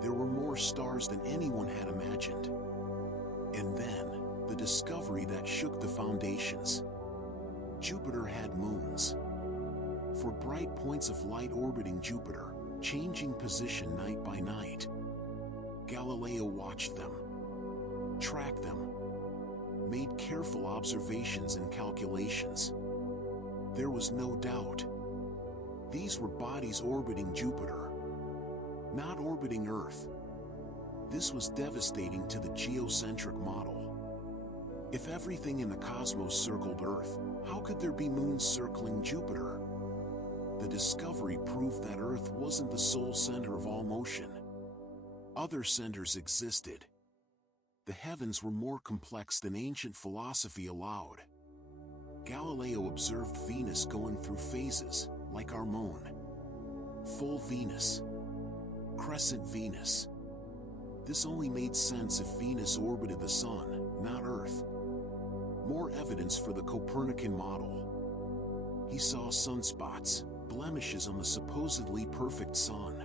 There were more stars than anyone had imagined. And then, the discovery that shook the foundations. Jupiter had moons. For bright points of light orbiting Jupiter, changing position night by night. Galileo watched them, tracked them, made careful observations and calculations. There was no doubt. These were bodies orbiting Jupiter, not orbiting Earth. This was devastating to the geocentric model. If everything in the cosmos circled Earth, how could there be moons circling Jupiter? The discovery proved that Earth wasn't the sole center of all motion. Other centers existed. The heavens were more complex than ancient philosophy allowed. Galileo observed Venus going through phases, like our moon. Full Venus, crescent Venus. This only made sense if Venus orbited the Sun, not Earth. More evidence for the Copernican model. He saw sunspots, blemishes on the supposedly perfect Sun.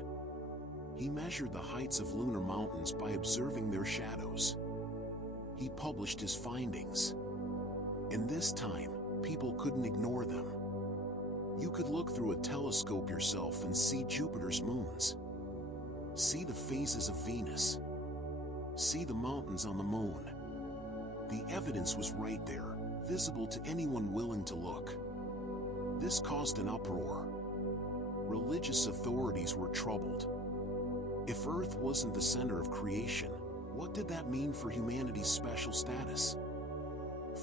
He measured the heights of lunar mountains by observing their shadows. He published his findings. And this time, people couldn't ignore them. You could look through a telescope yourself and see Jupiter's moons. See the phases of Venus. See the mountains on the moon. The evidence was right there, visible to anyone willing to look. This caused an uproar. Religious authorities were troubled. If Earth wasn't the center of creation, what did that mean for humanity's special status?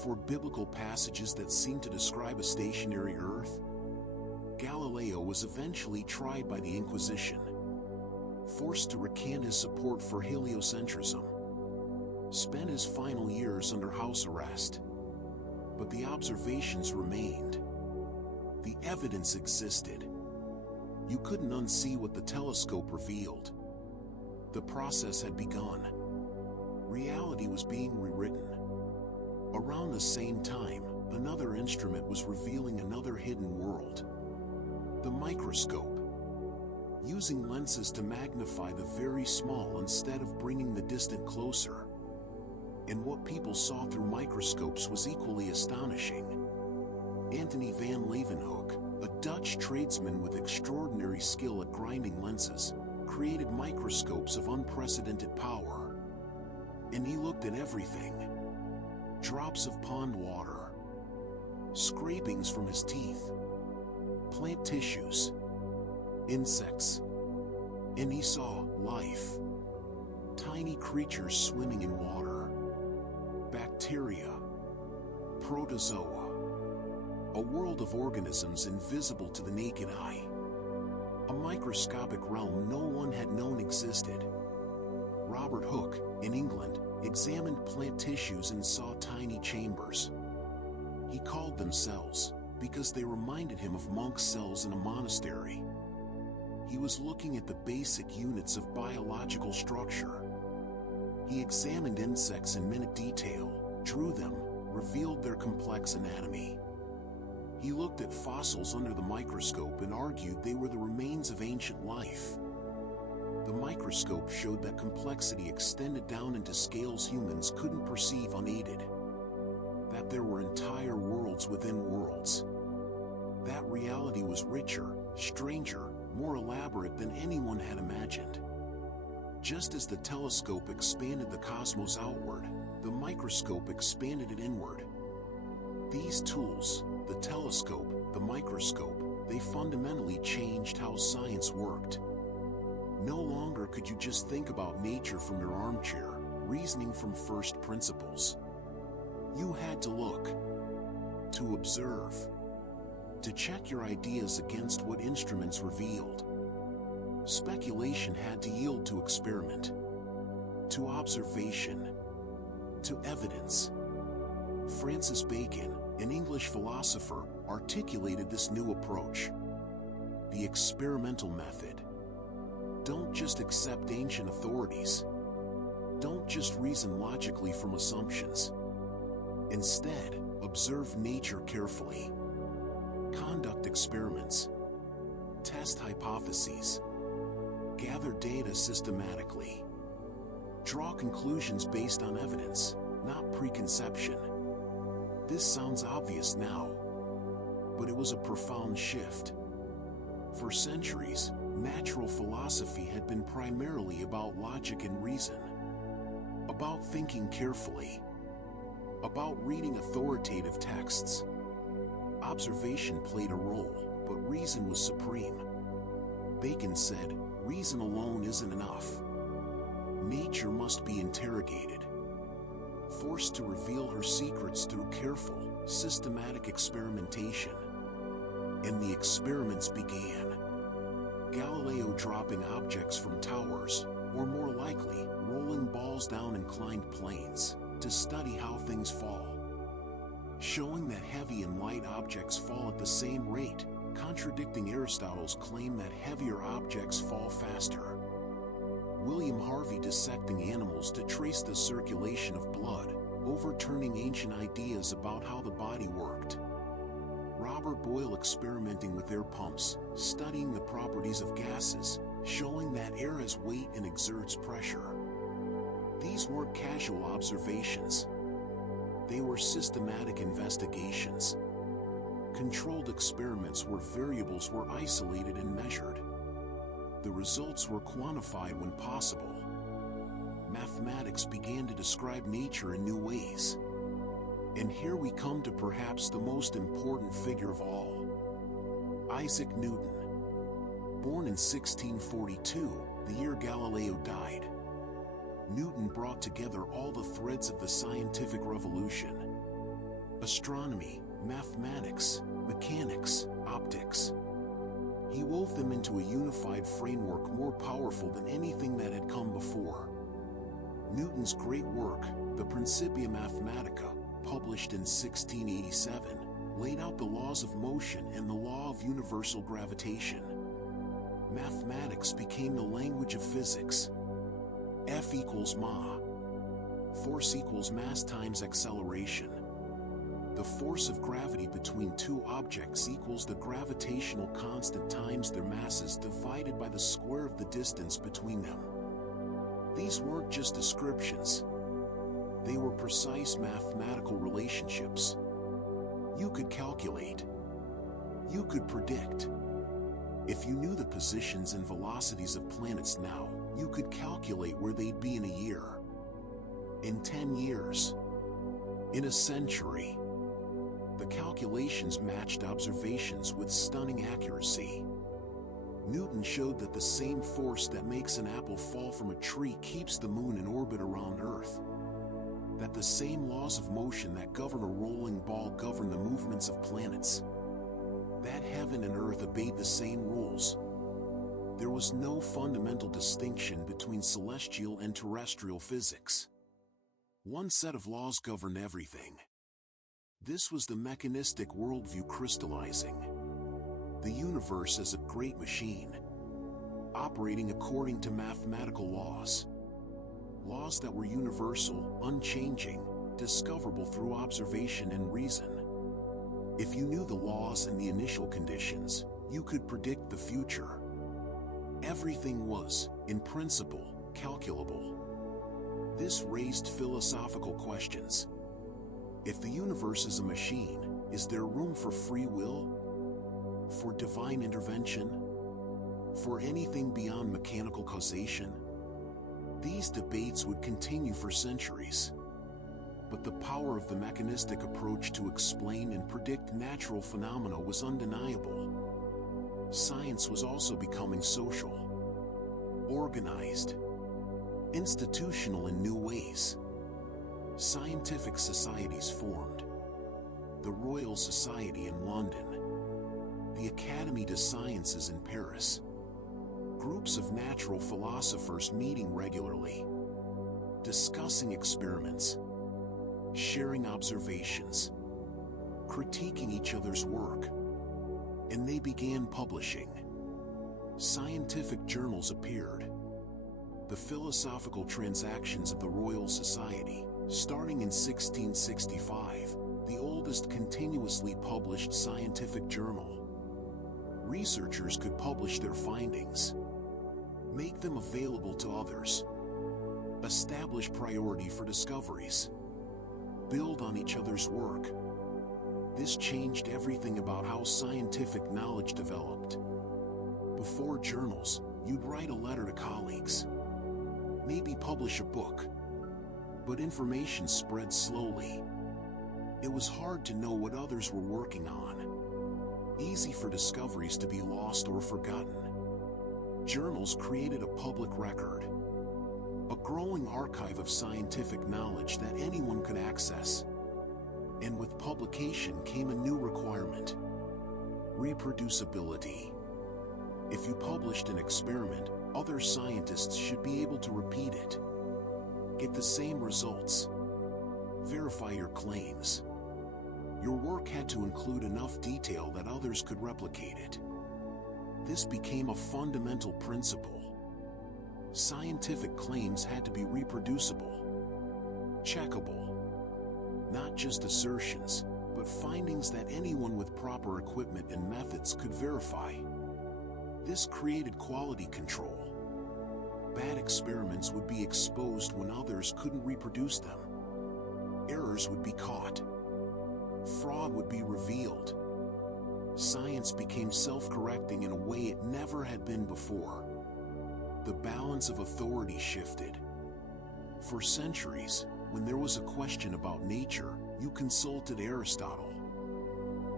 For biblical passages that seem to describe a stationary Earth? Galileo was eventually tried by the Inquisition, forced to recant his support for heliocentrism, spent his final years under house arrest. But the observations remained. The evidence existed. You couldn't unsee what the telescope revealed. The process had begun. Reality was being rewritten. Around the same time, another instrument was revealing another hidden world. The microscope. Using lenses to magnify the very small instead of bringing the distant closer. And what people saw through microscopes was equally astonishing. Antony van Leeuwenhoek, a Dutch tradesman with extraordinary skill at grinding lenses, created microscopes of unprecedented power. And he looked at everything. Drops of pond water, scrapings from his teeth, plant tissues, insects, and he saw life. Tiny creatures swimming in water, bacteria, protozoa, a world of organisms invisible to the naked eye. A microscopic realm no one had known existed. Robert Hooke, in England, examined plant tissues and saw tiny chambers. He called them cells, because they reminded him of monks' cells in a monastery. He was looking at the basic units of biological structure. He examined insects in minute detail, drew them, revealed their complex anatomy. He looked at fossils under the microscope and argued they were the remains of ancient life. The microscope showed that complexity extended down into scales humans couldn't perceive unaided. That there were entire worlds within worlds. That reality was richer, stranger, more elaborate than anyone had imagined. Just as the telescope expanded the cosmos outward, the microscope expanded it inward. These tools, the telescope, the microscope, they fundamentally changed how science worked. No longer could you just think about nature from your armchair, reasoning from first principles. You had to look, to observe, to check your ideas against what instruments revealed. Speculation had to yield to experiment, to observation, to evidence. Francis Bacon, an English philosopher, articulated this new approach. The experimental method. Don't just accept ancient authorities. Don't just reason logically from assumptions. Instead, observe nature carefully. Conduct experiments. test hypotheses, gather data systematically, draw conclusions based on evidence, not preconception. This sounds obvious now, but it was a profound shift. For centuries, natural philosophy had been primarily about logic and reason, about thinking carefully, about reading authoritative texts. Observation played a role, but reason was supreme. Bacon said, "Reason alone isn't enough. Nature must be interrogated, forced to reveal her secrets through careful, systematic experimentation." And the experiments began. Galileo dropping objects from towers, or more likely, rolling balls down inclined planes, to study how things fall. Showing that heavy and light objects fall at the same rate, contradicting Aristotle's claim that heavier objects fall faster. William Harvey dissecting animals to trace the circulation of blood, overturning ancient ideas about how the body worked. Robert Boyle experimenting with air pumps, studying the properties of gases, showing that air has weight and exerts pressure. These weren't casual observations. They were systematic investigations. Controlled experiments where variables were isolated and measured. The results were quantified when possible. Mathematics began to describe nature in new ways. And here we come to perhaps the most important figure of all. Isaac Newton. Born in 1642, the year Galileo died, Newton brought together all the threads of the scientific revolution. Astronomy, mathematics, mechanics, optics. He wove them into a unified framework more powerful than anything that had come before. Newton's great work, the Principia Mathematica, published in 1687, laid out the laws of motion and the law of universal gravitation. Mathematics became the language of physics. F equals ma. Force equals mass times acceleration. The force of gravity between two objects equals the gravitational constant times their masses divided by the square of the distance between them. These weren't just descriptions. They were precise mathematical relationships. You could calculate. You could predict. If you knew the positions and velocities of planets now, you could calculate where they'd be in a year, in 10 years, in a century. The calculations matched observations with stunning accuracy. Newton showed that the same force that makes an apple fall from a tree keeps the moon in orbit around Earth. That the same laws of motion that govern a rolling ball govern the movements of planets. That heaven and earth obeyed the same rules. There was no fundamental distinction between celestial and terrestrial physics. One set of laws governed everything. This was the mechanistic worldview crystallizing. The universe as a great machine, operating according to mathematical laws. Laws that were universal, unchanging, discoverable through observation and reason. If you knew the laws and the initial conditions, you could predict the future. Everything was, in principle, calculable. This raised philosophical questions. If the universe is a machine, is there room for free will? For divine intervention? For anything beyond mechanical causation? These debates would continue for centuries. But the power of the mechanistic approach to explain and predict natural phenomena was undeniable. Science was also becoming social, organized, institutional in new ways. Scientific societies formed. The Royal Society in London, the Académie des Sciences in Paris. Groups of natural philosophers meeting regularly, discussing experiments, sharing observations, critiquing each other's work. And they began publishing. Scientific journals appeared. The Philosophical Transactions of the Royal Society, starting in 1665, the oldest continuously published scientific journal. Researchers could publish their findings, make them available to others, establish priority for discoveries, build on each other's work. This changed everything about how scientific knowledge developed. Before journals, you'd write a letter to colleagues, maybe publish a book, but information spread slowly. It was hard to know what others were working on, easy for discoveries to be lost or forgotten. Journals created a public record, a growing archive of scientific knowledge that anyone could access. And with publication came a new requirement: reproducibility. If you published an experiment, other scientists should be able to repeat it, get the same results, verify your claims. Your work had to include enough detail that others could replicate it. This became a fundamental principle. Scientific claims had to be reproducible, checkable. Not just assertions, but findings that anyone with proper equipment and methods could verify. This created quality control. Bad experiments would be exposed when others couldn't reproduce them. Errors would be caught. Fraud would be revealed. Science became self-correcting in a way it never had been before. The balance of authority shifted. For centuries, when there was a question about nature, you consulted Aristotle,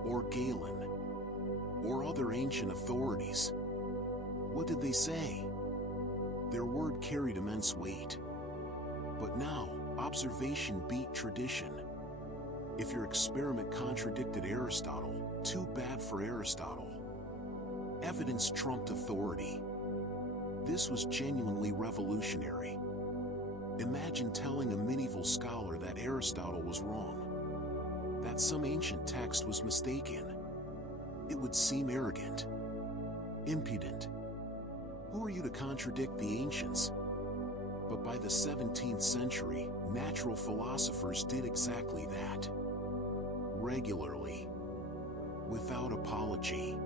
or Galen, or other ancient authorities. What did they say? Their word carried immense weight. But now, observation beat tradition. If your experiment contradicted Aristotle, too bad for Aristotle. Evidence trumped authority. This was genuinely revolutionary. Imagine telling a medieval scholar that Aristotle was wrong, that some ancient text was mistaken. It would seem arrogant, impudent. Who are you to contradict the ancients? But by the 17th century, natural philosophers did exactly that. Regularly, without apology.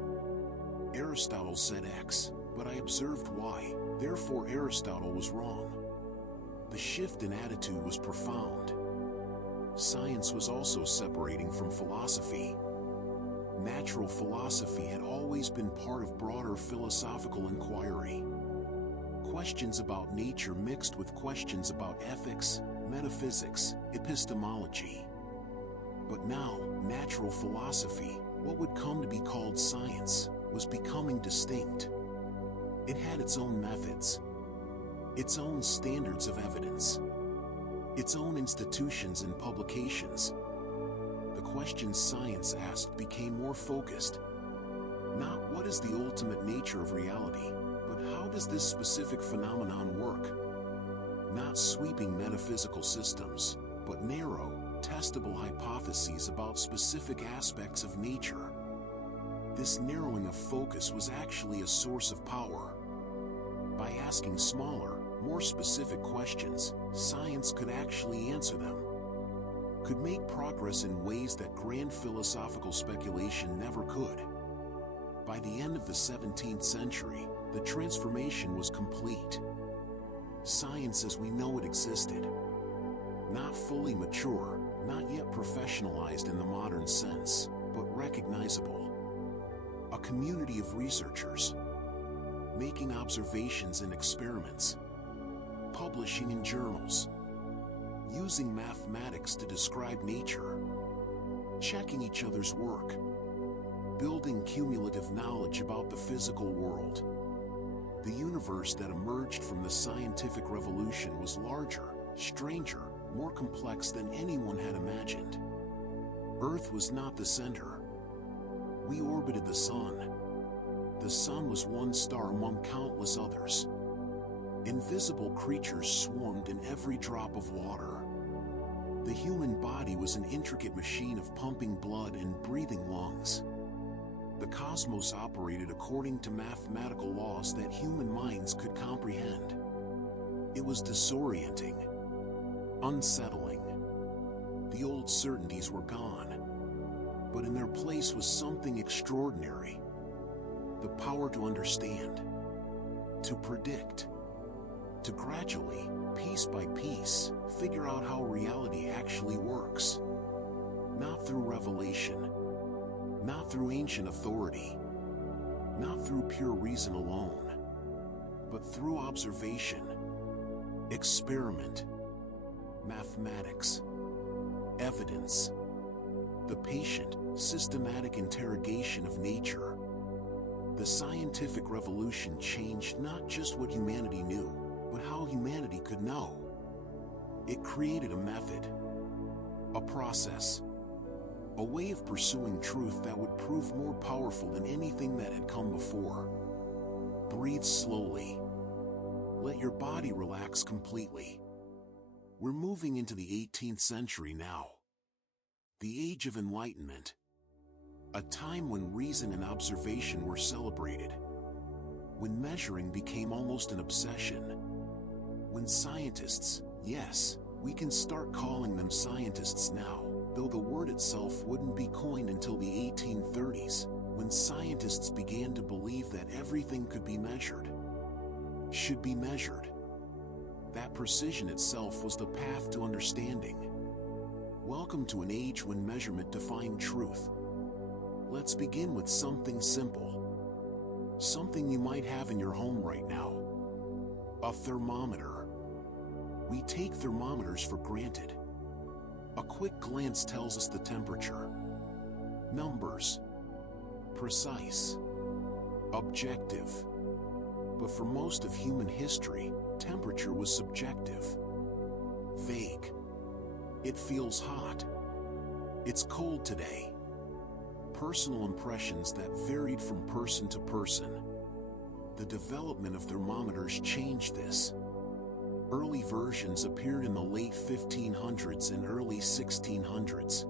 Aristotle said X, but I observed Y, therefore Aristotle was wrong. The shift in attitude was profound. Science was also separating from philosophy. Natural philosophy had always been part of broader philosophical inquiry. Questions about nature mixed with questions about ethics, metaphysics, epistemology. But now, natural philosophy, what would come to be called science, was becoming distinct. It had its own methods, its own standards of evidence, its own institutions and publications. The questions science asked became more focused. Not what is the ultimate nature of reality, but how does this specific phenomenon work? Not sweeping metaphysical systems, but narrow, testable hypotheses about specific aspects of nature. This narrowing of focus was actually a source of power. By asking smaller, more specific questions, science could actually answer them, could make progress in ways that grand philosophical speculation never could. By the end of the 17th century, the transformation was complete. Science as we know it existed. Not fully mature, not yet professionalized in the modern sense, but recognizable. A community of researchers, making observations and experiments, publishing in journals, using mathematics to describe nature, checking each other's work, building cumulative knowledge about the physical world. The universe that emerged from the scientific revolution was larger, stranger, more complex than anyone had imagined. Earth was not the center. We orbited the sun. The sun was one star among countless others. Invisible creatures swarmed in every drop of water. The human body was an intricate machine of pumping blood and breathing lungs. The cosmos operated according to mathematical laws that human minds could comprehend. It was disorienting, unsettling. The old certainties were gone, but in their place was something extraordinary. the power to understand, to predict, to gradually, piece by piece, figure out how reality actually works. Not through revelation, not through ancient authority, not through pure reason alone, but through observation, experiment, mathematics, evidence, the patient, systematic interrogation of nature. The scientific revolution changed not just what humanity knew, but how humanity could know. It created a method, a process, a way of pursuing truth that would prove more powerful than anything that had come before. Breathe slowly. Let your body relax completely. We're moving into the 18th century now. The Age of Enlightenment. A time when reason and observation were celebrated. When measuring became almost an obsession. When scientists, yes, we can start calling them scientists now, though the word itself wouldn't be coined until the 1830s, when scientists began to believe that everything could be measured, should be measured. That precision itself was the path to understanding. Welcome to an age when measurement defined truth. Let's begin with something simple. Something you might have in your home right now. A thermometer. We take thermometers for granted. A quick glance tells us the temperature. Numbers. Precise. Objective. But for most of human history, temperature was subjective. Vague. It feels hot. It's cold today. Personal impressions that varied from person to person. The development of thermometers changed this. Early versions appeared in the late 1500s and early 1600s.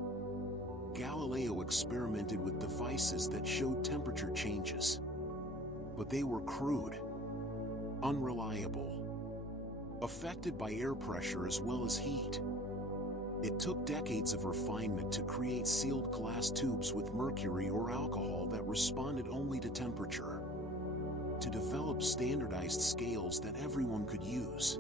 Galileo experimented with devices that showed temperature changes. But they were crude, unreliable, affected by air pressure as well as heat. It took decades of refinement to create sealed glass tubes with mercury or alcohol that responded only to temperature. To develop standardized scales that everyone could use.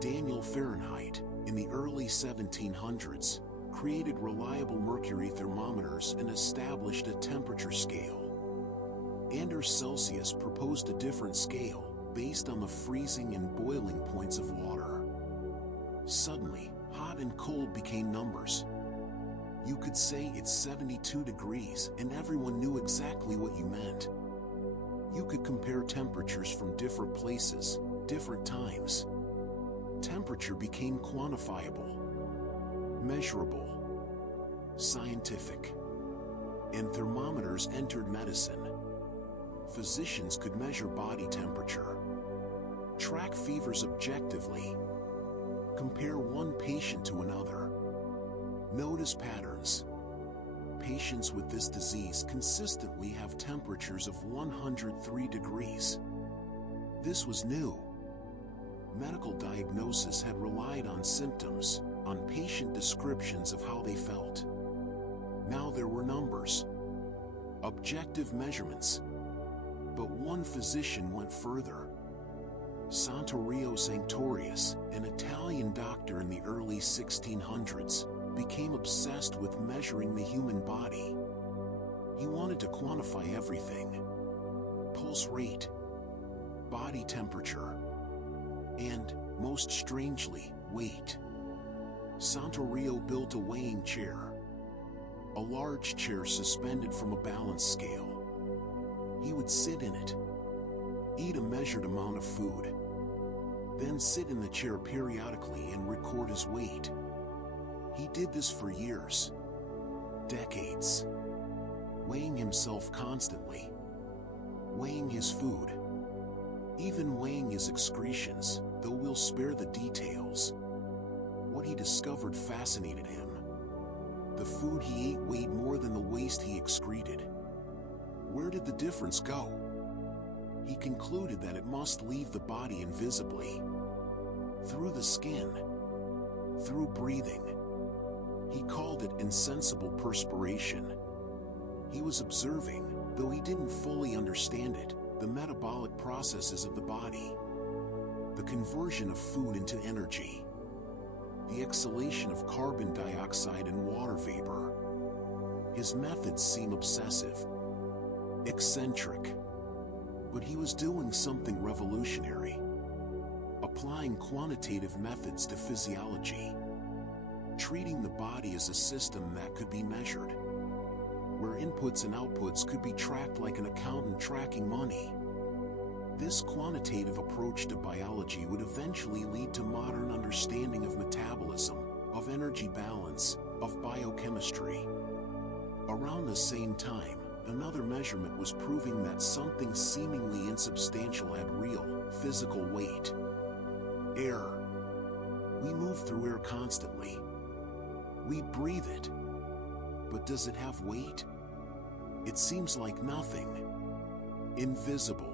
Daniel Fahrenheit, in the early 1700s, created reliable mercury thermometers and established a temperature scale. Anders Celsius proposed a different scale, based on the freezing and boiling points of water. Suddenly, hot and cold became numbers. You could say it's 72 degrees and everyone knew exactly what you meant. You could compare temperatures from different places, different times. Temperature became quantifiable, measurable, scientific. And thermometers entered medicine. Physicians could measure body temperature, track fevers objectively, compare one patient to another, notice patterns. Patients with this disease consistently have temperatures of 103 degrees. This was new. Medical diagnosis had relied on symptoms, on patient descriptions of how they felt. Now there were numbers, objective measurements. But one physician went further. Santorio Sanctorius, an Italian doctor in the early 1600s, became obsessed with measuring the human body. He wanted to quantify everything: pulse rate, body temperature, and, most strangely, weight. Santorio built a weighing chair, a large chair suspended from a balance scale. He would sit in it, eat a measured amount of food, then sit in the chair periodically and record his weight. He did this for years, decades, weighing himself constantly, weighing his food, even weighing his excretions, though we'll spare the details. What he discovered fascinated him. The food he ate weighed more than the waste he excreted. Where did the difference go? He concluded that it must leave the body invisibly. Through the skin. Through breathing. He called it insensible perspiration. He was observing, though he didn't fully understand it, the metabolic processes of the body, the conversion of food into energy, the exhalation of carbon dioxide and water vapor. His methods seem obsessive, eccentric, but he was doing something revolutionary, applying quantitative methods to physiology, treating the body as a system that could be measured, where inputs and outputs could be tracked like an accountant tracking money. This quantitative approach to biology would eventually lead to modern understanding of metabolism, of energy balance, of biochemistry. Around the same time, another measurement was proving that something seemingly insubstantial had real, physical weight. Air. We move through air constantly. We breathe it. But does it have weight? It seems like nothing. Invisible.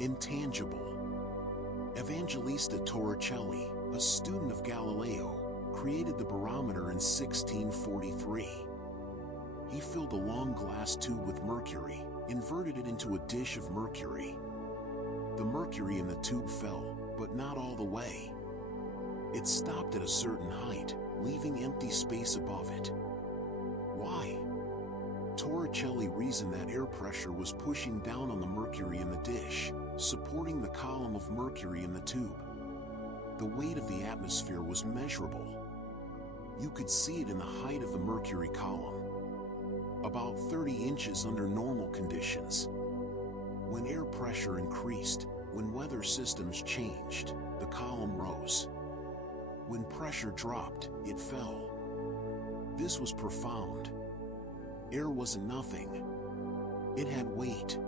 Intangible. Evangelista Torricelli, a student of Galileo, created the barometer in 1643. He filled a long glass tube with mercury, inverted it into a dish of mercury. The mercury in the tube fell, but not all the way. It stopped at a certain height, leaving empty space above it. Why? Torricelli reasoned that air pressure was pushing down on the mercury in the dish, supporting the column of mercury in the tube. The weight of the atmosphere was measurable. You could see it in the height of the mercury column, about 30 inches under normal conditions. When air pressure increased, when weather systems changed, the column rose. When pressure dropped, it fell. This was profound. Air wasn't nothing. It had weight,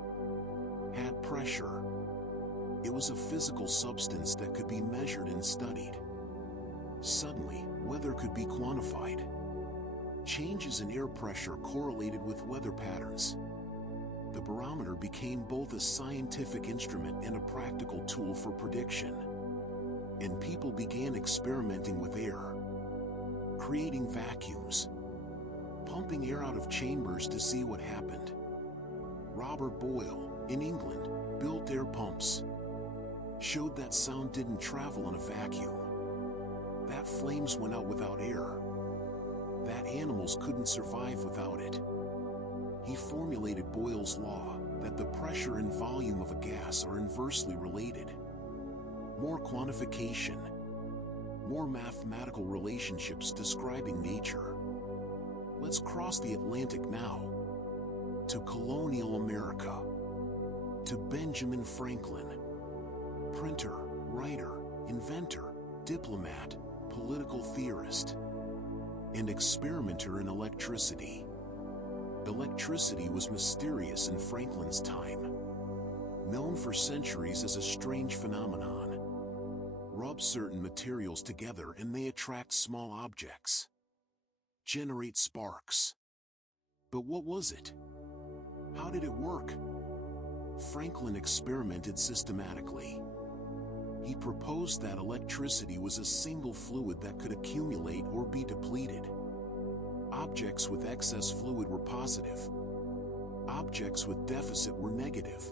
had pressure. It was a physical substance that could be measured and studied. Suddenly, weather could be quantified. Changes in air pressure correlated with weather patterns. The barometer became both a scientific instrument and a practical tool for prediction. And people began experimenting with air, creating vacuums, pumping air out of chambers to see what happened. Robert Boyle, in England, built air pumps, showed that sound didn't travel in a vacuum, that flames went out without air, that animals couldn't survive without it. He formulated Boyle's law, that the pressure and volume of a gas are inversely related. More quantification, more mathematical relationships describing nature. Let's cross the Atlantic now, to colonial America, to Benjamin Franklin, printer, writer, inventor, diplomat, political theorist, and experimenter in electricity. Electricity was mysterious in Franklin's time, known for centuries as a strange phenomenon. Rub certain materials together and they attract small objects, generate sparks. But what was it? How did it work? Franklin experimented systematically. He proposed that electricity was a single fluid that could accumulate or be depleted. Objects with excess fluid were positive. Objects with deficit were negative.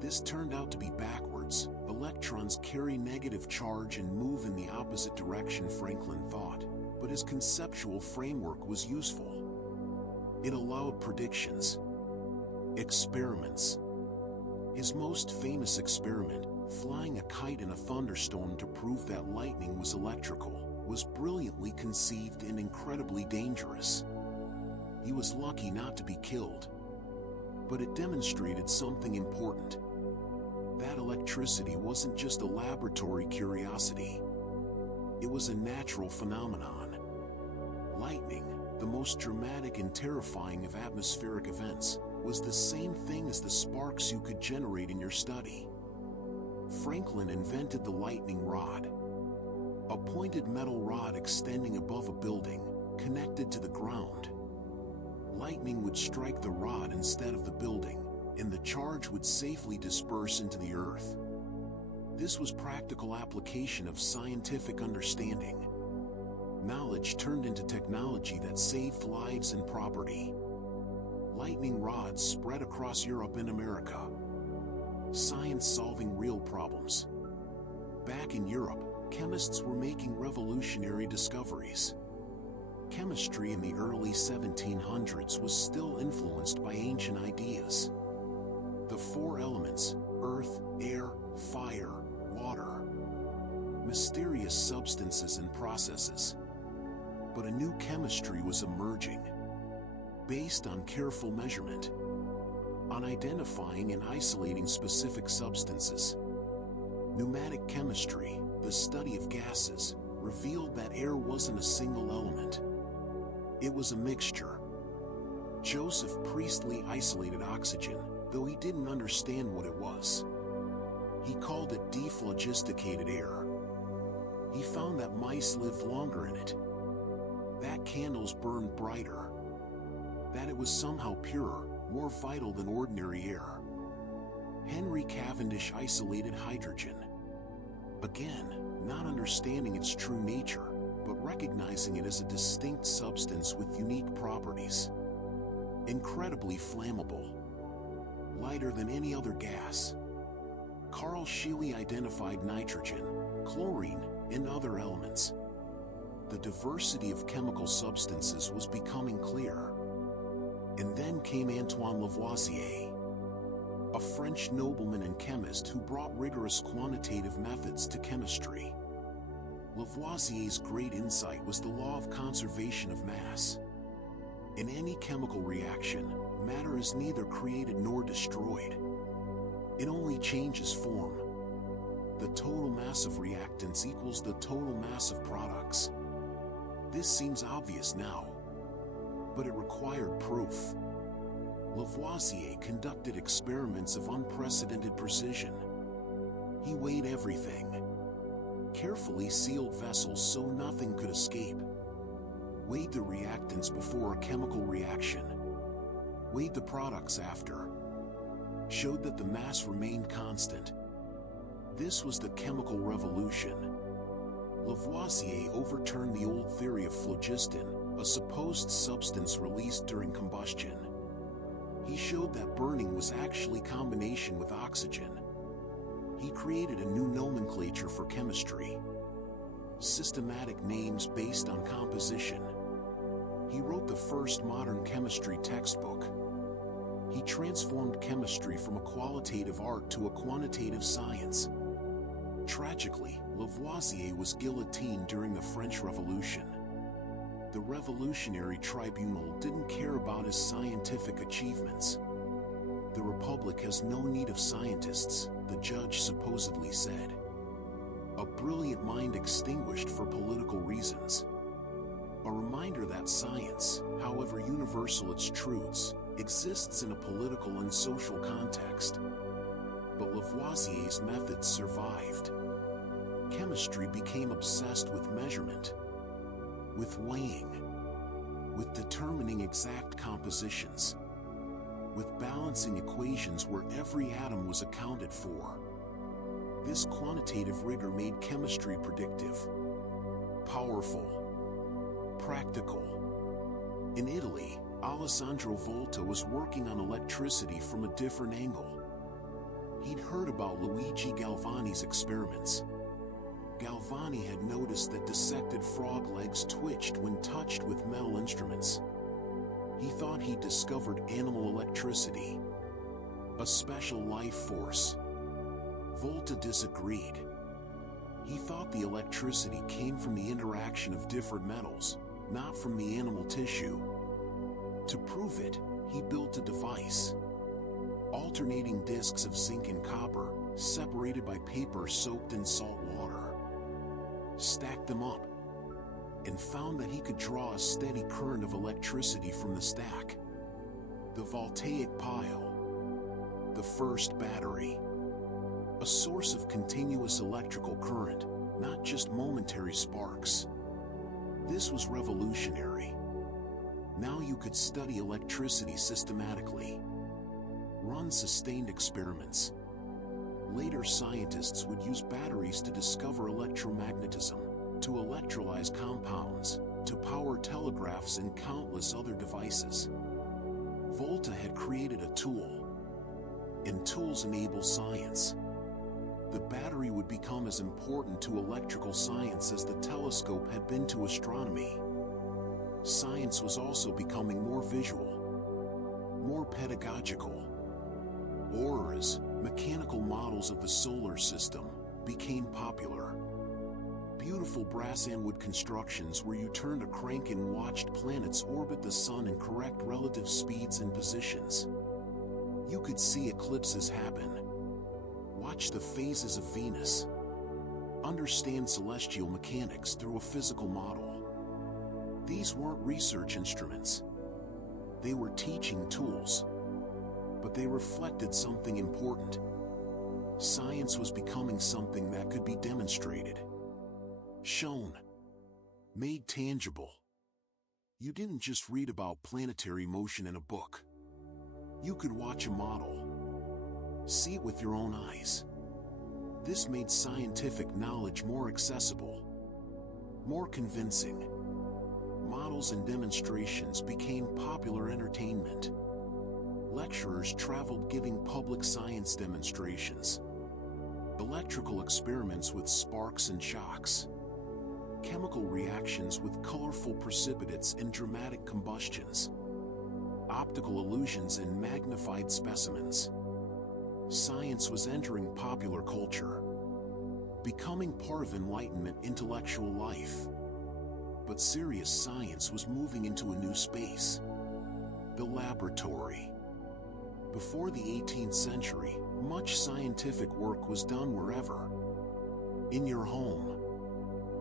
This turned out to be backwards. Electrons carry negative charge and move in the opposite direction, Franklin thought, but his conceptual framework was useful. It allowed predictions, experiments. His most famous experiment, flying a kite in a thunderstorm to prove that lightning was electrical, was brilliantly conceived and incredibly dangerous. He was lucky not to be killed, but it demonstrated something important. That electricity wasn't just a laboratory curiosity. It was a natural phenomenon. Lightning, the most dramatic and terrifying of atmospheric events, was the same thing as the sparks you could generate in your study. Franklin invented the lightning rod, a pointed metal rod extending above a building, connected to the ground. Lightning would strike the rod instead of the building, and the charge would safely disperse into the earth. This was practical application of scientific understanding. Knowledge turned into technology that saved lives and property. Lightning rods spread across Europe and America. Science solving real problems. Back in Europe, chemists were making revolutionary discoveries. Chemistry in the early 1700s was still influenced by ancient ideas. The four elements, earth, air, fire, water. Mysterious substances and processes. But a new chemistry was emerging, based on careful measurement, on identifying and isolating specific substances. Pneumatic chemistry, the study of gases, revealed that air wasn't a single element. It was a mixture. Joseph Priestley isolated oxygen, though he didn't understand what it was. He called it dephlogisticated air. He found that mice lived longer in it, that candles burned brighter, that it was somehow purer, more vital than ordinary air. Henry Cavendish isolated hydrogen. Again, not understanding its true nature, but recognizing it as a distinct substance with unique properties. Incredibly flammable. Lighter than any other gas. Carl Scheele identified nitrogen, chlorine, and other elements. The diversity of chemical substances was becoming clear. And then came Antoine Lavoisier, a French nobleman and chemist who brought rigorous quantitative methods to chemistry. Lavoisier's great insight was the law of conservation of mass. In any chemical reaction, matter is neither created nor destroyed. It only changes form. The total mass of reactants equals the total mass of products. This seems obvious now, but it required proof. Lavoisier conducted experiments of unprecedented precision. He weighed everything, carefully sealed vessels so nothing could escape, weighed the reactants before a chemical reaction, weighed the products after, showed that the mass remained constant. This was the chemical revolution. Lavoisier overturned the old theory of phlogiston, a supposed substance released during combustion. He showed that burning was actually combination with oxygen. He created a new nomenclature for chemistry. Systematic names based on composition. He wrote the first modern chemistry textbook. He transformed chemistry from a qualitative art to a quantitative science. Tragically, Lavoisier was guillotined during the French Revolution. The Revolutionary Tribunal didn't care about his scientific achievements. The Republic has no need of scientists, the judge supposedly said. A brilliant mind extinguished for political reasons. A reminder that science, however universal its truths, exists in a political and social context. But Lavoisier's methods survived. Chemistry became obsessed with measurement, with weighing, with determining exact compositions, with balancing equations where every atom was accounted for. This quantitative rigor made chemistry predictive, powerful, practical. In Italy, Alessandro Volta was working on electricity from a different angle. He'd heard about Luigi Galvani's experiments. Galvani had noticed that dissected frog legs twitched when touched with metal instruments. He thought he'd discovered animal electricity, a special life force. Volta disagreed. He thought the electricity came from the interaction of different metals, not from the animal tissue. To prove it, he built a device. Alternating discs of zinc and copper, separated by paper soaked in salt water. Stacked them up, and found that he could draw a steady current of electricity from the stack. The voltaic pile. The first battery. A source of continuous electrical current, not just momentary sparks. This was revolutionary. Now you could study electricity systematically. Run sustained experiments. Later scientists would use batteries to discover electromagnetism, to electrolyze compounds, to power telegraphs and countless other devices. Volta had created a tool, and tools enable science. The battery would become as important to electrical science as the telescope had been to astronomy. Science was also becoming more visual, more pedagogical. Auroras, mechanical models of the solar system, became popular. Beautiful brass and wood constructions where you turned a crank and watched planets orbit the sun in correct relative speeds and positions. You could see eclipses happen, watch the phases of Venus, understand celestial mechanics through a physical model. These weren't research instruments. They were teaching tools. But they reflected something important. Science was becoming something that could be demonstrated, shown, made tangible. You didn't just read about planetary motion in a book. You could watch a model, see it with your own eyes. This made scientific knowledge more accessible, more convincing. Models and demonstrations became popular entertainment. Lecturers traveled giving public science demonstrations. Electrical experiments with sparks and shocks. Chemical reactions with colorful precipitates and dramatic combustions. Optical illusions and magnified specimens. Science was entering popular culture, becoming part of Enlightenment intellectual life. But serious science was moving into a new space: the laboratory. Before the 18th century, much scientific work was done wherever. In your home,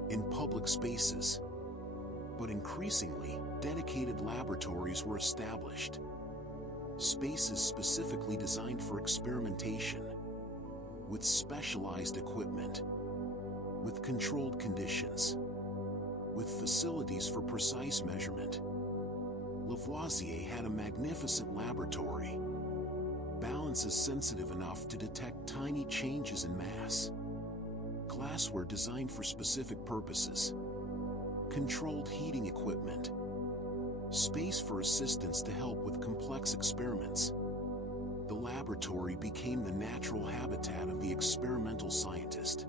in public spaces. But increasingly, dedicated laboratories were established. Spaces specifically designed for experimentation, with specialized equipment, with controlled conditions, with facilities for precise measurement. Lavoisier had a magnificent laboratory. Balance is sensitive enough to detect tiny changes in mass. Glassware designed for specific purposes. Controlled heating equipment. Space for assistants to help with complex experiments. The laboratory became the natural habitat of the experimental scientist.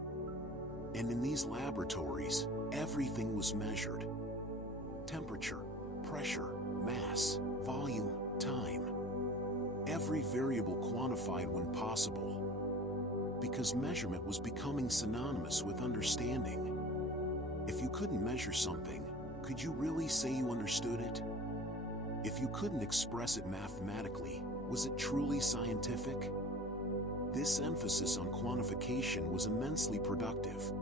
And in these laboratories, everything was measured. Temperature, pressure, mass, volume, time. Every variable quantified when possible. Because measurement was becoming synonymous with understanding. If you couldn't measure something, could you really say you understood it? If you couldn't express it mathematically, was it truly scientific? This emphasis on quantification was immensely productive.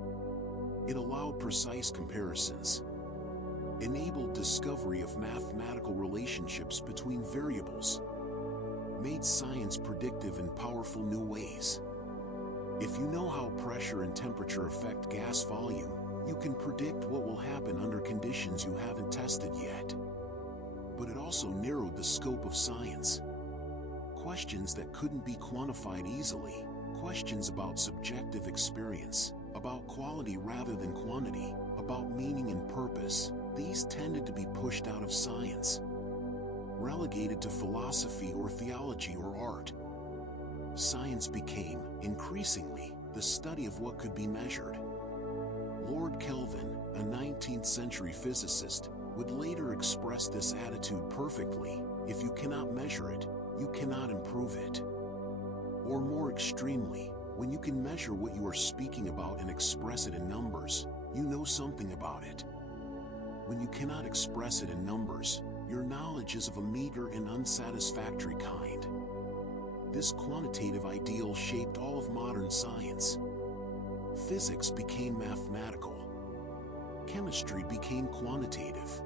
It allowed precise comparisons, enabled discovery of mathematical relationships between variables, made science predictive in powerful new ways. If you know how pressure and temperature affect gas volume, you can predict what will happen under conditions you haven't tested yet. But it also narrowed the scope of science. Questions that couldn't be quantified easily, questions about subjective experience, about quality rather than quantity, about meaning and purpose, these tended to be pushed out of science, relegated to philosophy or theology or art. Science became, increasingly, the study of what could be measured. Lord Kelvin, a 19th century physicist, would later express this attitude perfectly: if you cannot measure it, you cannot improve it. Or more extremely, when you can measure what you are speaking about and express it in numbers, you know something about it. When you cannot express it in numbers, your knowledge is of a meager and unsatisfactory kind. This quantitative ideal shaped all of modern science. Physics became mathematical. Chemistry became quantitative.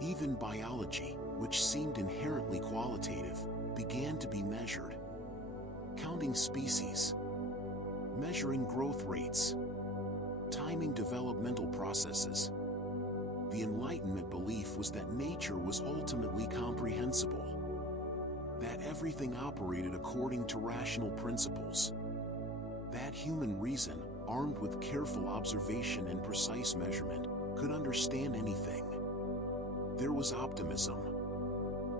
Even biology, which seemed inherently qualitative, began to be measured. Counting species, measuring growth rates, timing developmental processes. The Enlightenment belief was that nature was ultimately comprehensible, that everything operated according to rational principles, that human reason, armed with careful observation and precise measurement, could understand anything. There was optimism.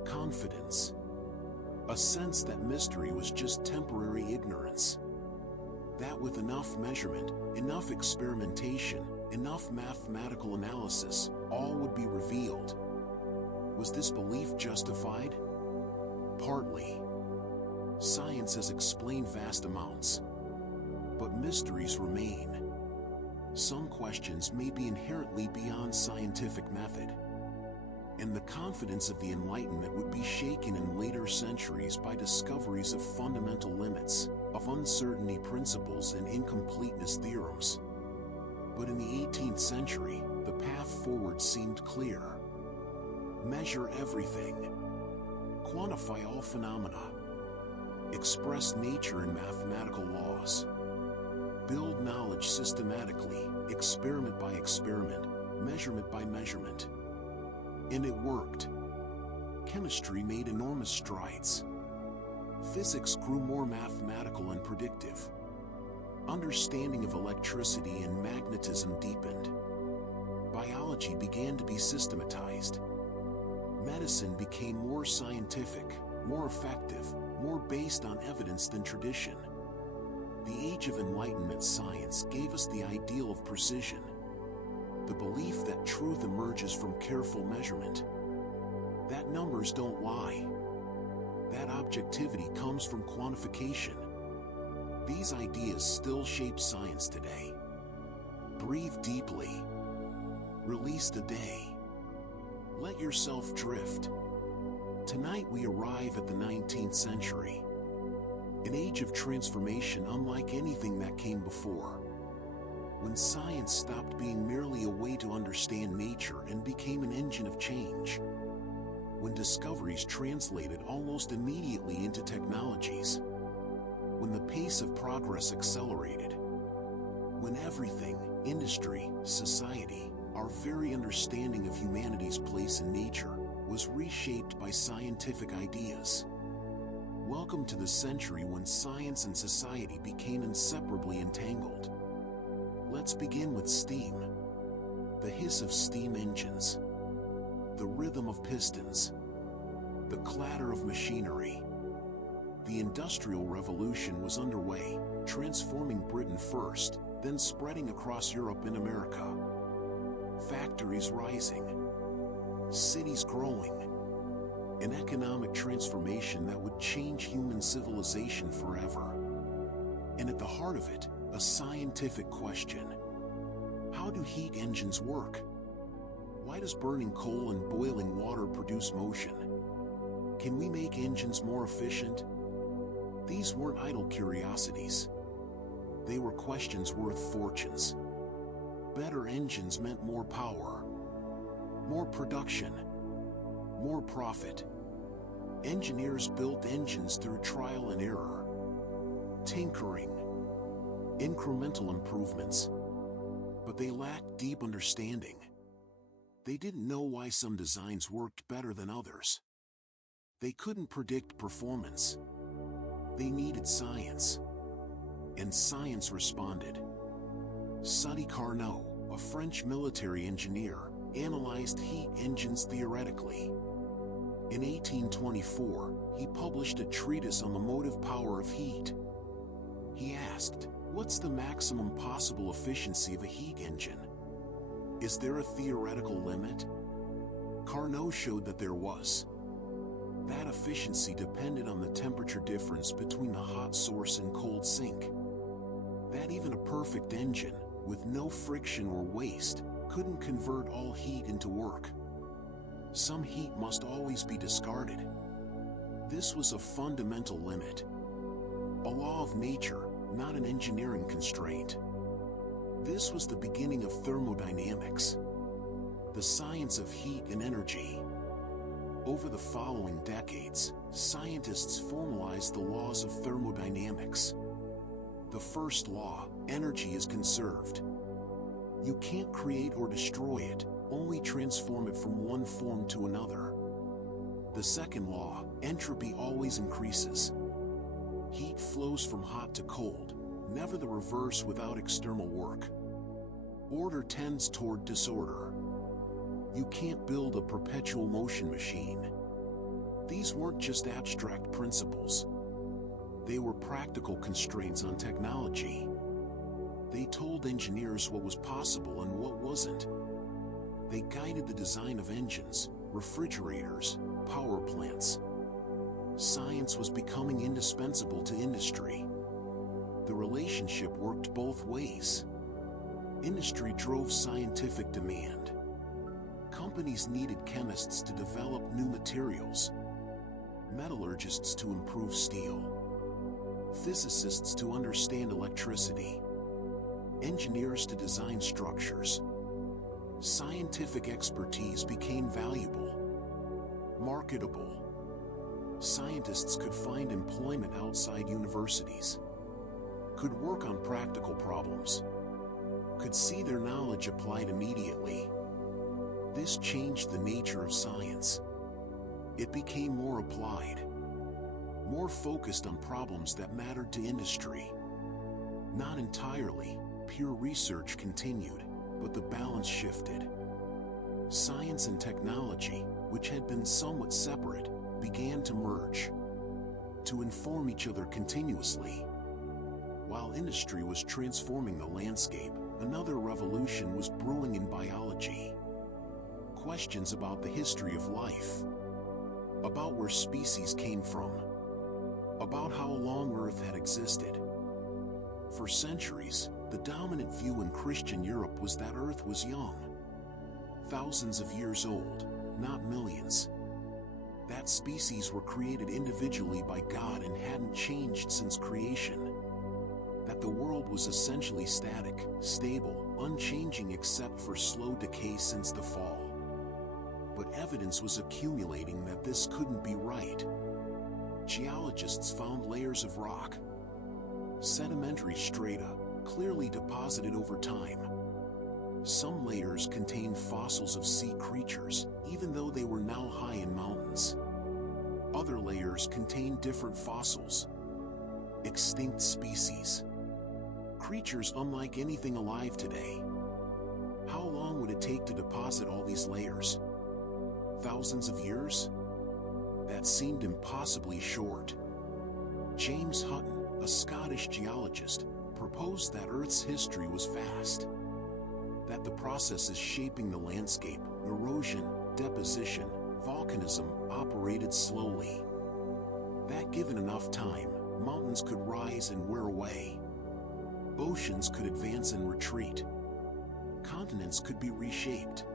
confidence. A sense that mystery was just temporary ignorance. That with enough measurement, enough experimentation, enough mathematical analysis, all would be revealed. Was this belief justified? Partly. Science has explained vast amounts, but mysteries remain. Some questions may be inherently beyond scientific method, and the confidence of the Enlightenment would be shaken in later centuries by discoveries of fundamental limits, of uncertainty principles and incompleteness theorems. But in the 18th century, the path forward seemed clear. Measure everything. Quantify all phenomena. Express nature in mathematical laws. Build knowledge systematically, experiment by experiment, measurement by measurement. And it worked. Chemistry made enormous strides. Physics grew more mathematical and predictive. Understanding of electricity and magnetism deepened. Biology began to be systematized. Medicine became more scientific, more effective, more based on evidence than tradition. The Age of Enlightenment science gave us the ideal of precision, the belief that truth emerges from careful measurement, that numbers don't lie, that objectivity comes from quantification. These ideas still shape science today. Breathe deeply. Release the day. Let yourself drift. Tonight we arrive at the 19th century, an age of transformation unlike anything that came before, when science stopped being merely a way to understand nature and became an engine of change, when discoveries translated almost immediately into technologies, when the pace of progress accelerated, when everything, industry, society, our very understanding of humanity's place in nature, was reshaped by scientific ideas. Welcome to the century when science and society became inseparably entangled. Let's begin with steam. The hiss of steam engines, the rhythm of pistons, the clatter of machinery. The Industrial Revolution was underway, transforming Britain first, then spreading across Europe and America. Factories rising, cities growing, an economic transformation that would change human civilization forever. And at the heart of it, a scientific question. How do heat engines work? Why does burning coal and boiling water produce motion? Can we make engines more efficient? These weren't idle curiosities. They were questions worth fortunes. Better engines meant more power, more production, more profit. Engineers built engines through trial and error, tinkering, incremental improvements. But they lacked deep understanding. They didn't know why some designs worked better than others. They couldn't predict performance. They needed science. And science responded. Sadi Carnot, a French military engineer, analyzed heat engines theoretically. In 1824, he published a treatise on the motive power of heat. He asked, what's the maximum possible efficiency of a heat engine? Is there a theoretical limit? Carnot showed that there was. That efficiency depended on the temperature difference between the hot source and cold sink. That even a perfect engine, with no friction or waste, couldn't convert all heat into work. Some heat must always be discarded. This was a fundamental limit. A law of nature, not an engineering constraint. This was the beginning of thermodynamics, the science of heat and energy. Over the following decades, scientists formalized the laws of thermodynamics. The first law, energy is conserved. You can't create or destroy it, only transform it from one form to another. The second law, entropy always increases. Heat flows from hot to cold, never the reverse without external work. Order tends toward disorder. You can't build a perpetual motion machine. these weren't just abstract principles. They were practical constraints on technology. They told engineers what was possible and what wasn't. They guided the design of engines, refrigerators, power plants. Science was becoming indispensable to industry. The relationship worked both ways. Industry drove scientific demand. Companies needed chemists to develop new materials, metallurgists to improve steel, physicists to understand electricity, engineers to design structures. Scientific expertise became valuable, marketable. Scientists could find employment outside universities, could work on practical problems, could see their knowledge applied immediately. This changed the nature of science. It became more applied, more focused on problems that mattered to industry. Not entirely, pure research continued, but the balance shifted. Science and technology, which had been somewhat separate, began to merge, to inform each other continuously. While industry was transforming the landscape, another revolution was brewing in biology. Questions about the history of life, about where species came from, about how long Earth had existed. For centuries, the dominant view in Christian Europe was that Earth was young, thousands of years old, not millions. That species were created individually by God and hadn't changed since creation. That the world was essentially static, stable, unchanging except for slow decay since the fall. But evidence was accumulating that this couldn't be right. Geologists found layers of rock, sedimentary strata, clearly deposited over time. Some layers contained fossils of sea creatures, even though they were now high in mountains. Other layers contained different fossils, extinct species, creatures unlike anything alive today. How long would it take to deposit all these layers? Thousands of years? That seemed impossibly short. James Hutton, a Scottish geologist, proposed that Earth's history was vast, that the processes shaping the landscape, erosion, deposition, volcanism, operated slowly. That given enough time, mountains could rise and wear away. Oceans could advance and retreat. Continents could be reshaped.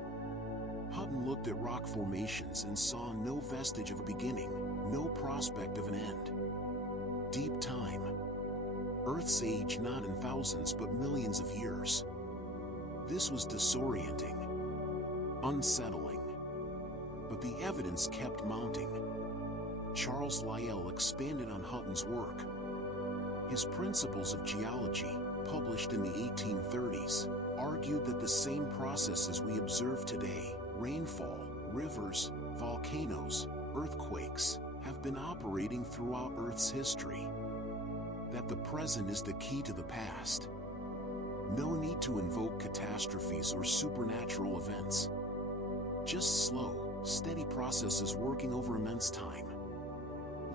Hutton looked at rock formations and saw no vestige of a beginning, no prospect of an end. Deep time. Earth's age not in thousands but millions of years. This was disorienting, unsettling. But the evidence kept mounting. Charles Lyell expanded on Hutton's work. His Principles of Geology, published in the 1830s, argued that the same processes we observe today, rainfall, rivers, volcanoes, earthquakes, have been operating throughout Earth's history. That the present is the key to the past. No need to invoke catastrophes or supernatural events. Just slow, steady processes working over immense time.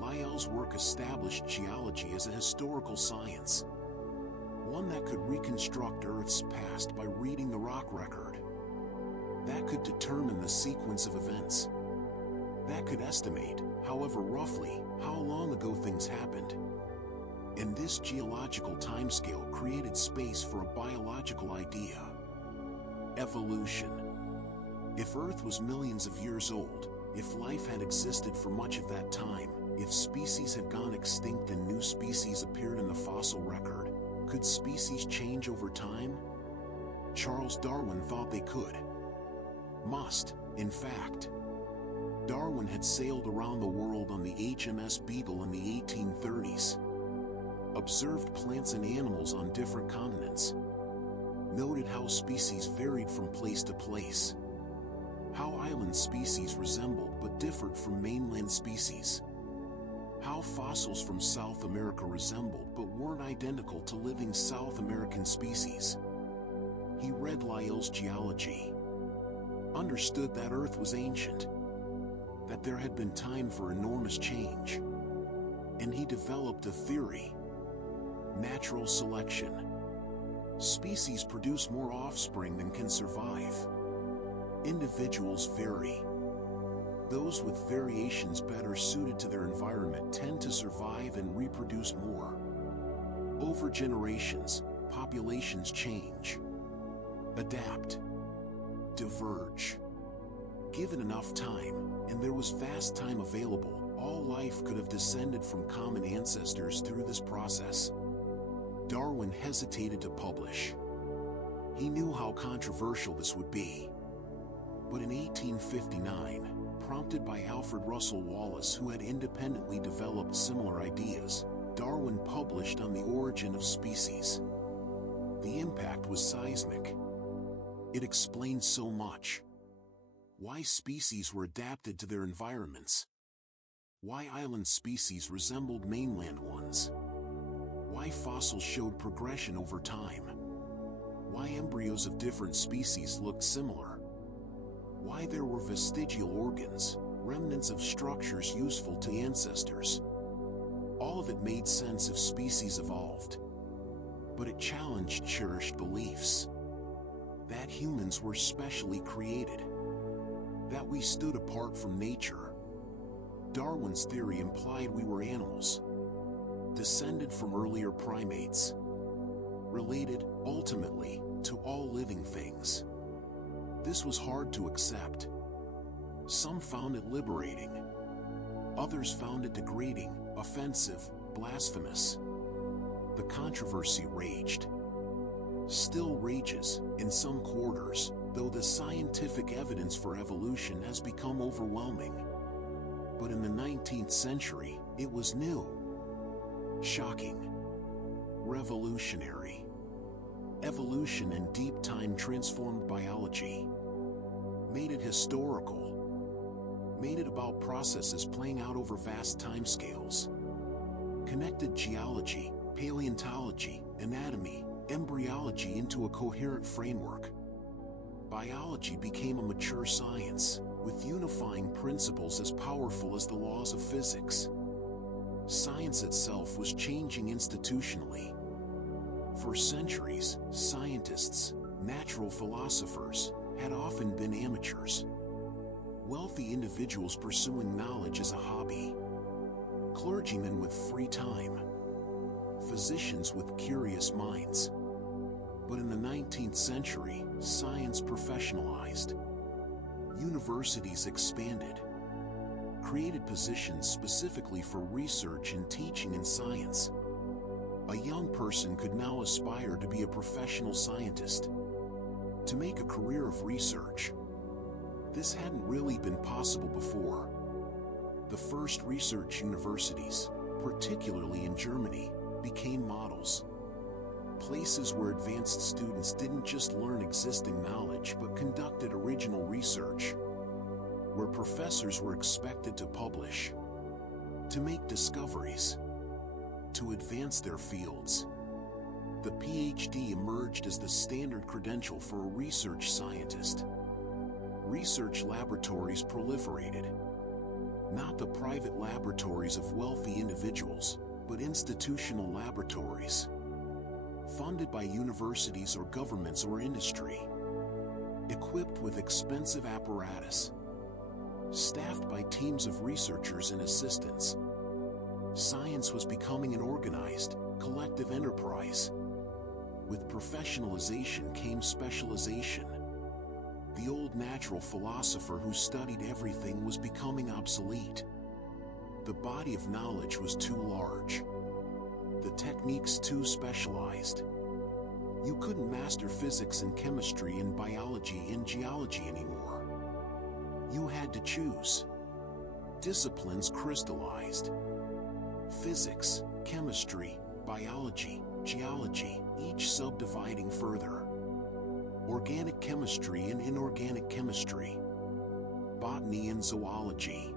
Lyell's work established geology as a historical science, one that could reconstruct Earth's past by reading the rock record. That could determine the sequence of events. That could estimate, however roughly, how long ago things happened. And this geological timescale created space for a biological idea: evolution. If Earth was millions of years old, if life had existed for much of that time, if species had gone extinct and new species appeared in the fossil record, could species change over time? Charles Darwin thought they could. Must, in fact. Darwin had sailed around the world on the HMS Beagle in the 1830s. Observed plants and animals on different continents. Noted how species varied from place to place. How island species resembled but differed from mainland species. How fossils from South America resembled but weren't identical to living South American species. He read Lyell's geology. Understood that Earth was ancient. that there had been time for enormous change. And he developed a theory: natural selection. Species produce more offspring than can survive. Individuals vary. Those with variations better suited to their environment tend to survive and reproduce more. Over generations, populations change, adapt, diverge. Given enough time, and there was vast time available, all life could have descended from common ancestors through this process. Darwin hesitated to publish. He knew how controversial this would be. But in 1859, prompted by Alfred Russel Wallace, who had independently developed similar ideas, Darwin published On the Origin of Species. The impact was seismic. It explained so much. Why species were adapted to their environments. Why island species resembled mainland ones. Why fossils showed progression over time. Why embryos of different species looked similar. Why there were vestigial organs, remnants of structures useful to ancestors. All of it made sense if species evolved. But it challenged cherished beliefs. That humans were specially created. That we stood apart from nature. Darwin's theory implied we were animals, descended from earlier primates, related, ultimately, to all living things. This was hard to accept. Some found it liberating. Others found it degrading, offensive, blasphemous. The controversy raged. Still rages, in some quarters, though the scientific evidence for evolution has become overwhelming. But in the 19th century, it was new. Shocking. Revolutionary. Evolution and deep time transformed biology. Made it historical. Made it about processes playing out over vast timescales. Connected geology, paleontology, anatomy, embryology into a coherent framework. Biology became a mature science, with unifying principles as powerful as the laws of physics. Science itself was changing institutionally. For centuries, scientists, natural philosophers, had often been amateurs. Wealthy individuals pursuing knowledge as a hobby. Clergymen with free time. Physicians with curious minds. But in the 19th century, science professionalized. Universities expanded. Created positions specifically for research and teaching in science. A young person could now aspire to be a professional scientist, to make a career of research. This hadn't really been possible before. The first research universities, particularly in Germany, became models. Places where advanced students didn't just learn existing knowledge but conducted original research. Where professors were expected to publish, to make discoveries, to advance their fields. The PhD emerged as the standard credential for a research scientist. Research laboratories proliferated. Not the private laboratories of wealthy individuals, but institutional laboratories. Funded by universities or governments or industry. Equipped with expensive apparatus. Staffed by teams of researchers and assistants. Science was becoming an organized, collective enterprise. With professionalization came specialization. The old natural philosopher who studied everything was becoming obsolete. The body of knowledge was too large. The techniques too specialized. You couldn't master physics and chemistry and biology and geology anymore. You had to choose. Disciplines crystallized. Physics, chemistry, biology, geology, each subdividing further. Organic chemistry and inorganic chemistry. Botany and zoology.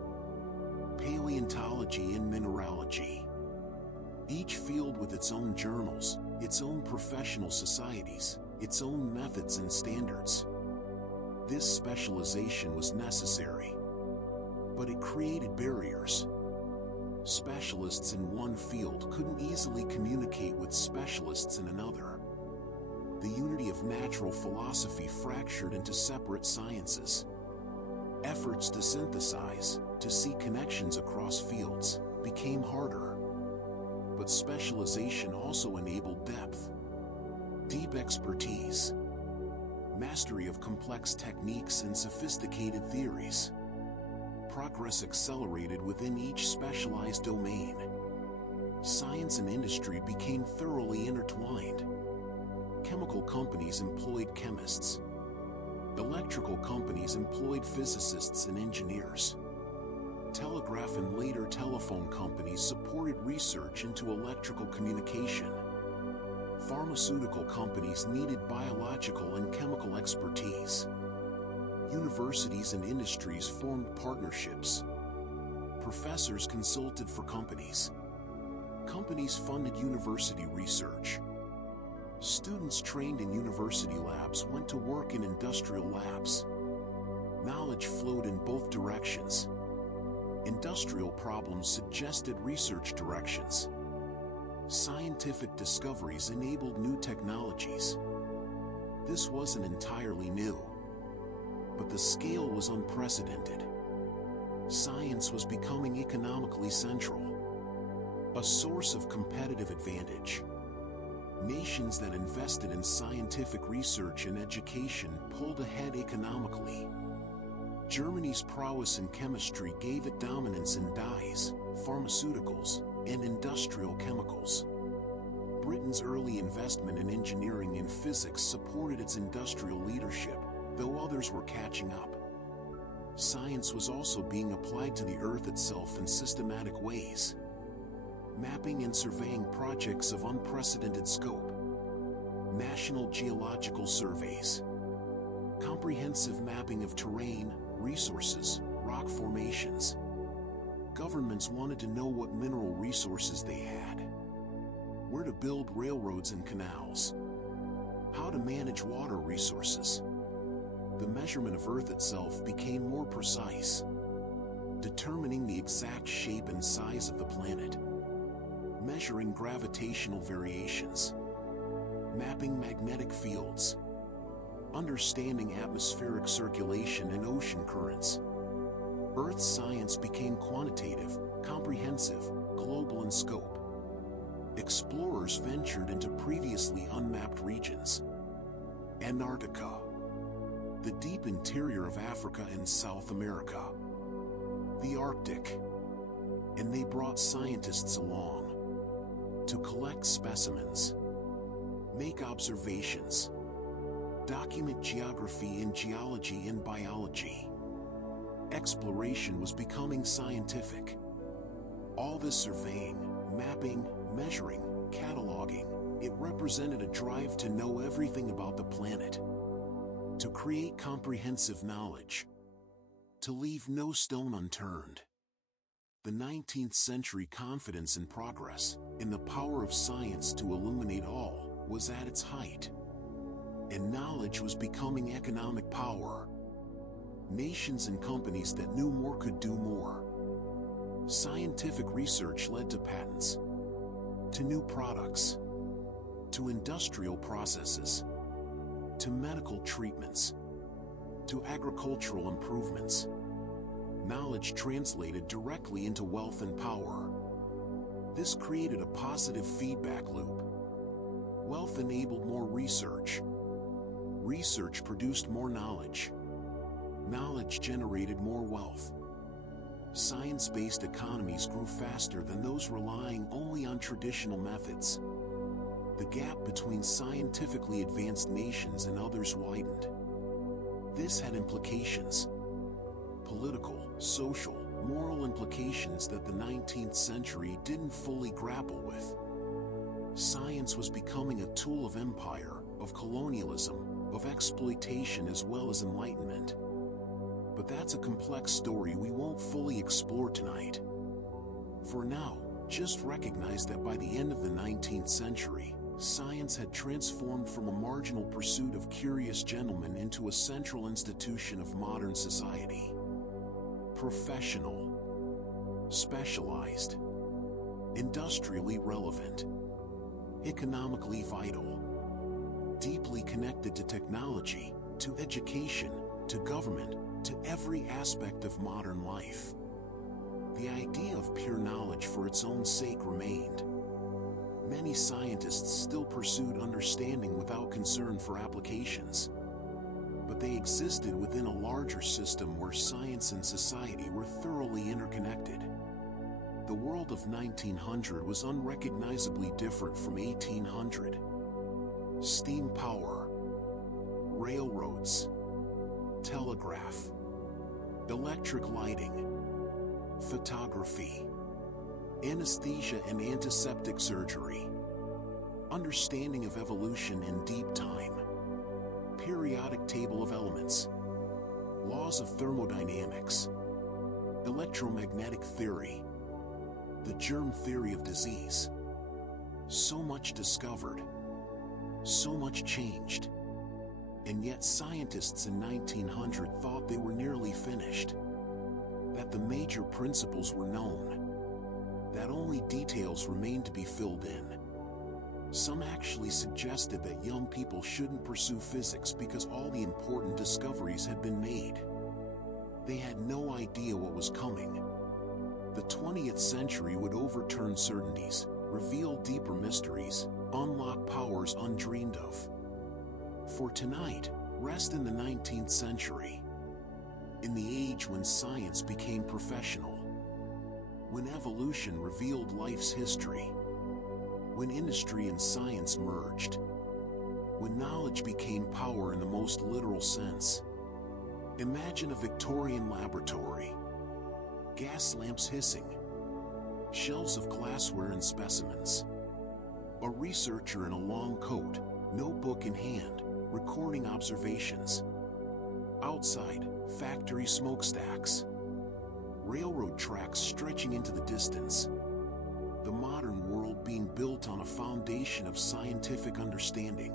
Paleontology and mineralogy. Each field with its own journals, its own professional societies, its own methods and standards. This specialization was necessary. but it created barriers. Specialists in one field couldn't easily communicate with specialists in another. The unity of natural philosophy fractured into separate sciences. Efforts to synthesize, to see connections across fields, became harder. But specialization also enabled depth, deep expertise, mastery of complex techniques and sophisticated theories. Progress accelerated within each specialized domain. Science and industry became thoroughly intertwined. Chemical companies employed chemists. Electrical companies employed physicists and engineers. Telegraph and later telephone companies supported research into electrical communication. Pharmaceutical companies needed biological and chemical expertise. Universities and industries formed partnerships. Professors consulted for companies. Companies funded university research. Students trained in university labs went to work in industrial labs. Knowledge flowed in both directions. Industrial problems suggested research directions. Scientific discoveries enabled new technologies. This wasn't entirely new, but the scale was unprecedented. Science was becoming economically central, a source of competitive advantage. Nations that invested in scientific research and education pulled ahead economically. Germany's prowess in chemistry gave it dominance in dyes, pharmaceuticals, and industrial chemicals. Britain's early investment in engineering and physics supported its industrial leadership, though others were catching up. Science was also being applied to the Earth itself in systematic ways. Mapping and surveying projects of unprecedented scope. National geological surveys. Comprehensive mapping of terrain, resources, rock formations. Governments wanted to know what mineral resources they had, where to build railroads and canals, how to manage water resources. The measurement of Earth itself became more precise, determining the exact shape and size of the planet, measuring gravitational variations, mapping magnetic fields, understanding atmospheric circulation and ocean currents. Earth science became quantitative, comprehensive, global in scope. Explorers ventured into previously unmapped regions. Antarctica, the deep interior of Africa and South America, the Arctic, and they brought scientists along to collect specimens, make observations, document geography and geology and biology. Exploration was becoming scientific. All this surveying, mapping, measuring, cataloging, it represented a drive to know everything about the planet, to create comprehensive knowledge, to leave no stone unturned. The 19th century confidence in progress, in the power of science to illuminate all, was at its height. And knowledge was becoming economic power. Nations and companies that knew more could do more. Scientific research led to patents, to new products, to industrial processes, to medical treatments, to agricultural improvements. Knowledge translated directly into wealth and power. This created a positive feedback loop. Wealth enabled more research. Research produced more knowledge. Knowledge generated more wealth. Science-based economies grew faster than those relying only on traditional methods. The gap between scientifically advanced nations and others widened. This had implications. Political, social, moral implications that the 19th century didn't fully grapple with. Science was becoming a tool of empire, of colonialism, of exploitation as well as enlightenment. But that's a complex story we won't fully explore tonight. For now, just recognize that by the end of the 19th century, science had transformed from a marginal pursuit of curious gentlemen into a central institution of modern society. professional, specialized, industrially relevant, economically vital, deeply connected to technology, to education, to government, to every aspect of modern life. The idea of pure knowledge for its own sake remained. Many scientists still pursued understanding without concern for applications. But they existed within a larger system where science and society were thoroughly interconnected. The world of 1900 was unrecognizably different from 1800. Steam power, railroads, telegraph, electric lighting, photography, anesthesia and antiseptic surgery, understanding of evolution in deep time, periodic table of elements, laws of thermodynamics, electromagnetic theory, the germ theory of disease. So much discovered, so much changed. And yet scientists in 1900 thought they were nearly finished, that the major principles were known, that only details remained to be filled in. Some actually suggested that young people shouldn't pursue physics because all the important discoveries had been made. They had no idea what was coming. The 20th century would overturn certainties, reveal deeper mysteries, unlock powers undreamed of. For tonight, rest in the 19th century. In the age when science became professional. When evolution revealed life's history. When industry and science merged. When knowledge became power in the most literal sense. Imagine a Victorian laboratory. Gas lamps hissing. Shelves of glassware and specimens. A researcher in a long coat, notebook in hand, recording observations. Outside, factory smokestacks. Railroad tracks stretching into the distance. The modern world being built on a foundation of scientific understanding.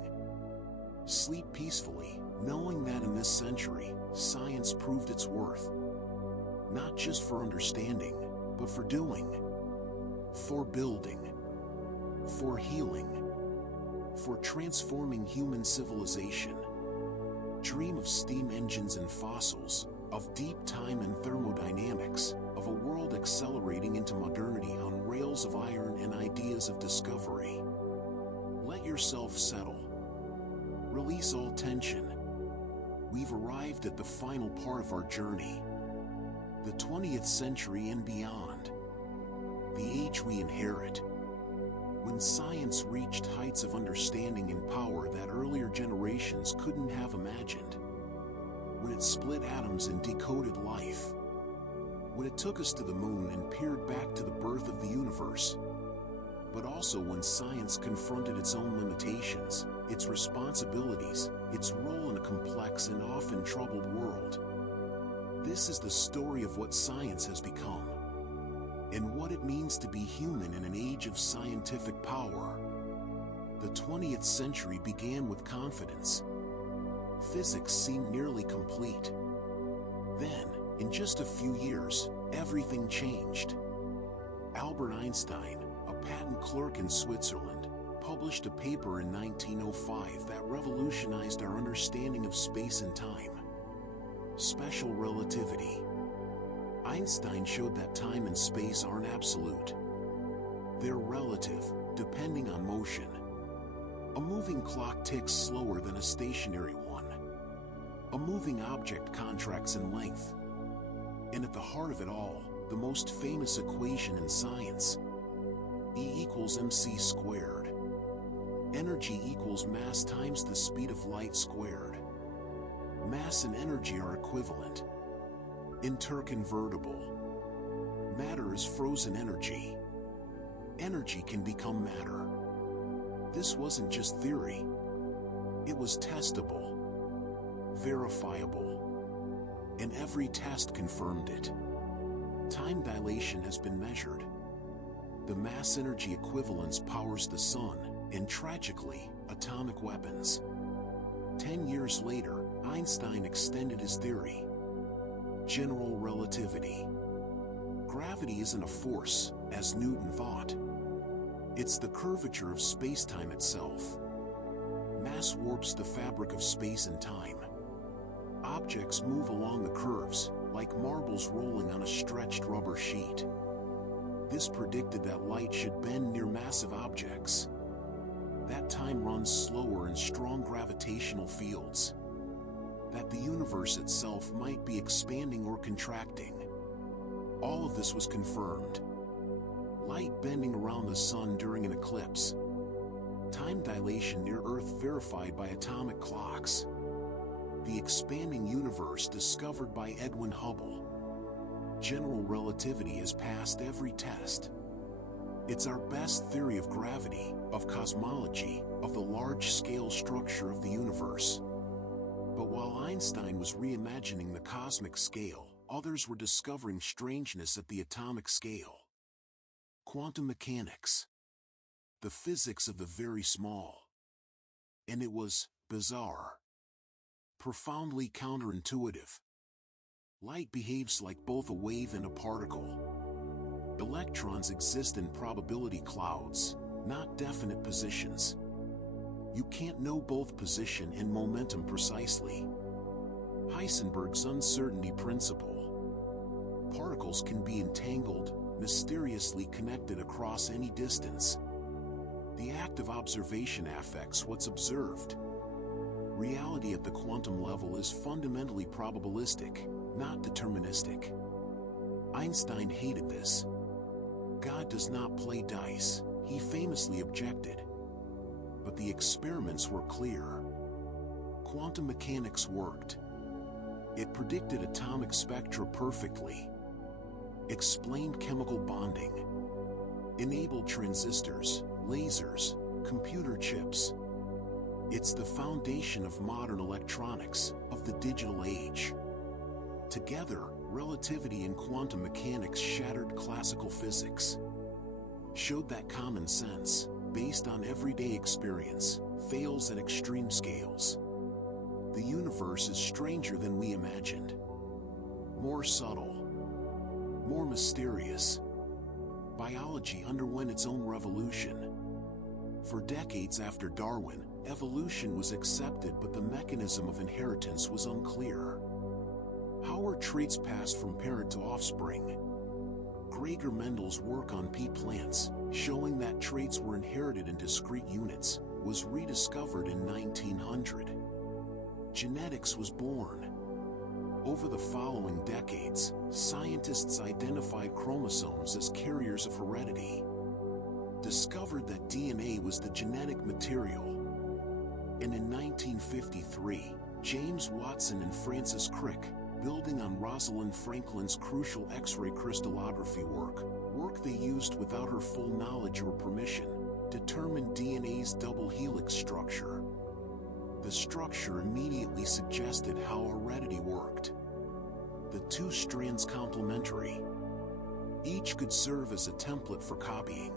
Sleep peacefully, knowing that in this century, science proved its worth. Not just for understanding, but for doing. For building. For healing. For transforming human civilization. Dream of steam engines and fossils, of deep time and thermodynamics, of a world accelerating into modernity on rails of iron and ideas of discovery. Let yourself settle. Release all tension. We've arrived at the final part of our journey. The 20th century and beyond. The age we inherit. When science reached heights of understanding and power that earlier generations couldn't have imagined. When it split atoms and decoded life. When it took us to the moon and peered back to the birth of the universe. But also when science confronted its own limitations, its responsibilities, its role in a complex and often troubled world. This is the story of what science has become, and what it means to be human in an age of scientific power. The 20th century began with confidence. Physics seemed nearly complete. Then, in just a few years, everything changed. Albert Einstein, a patent clerk in Switzerland, published a paper in 1905 that revolutionized our understanding of space and time. Special relativity. Einstein showed that time and space aren't absolute. They're relative, depending on motion. A moving clock ticks slower than a stationary one. A moving object contracts in length. And at the heart of it all, the most famous equation in science. E equals mc squared. Energy equals mass times the speed of light squared. Mass and energy are equivalent. Interconvertible. Matter is frozen energy. Energy can become matter. This wasn't just theory. It was testable, verifiable, and every test confirmed it. Time dilation has been measured. The mass energy equivalence powers the sun, and tragically, atomic weapons. 10 years later, Einstein extended his theory. General relativity. Gravity isn't a force, as Newton thought. It's the curvature of space-time itself. Mass warps the fabric of space and time. Objects move along the curves, like marbles rolling on a stretched rubber sheet. This predicted that light should bend near massive objects. That time runs slower in strong gravitational fields. That the universe itself might be expanding or contracting. All of this was confirmed. Light bending around the sun during an eclipse. Time dilation near Earth verified by atomic clocks. The expanding universe discovered by Edwin Hubble. General relativity has passed every test. It's our best theory of gravity, of cosmology, of the large-scale structure of the universe. But while Einstein was reimagining the cosmic scale, others were discovering strangeness at the atomic scale. Quantum mechanics. The physics of the very small. And it was bizarre. Profoundly counterintuitive. Light behaves like both a wave and a particle. Electrons exist in probability clouds, not definite positions. You can't know both position and momentum precisely. Heisenberg's uncertainty principle. Particles can be entangled, mysteriously connected across any distance. The act of observation affects what's observed. Reality at the quantum level is fundamentally probabilistic, not deterministic. Einstein hated this. God does not play dice, he famously objected. But the experiments were clear. Quantum mechanics worked. It predicted atomic spectra perfectly. Explained chemical bonding. Enabled transistors, lasers, computer chips. It's the foundation of modern electronics, of the digital age. Together, relativity and quantum mechanics shattered classical physics. Showed that common sense, based on everyday experience, fails at extreme scales. The universe is stranger than we imagined. More subtle. More mysterious. Biology underwent its own revolution. For decades after Darwin, evolution was accepted, but the mechanism of inheritance was unclear. How were traits passed from parent to offspring? Gregor Mendel's work on pea plants, showing that traits were inherited in discrete units, was rediscovered in 1900. Genetics was born. Over the following decades, scientists identified chromosomes as carriers of heredity. Discovered that DNA was the genetic material. And in 1953, James Watson and Francis Crick, building on Rosalind Franklin's crucial X-ray crystallography work they used without her full knowledge or permission, determined DNA's double helix structure. The structure immediately suggested how heredity worked. The two strands complementary. Each could serve as a template for copying.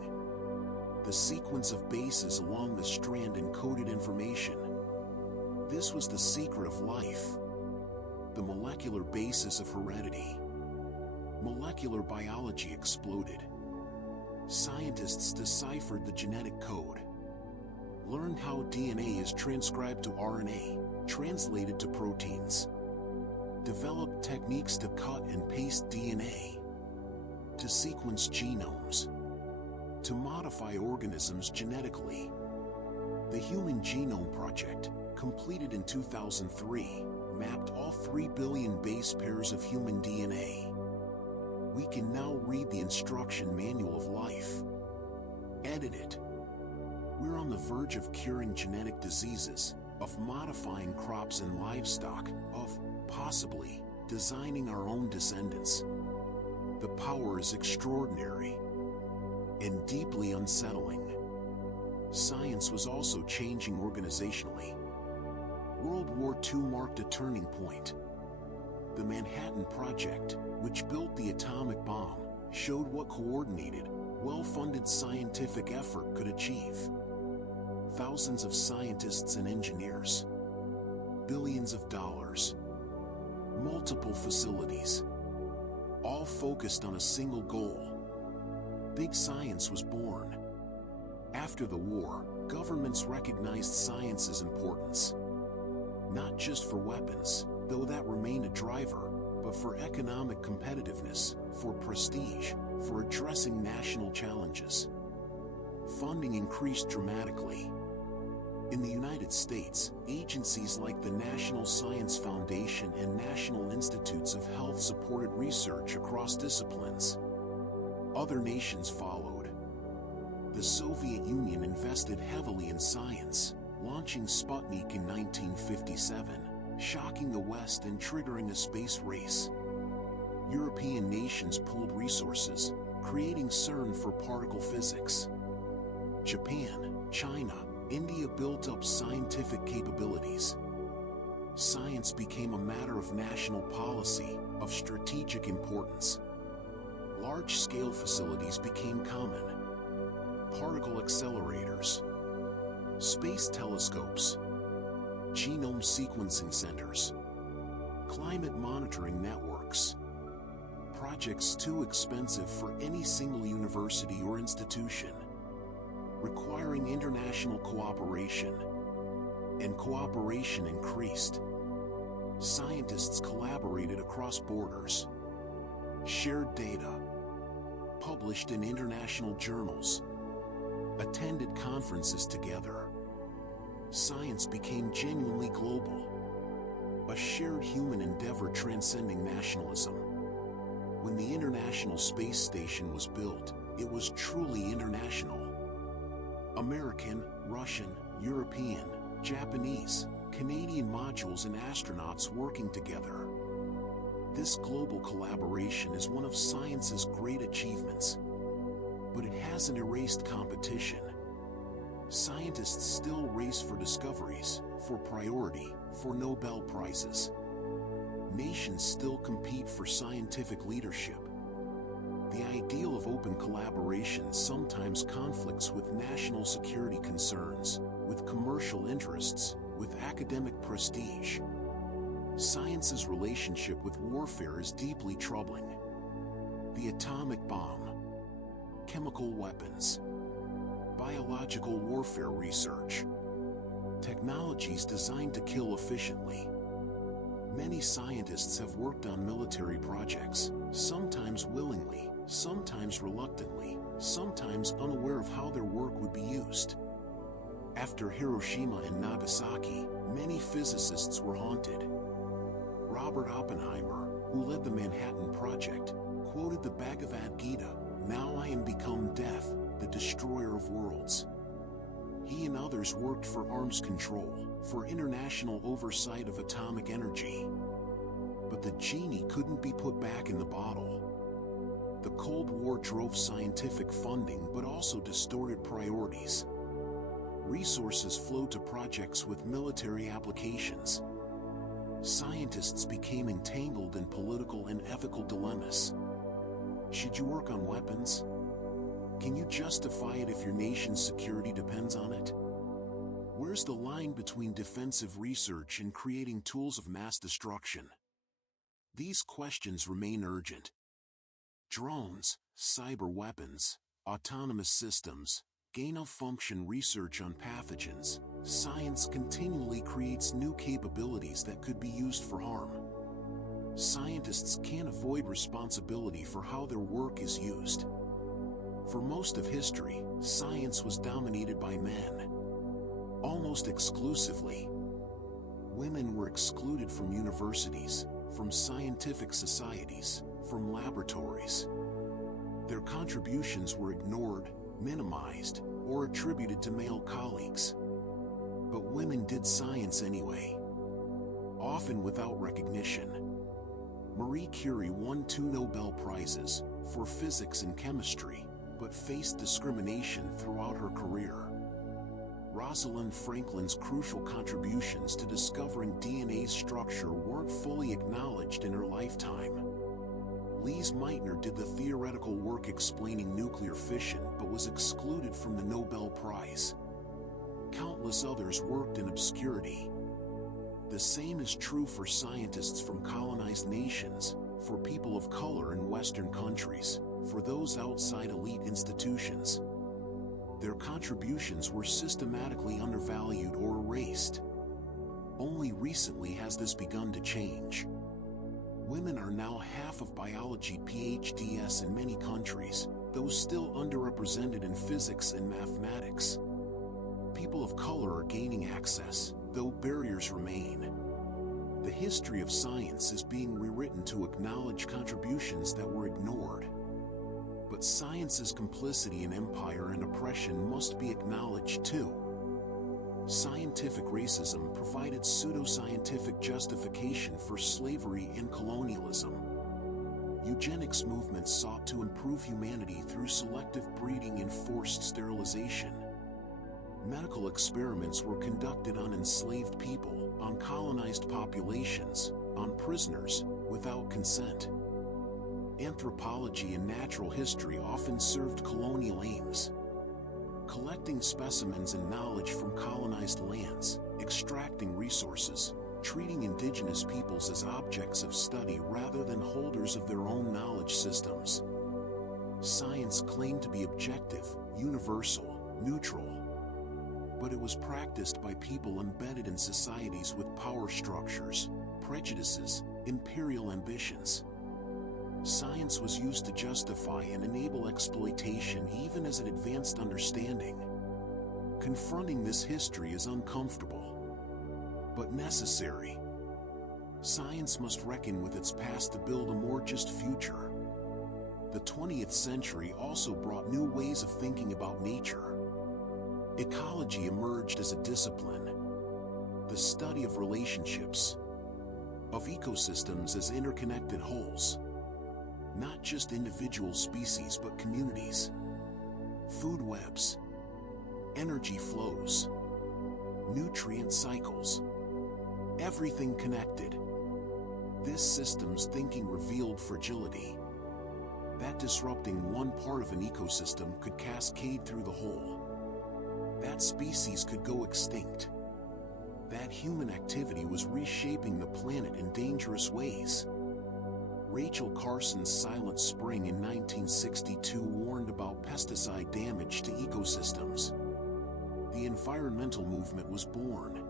The sequence of bases along the strand encoded information. This was the secret of life. The molecular basis of heredity. Molecular biology exploded. Scientists deciphered the genetic code. Learned how DNA is transcribed to RNA, translated to proteins. Developed techniques to cut and paste DNA. To sequence genomes. To modify organisms genetically. The Human Genome Project, completed in 2003, mapped all 3 billion base pairs of human DNA. We can now read the instruction manual of life. Edit it. We're on the verge of curing genetic diseases, of modifying crops and livestock, of, possibly, designing our own descendants. The power is extraordinary. And deeply unsettling. Science was also changing organizationally. World War II marked a turning point. The Manhattan Project, which built the atomic bomb, showed what coordinated, well-funded scientific effort could achieve. Thousands of scientists and engineers. Billions of dollars. multiple facilities, all focused on a single goal. Big science was born. After the war, governments recognized science's importance. Not just for weapons, though that remained a driver, but for economic competitiveness, for prestige, for addressing national challenges. Funding increased dramatically. In the United States, agencies like the National Science Foundation and National Institutes of Health supported research across disciplines. Other nations followed. The Soviet Union invested heavily in science, launching Sputnik in 1957, shocking the West and triggering a space race. European nations pooled resources, creating CERN for particle physics. Japan, China, India built up scientific capabilities. Science became a matter of national policy, of strategic importance. Large-scale facilities became common. Particle accelerators, space telescopes, genome sequencing centers, climate monitoring networks. Projects too expensive for any single university or institution, requiring international cooperation. And cooperation increased. Scientists collaborated across borders, shared data, published in international journals, attended conferences together. Science became genuinely global, a shared human endeavor transcending nationalism. When the International Space Station was built, it was truly international. American, Russian, European, Japanese, Canadian modules and astronauts working together. This global collaboration is one of science's great achievements. But it hasn't erased competition. Scientists still race for discoveries, for priority, for Nobel Prizes. Nations still compete for scientific leadership. The ideal of open collaboration sometimes conflicts with national security concerns, with commercial interests, with academic prestige. Science's relationship with warfare is deeply troubling. The atomic bomb, chemical weapons, biological warfare research, technologies designed to kill efficiently. Many scientists have worked on military projects, sometimes willingly, sometimes reluctantly, sometimes unaware of how their work would be used. After Hiroshima and Nagasaki, many physicists were haunted. Robert Oppenheimer, who led the Manhattan Project, quoted the Bhagavad Gita, "Now I am become death, the destroyer of worlds." He and others worked for arms control, for international oversight of atomic energy. But the genie couldn't be put back in the bottle. The Cold War drove scientific funding but also distorted priorities. Resources flowed to projects with military applications. Scientists became entangled in political and ethical dilemmas. Should you work on weapons? Can you justify it if your nation's security depends on it? Where's the line between defensive research and creating tools of mass destruction? These questions remain urgent. Drones, cyber weapons, autonomous systems, gain-of-function research on pathogens. Science continually creates new capabilities that could be used for harm. Scientists can't avoid responsibility for how their work is used. For most of history, science was dominated by men. Almost exclusively. Women were excluded from universities, from scientific societies, from laboratories. Their contributions were ignored, minimized, or attributed to male colleagues. But women did science anyway, often without recognition. Marie Curie won 2 Nobel Prizes, for physics and chemistry, but faced discrimination throughout her career. Rosalind Franklin's crucial contributions to discovering DNA's structure weren't fully acknowledged in her lifetime. Lise Meitner did the theoretical work explaining nuclear fission but was excluded from the Nobel Prize. Countless others worked in obscurity. The same is true for scientists from colonized nations, for people of color in Western countries, for those outside elite institutions. Their contributions were systematically undervalued or erased. Only recently has this begun to change. Women are now half of biology PhDs in many countries, though still underrepresented in physics and mathematics. People of color are gaining access, though barriers remain. The history of science is being rewritten to acknowledge contributions that were ignored. But science's complicity in empire and oppression must be acknowledged too. Scientific racism provided pseudoscientific justification for slavery and colonialism. Eugenics movements sought to improve humanity through selective breeding and forced sterilization. Medical experiments were conducted on enslaved people, on colonized populations, on prisoners, without consent. Anthropology and natural history often served colonial aims. Collecting specimens and knowledge from colonized lands, extracting resources, treating indigenous peoples as objects of study rather than holders of their own knowledge systems. Science claimed to be objective, universal, neutral. But it was practiced by people embedded in societies with power structures, prejudices, imperial ambitions. Science was used to justify and enable exploitation even as it advanced understanding. Confronting this history is uncomfortable, but necessary. Science must reckon with its past to build a more just future. The 20th century also brought new ways of thinking about nature. Ecology emerged as a discipline. The study of relationships, of ecosystems as interconnected wholes. Not just individual species but communities. Food webs. Energy flows. Nutrient cycles. Everything connected. This system's thinking revealed fragility. That disrupting one part of an ecosystem could cascade through the whole. That species could go extinct. That human activity was reshaping the planet in dangerous ways. Rachel Carson's Silent Spring in 1962 warned about pesticide damage to ecosystems. The environmental movement was born.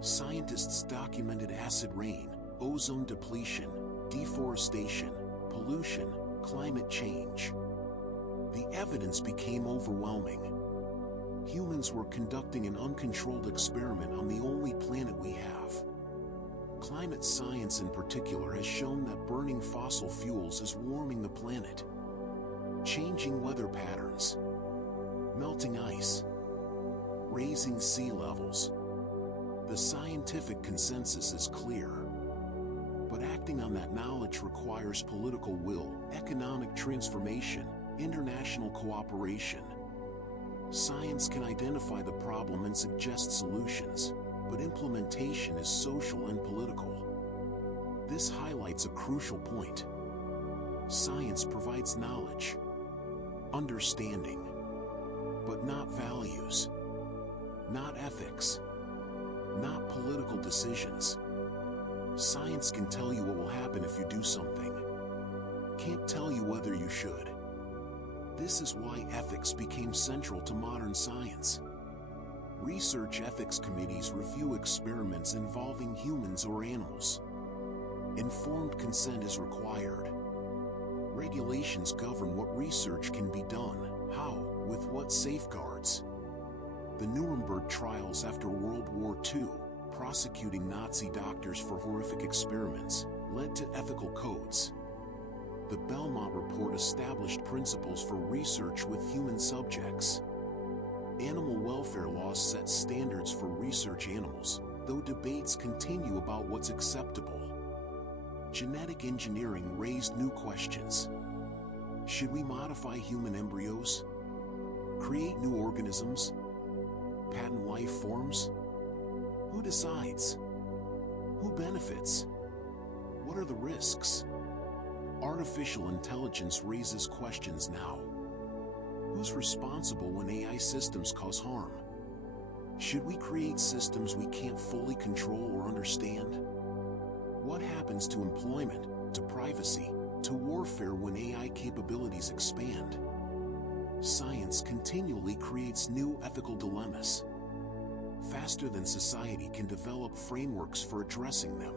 Scientists documented acid rain, ozone depletion, deforestation, pollution, climate change. The evidence became overwhelming. Humans were conducting an uncontrolled experiment on the only planet we have. Climate science in particular has shown that burning fossil fuels is warming the planet. Changing weather patterns, melting ice, raising sea levels. The scientific consensus is clear. But acting on that knowledge requires political will, economic transformation, international cooperation. Science can identify the problem and suggest solutions, but implementation is social and political. This highlights a crucial point. Science provides knowledge, understanding, but not values, not ethics, not political decisions. Science can tell you what will happen if you do something. Can't tell you whether you should. This is why ethics became central to modern science. Research ethics committees review experiments involving humans or animals. Informed consent is required. Regulations govern what research can be done, how, with what safeguards. The Nuremberg trials after World War II, prosecuting Nazi doctors for horrific experiments, led to ethical codes. The Belmont Report established principles for research with human subjects. Animal welfare laws set standards for research animals, though debates continue about what's acceptable. Genetic engineering raised new questions. Should we modify human embryos? Create new organisms? Patent life forms? Who decides? Who benefits? What are the risks? Artificial intelligence raises questions now. Who's responsible when AI systems cause harm? Should we create systems we can't fully control or understand? What happens to employment, to privacy, to warfare when AI capabilities expand? Science continually creates new ethical dilemmas. Faster than society can develop frameworks for addressing them.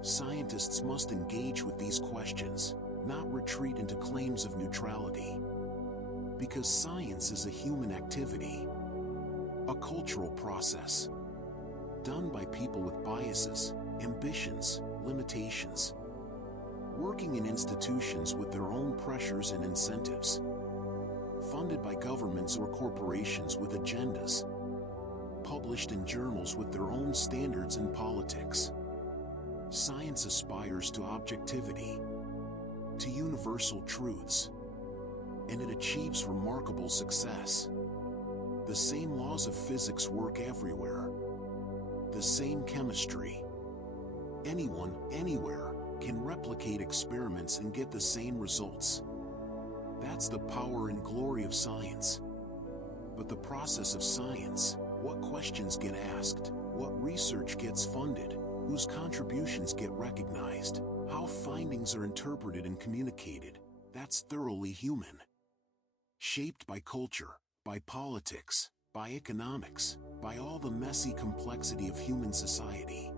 Scientists must engage with these questions, not retreat into claims of neutrality. Because science is a human activity, a cultural process, done by people with biases, ambitions, limitations, working in institutions with their own pressures and incentives, funded by governments or corporations with agendas, published in journals with their own standards and politics. Science aspires to objectivity, to universal truths, and it achieves remarkable success. The same laws of physics work everywhere. The same chemistry. Anyone, anywhere, can replicate experiments and get the same results. That's the power and glory of science. But the process of science, what questions get asked, what research gets funded, whose contributions get recognized, how findings are interpreted and communicated, that's thoroughly human. Shaped by culture, by politics, by economics, by all the messy complexity of human society.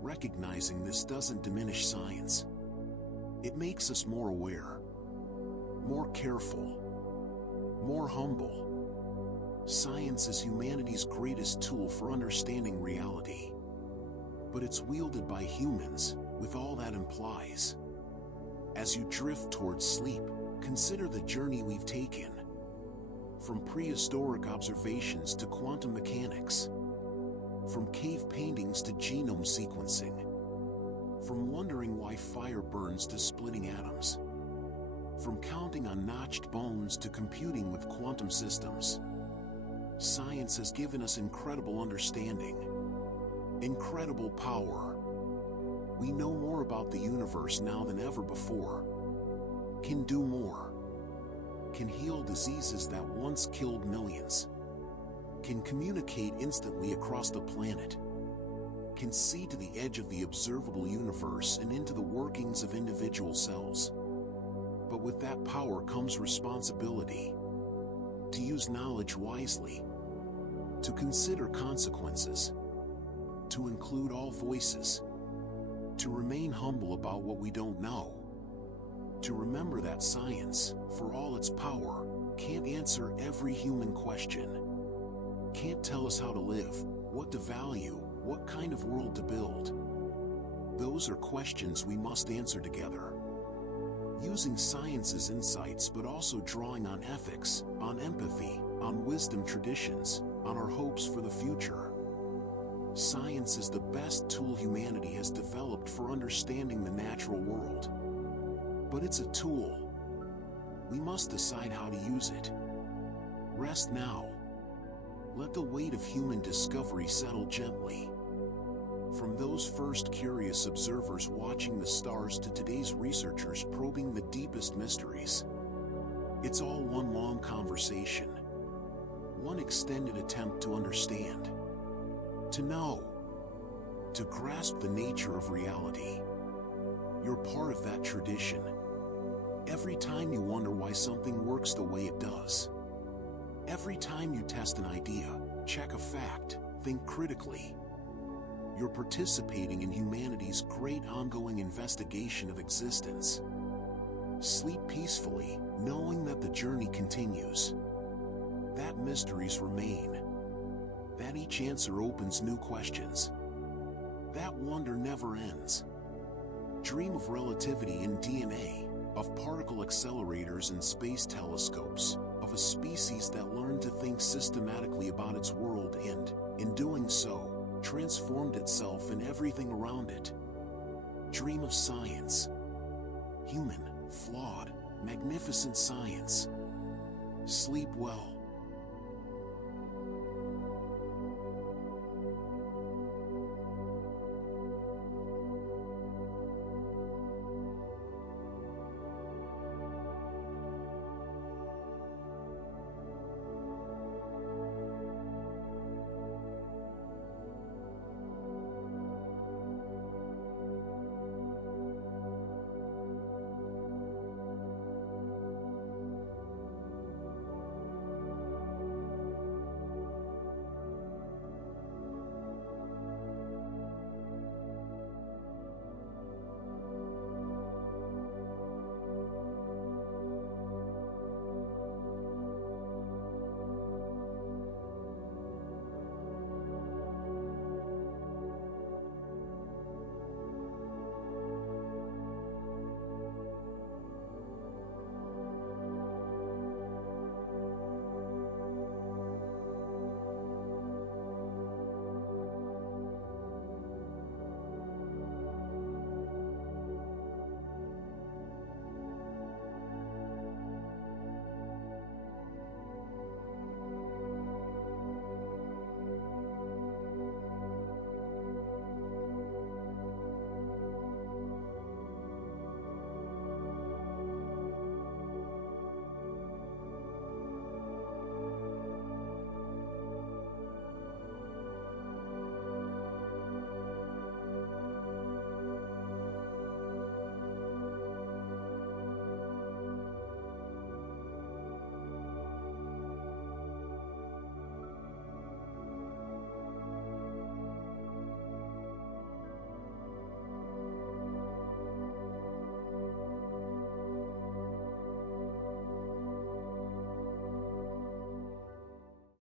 Recognizing this doesn't diminish science. It makes us more aware, more careful, more humble. Science is humanity's greatest tool for understanding reality. But it's wielded by humans, with all that implies. As you drift towards sleep, consider the journey we've taken. From prehistoric observations to quantum mechanics. From cave paintings to genome sequencing. From wondering why fire burns to splitting atoms. From counting on notched bones to computing with quantum systems. Science has given us incredible understanding. Incredible power. We know more about the universe now than ever before. Can do more. Can heal diseases that once killed millions. Can communicate instantly across the planet. Can see to the edge of the observable universe and into the workings of individual cells. But with that power comes responsibility. To use knowledge wisely. To consider consequences. To include all voices. To remain humble about what we don't know. To remember that science, for all its power, can't answer every human question. Can't tell us how to live, what to value, what kind of world to build. Those are questions we must answer together. Using science's insights but also drawing on ethics, on empathy, on wisdom traditions, on our hopes for the future. Science is the best tool humanity has developed for understanding the natural world. But it's a tool. We must decide how to use it. Rest now. Let the weight of human discovery settle gently. From those first curious observers watching the stars to today's researchers probing the deepest mysteries. It's all one long conversation. One extended attempt to understand. To know. To grasp the nature of reality. You're part of that tradition. Every time you wonder why something works the way it does. Every time you test an idea, check a fact, think critically. You're participating in humanity's great ongoing investigation of existence. Sleep peacefully, knowing that the journey continues. That mysteries remain. That each answer opens new questions. That wonder never ends. Dream of relativity in DNA, of particle accelerators and space telescopes, of a species that learned to think systematically about its world and, in doing so, transformed itself and everything around it. Dream of science. Human, flawed, magnificent science. Sleep well.